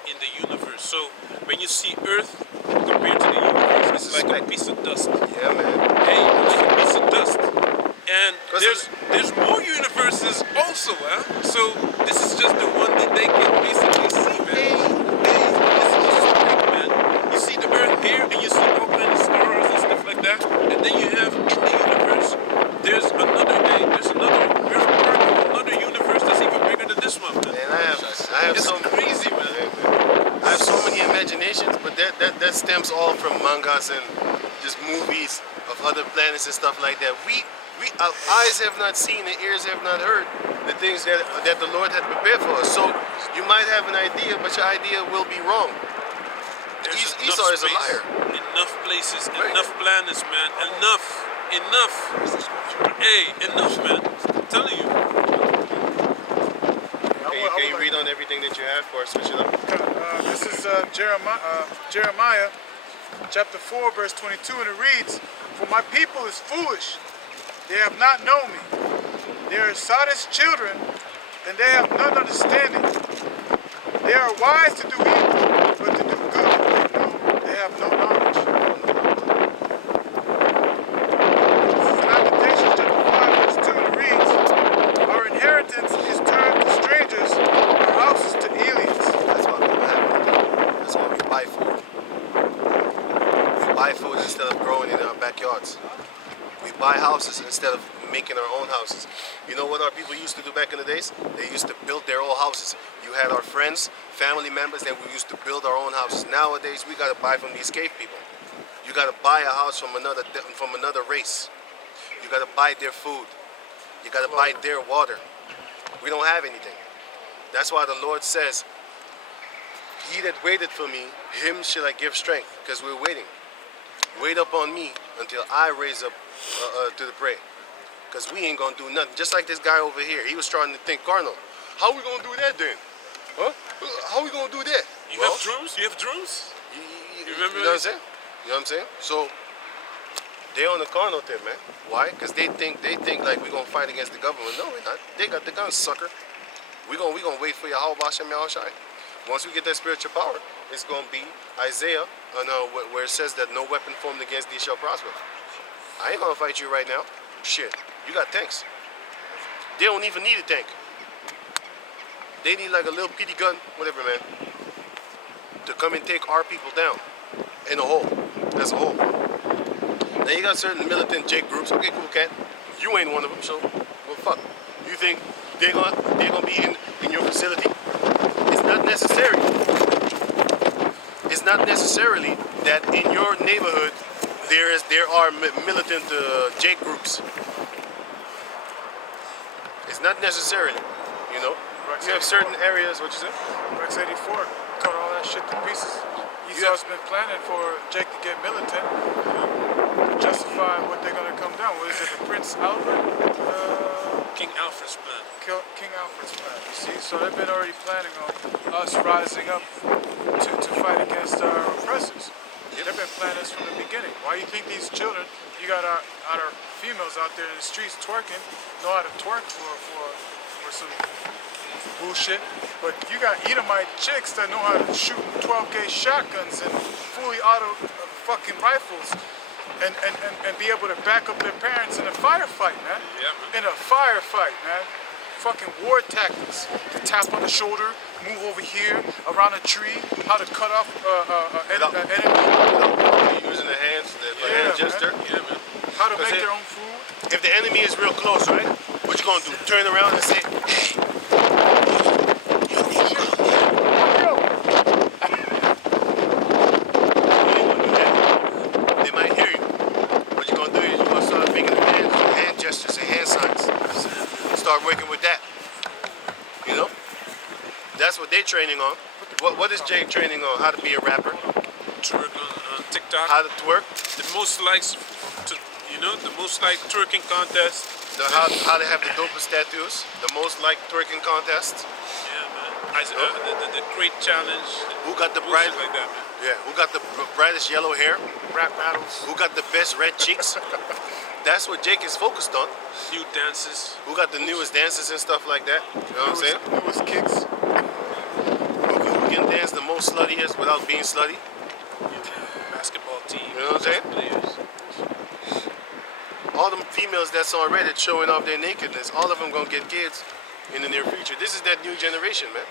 in the universe. So when you see Earth compared to the universe, it's a like a speck. piece of dust. Yeah, man. Hey, it's like a piece of dust. And Because there's more universes also, huh? So this is just the one that they can basically see, man. Hey, this is just so big, man. You see the Earth here, and you see all kinds of stars and stuff like that. And then you have in the universe, there's another universe that's even bigger than this one, man. Man, I have It's so crazy, man. I have so many imaginations, but that stems all from mangas and just movies of other planets and stuff like that. Our eyes have not seen and ears have not heard the things that the Lord had prepared for us. So you might have an idea, but your idea will be wrong. There's Esau enough is a space, liar. Enough places, Right. enough planets, man. Enough. Hey, enough, man. I'm telling you. Can you read on everything that you have for us? Switch it up. This is Jeremiah chapter 4, verse 22, and it reads, "For my people is foolish, they have not known me. They are Sodom's children, and they have none understanding. They are wise to do evil, but to do good they have no knowledge." This is Lamentations chapter 5, verse 2, and it reads, "Our inheritance is turned to strangers, our houses to aliens." That's why we don't have anything. That's why we buy food. We buy food instead of growing it in our backyards. We buy houses instead of making our own houses. You know what our people used to do back in the days? They used to build their own houses. You had our friends, family members, and we used to build our own houses. Nowadays, we gotta buy from these cave people. You gotta buy a house from another race. You gotta buy their food. You gotta buy their water. We don't have anything. That's why the Lord says, "He that waited for me, him shall I give strength," because we're waiting. Wait up on me until I raise up to the prey. Because we ain't gonna do nothing. Just like this guy over here. He was trying to think carnal. How we gonna do that then? Huh? How we gonna do that? You have drums? You have drums? You remember know what I'm that? saying? You know what I'm saying? So they on the carnal tip, man. Why? Because they think like we're gonna fight against the government. No, we're not. They got the guns, sucker. We gonna wait for Yahweh Shem Yahushai. Once we get that spiritual power, it's gonna be Isaiah, where it says that no weapon formed against thee shall prosper. I ain't gonna fight you right now. Shit, you got tanks. They don't even need a tank. They need like a little PD gun, whatever, man, to come and take our people down in a whole, as a whole. Now you got certain militant Jake groups. Okay, cool, cat. You ain't one of them, so well, fuck. You think they're gonna be in your facility? It's not necessary. It's not necessarily that in your neighborhood there are militant Jake groups. It's not necessarily, you know. You have certain areas. What you say? Rex 84 cut all that shit to pieces. Esau's been planning for Jake to get militant to justify what they're gonna come down. What is it, the Prince Albert? King Alfred's plan. King Alfred's plan, you see? So they've been already planning on us rising up to fight against our oppressors. They've been planning this from the beginning. Why do you think these children, you got our females out there in the streets twerking, know how to twerk for some bullshit, but you got Edomite chicks that know how to shoot 12 gauge shotguns and fully auto fucking rifles and be able to back up their parents in a firefight, man. Yeah, man. In a firefight, man. Fucking war tactics. To tap on the shoulder, move over here, around a tree, how to cut off an enemy. Using the hands, the Yeah, hand gesture. man. Yeah, man. How to Because make it- their own food. If the enemy is real close, right? What you gonna do? Turn around and say, "Hey, Yo, you ain't gonna do that." They might hear you. What you gonna working with that. You know? That's what they're training on. What is Jake training on? How to be a rapper? Twerk on TikTok. How to twerk? The most likes, the most liked twerking contest. How to have the dopest tattoos? The most liked twerking contests? Yeah, man. The great challenge. Who got the bullshit brightest? like that, man. Yeah. Who got the brightest yellow hair? Rap battles. Who got the best red cheeks? That's what Jake is focused on. New dances. Who got the newest dances and stuff like that? You know what I'm saying? Newest kicks. Who can dance the most sluttiest without being slutty? Basketball team. You know what I'm saying? Players. All them females that's on Reddit showing off their nakedness, all of them gonna get kids in the near future. This is that new generation, man.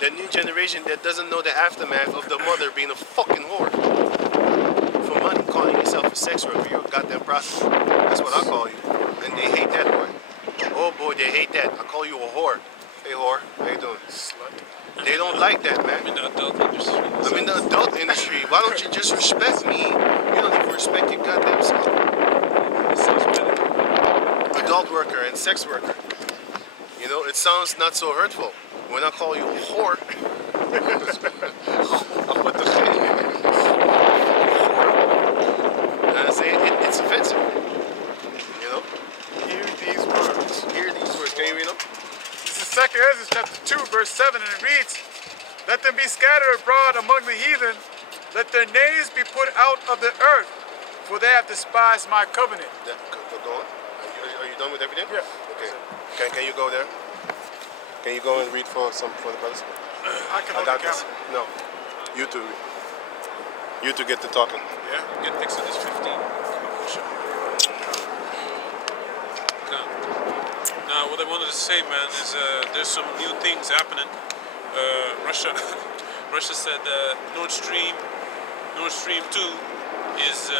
That new generation that doesn't know the aftermath of the mother being a fucking whore. For money, calling yourself a sex worker, you're a goddamn prostitute. That's what I call you. And they hate that, boy. Oh boy, they hate that. I call you a whore. Hey whore, how you doing? Slut. They don't like that, man. I'm in the adult industry. I'm in the adult industry. Why don't you just respect me? You don't even respect your goddamn self. It sounds better. Adult worker and sex worker. You know, it sounds not so hurtful. When I call you a whore, I'll put the thing in it. And I say it's offensive. You know? Hear these words. Hear these words. Can you read them? This is 2 Ezra chapter 2, verse 7, and it reads, "Let them be scattered abroad among the heathen. Let their names be put out of the earth, for they have despised my covenant." Go on. Are you done with everything? Yeah. Okay. Can you go there? Can you go and read for the brothers? I can I hold the got this. camera. No. You two. You two get to talking. Yeah, get Exodus 15. Okay. Now, what I wanted to say, man, is there's some new things happening. Russia, Russia said Nord Stream 2 is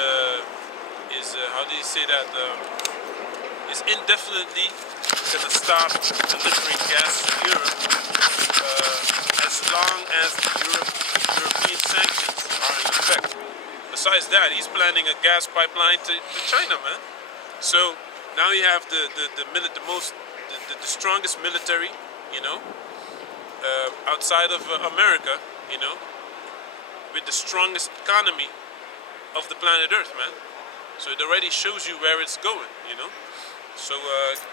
how do you say that? Is indefinitely going to stop delivering gas to Europe as long as the European sanctions are in effect. Besides that, he's planning a gas pipeline to China, man. So now you have the strongest military, outside of America, with the strongest economy of the planet Earth, man. So it already shows you where it's going, So,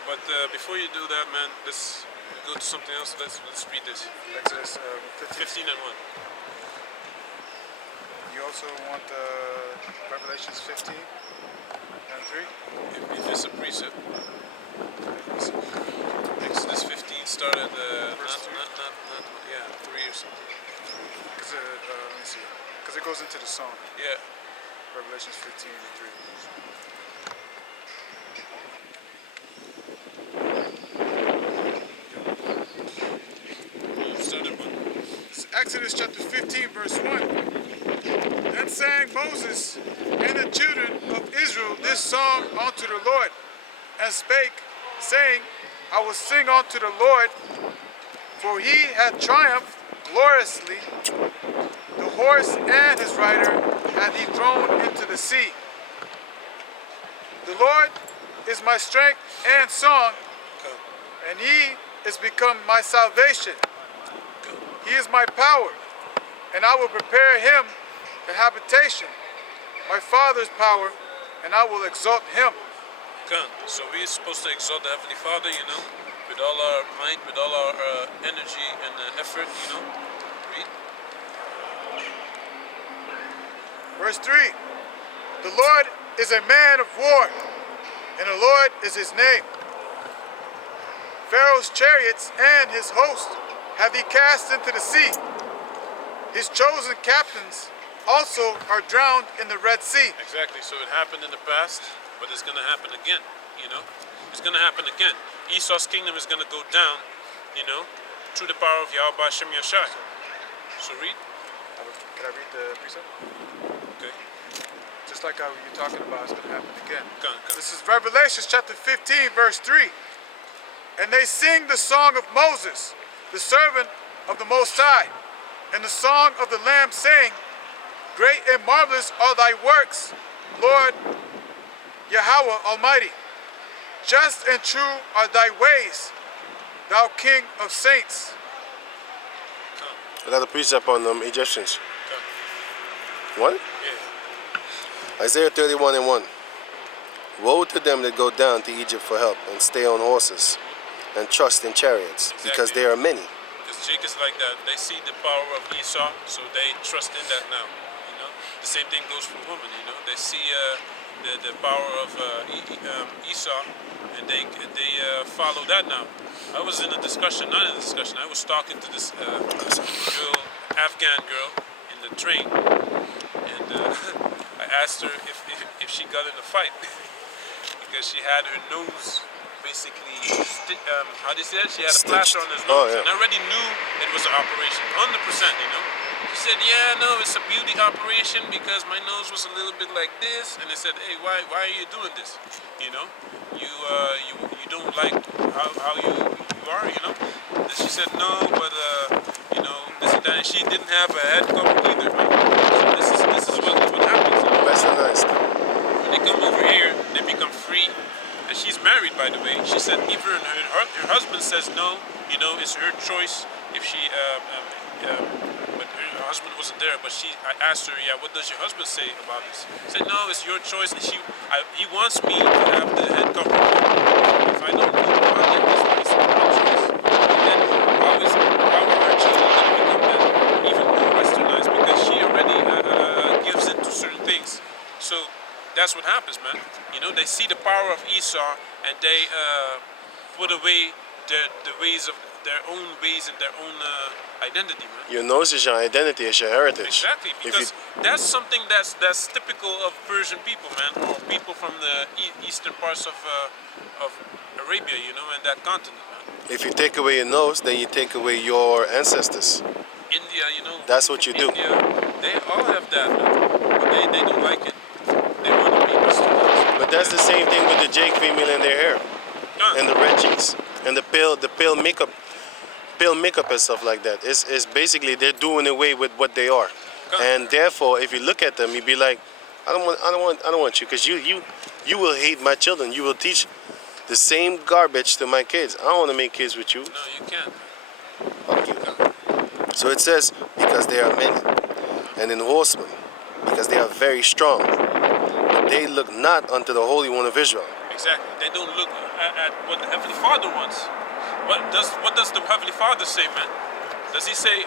but before you do that, man, let's go to something else. Let's read this. Exodus 15 and 1. You also want Revelations 15 and 3? If it's a precept. Exodus 15 started not 3 or something. Because let me see. Because it goes into the song. Yeah. Revelations 15 and 3. Started one. Exodus chapter 15, verse 1. Then sang Moses and the children of Israel this song unto the Lord, and spake, saying, I will sing unto the Lord, for he hath triumphed gloriously. The horse and his rider hath he thrown into the sea. The Lord is my strength and song, and he is become my salvation. He is my power, and I will prepare him a habitation, my Father's power, and I will exalt him. Come. So we're supposed to exalt the Heavenly Father, with all our might, with all our energy and effort, Read. Verse 3. The Lord is a man of war, and the Lord is his name. Pharaoh's chariots and his host hath he cast into the sea. His chosen captains also are drowned in the Red Sea. Exactly. So it happened in the past, but it's going to happen again, It's going to happen again. Esau's kingdom is going to go down, through the power of Yahweh Hashem Yashai. So read. Can I read the precept? Okay. Just like how you're talking about, it's going to happen again. Come. This is Revelation chapter 15, verse 3. And they sing the song of Moses, the servant of the Most High, and the song of the Lamb, saying, Great and marvelous are thy works, Lord Yahweh Almighty. just and true are thy ways, thou King of saints. Another precept on Egyptians. What? Yeah. Isaiah 31:1. Woe to them that go down to Egypt for help and stay on horses and trust in chariots, because Exactly. there are many. Because Jacob's like that. They see the power of Esau, so they trust in that now. You know, the same thing goes for women. You know, they see the power of Esau, and they follow that now. I was in a discussion, not in a discussion. I was talking to this girl, Afghan girl, in the train, and I asked her if she got in a fight because she had her nose basically, how do you say that? She had a plaster on his nose. Oh, yeah. And I already knew it was an operation, 100%, you know. She said, yeah, no, it's a beauty operation because my nose was a little bit like this. And I said, hey, why are you doing this? You know, you don't like how you are, you know. And she said, no, but, you know, this and that. And she didn't have a head cover either, man. So this is what happens. You know? Westernized. When they come over here, they become free. And she's married, by the way. She said even her husband says no. You know, it's her choice if she. But her husband wasn't there. But I asked her, yeah, what does your husband say about this? She said, no, it's your choice. And he wants me to have the head covered. If I don't want it, it's my choice. And then how are our children going to become then even more westernized? Because she already gives in to certain things. So that's what happens, man. You know, they see the power of Esau and they put away the ways of their own ways and their own identity, man. Your nose is your identity, it's your heritage. Exactly, because that's something that's typical of Persian people, man, or people from the eastern parts of Arabia, you know, and that continent, man. If you take away your nose, then you take away your ancestors. India, you know. That's what you do. India, they all have that, man. But they don't like it. They want to be westernized. But that's the same thing with the Jake female and their hair. And the red cheeks. And the pale makeup and stuff like that. It's basically they're doing away with what they are. And therefore, if you look at them, you'd be like, I don't want you, because you will hate my children. You will teach the same garbage to my kids. I don't want to make kids with you. No, you can't. Fuck you. So it says, because they are many, and in horsemen, because they are very strong. But they look not unto the Holy One of Israel. Exactly. They don't look at what the Heavenly Father wants. What does the Heavenly Father say, man? Does he say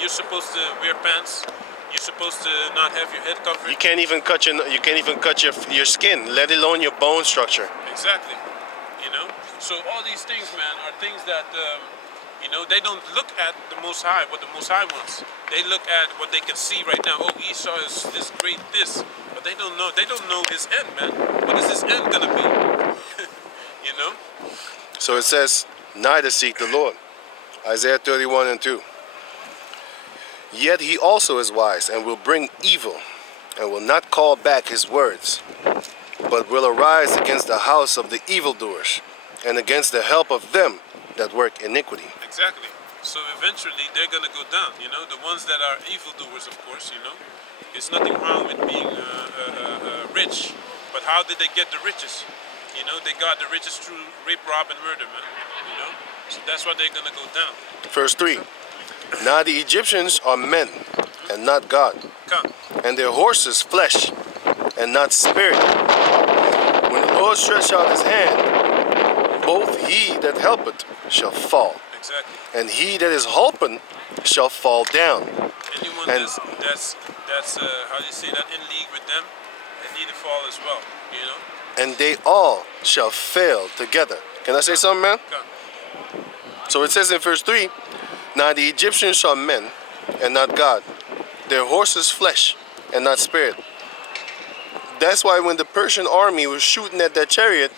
you're supposed to wear pants? You're supposed to not have your head covered? You can't even cut your skin, let alone your bone structure. Exactly. You know. So all these things, man, are things that you know, they don't look at the Most High, what the Most High wants. They look at what they can see right now. Oh, Esau is this great, this, but they don't know. They don't know his end, man. What is his end gonna be? You know. So it says, neither seek the Lord. Isaiah 31:2. Yet he also is wise and will bring evil and will not call back his words, but will arise against the house of the evildoers and against the help of them that work iniquity. Exactly. So eventually they're gonna go down. You know, the ones that are evildoers, of course. You know, there's nothing wrong with being rich, but how did they get the riches? You know, they got the riches through rape, rob, and murder, man. You know, so that's why they're gonna go down. Verse 3. Now the Egyptians are men and not God, Come. and their horses flesh and not spirit. When the Lord stretch out his hand, both he that helpeth shall fall, Exactly. and he that is holpen shall fall down. Anyone And- that's how do you say that, in league with them, they need to fall as well. You know. And they all shall fail together. Can I say something, man? Come. So it says in verse 3, now the Egyptians are men and not God, their horses flesh and not spirit. That's why when the Persian army was shooting at that chariot,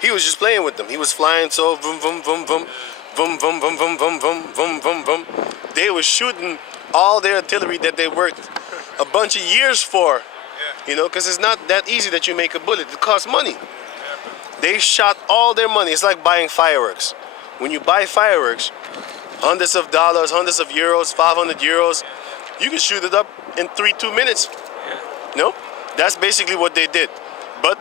he was just playing with them. He was flying so vum vum vum vum vum vum vum vum vum vum vum vum vum. They were shooting all their artillery that they worked a bunch of years for. You know, because it's not that easy that you make a bullet. It costs money. They shot all their money. It's like buying fireworks. When you buy fireworks, hundreds of dollars, hundreds of euros, 500 euros, you can shoot it up in 2 minutes. No? That's basically what they did. But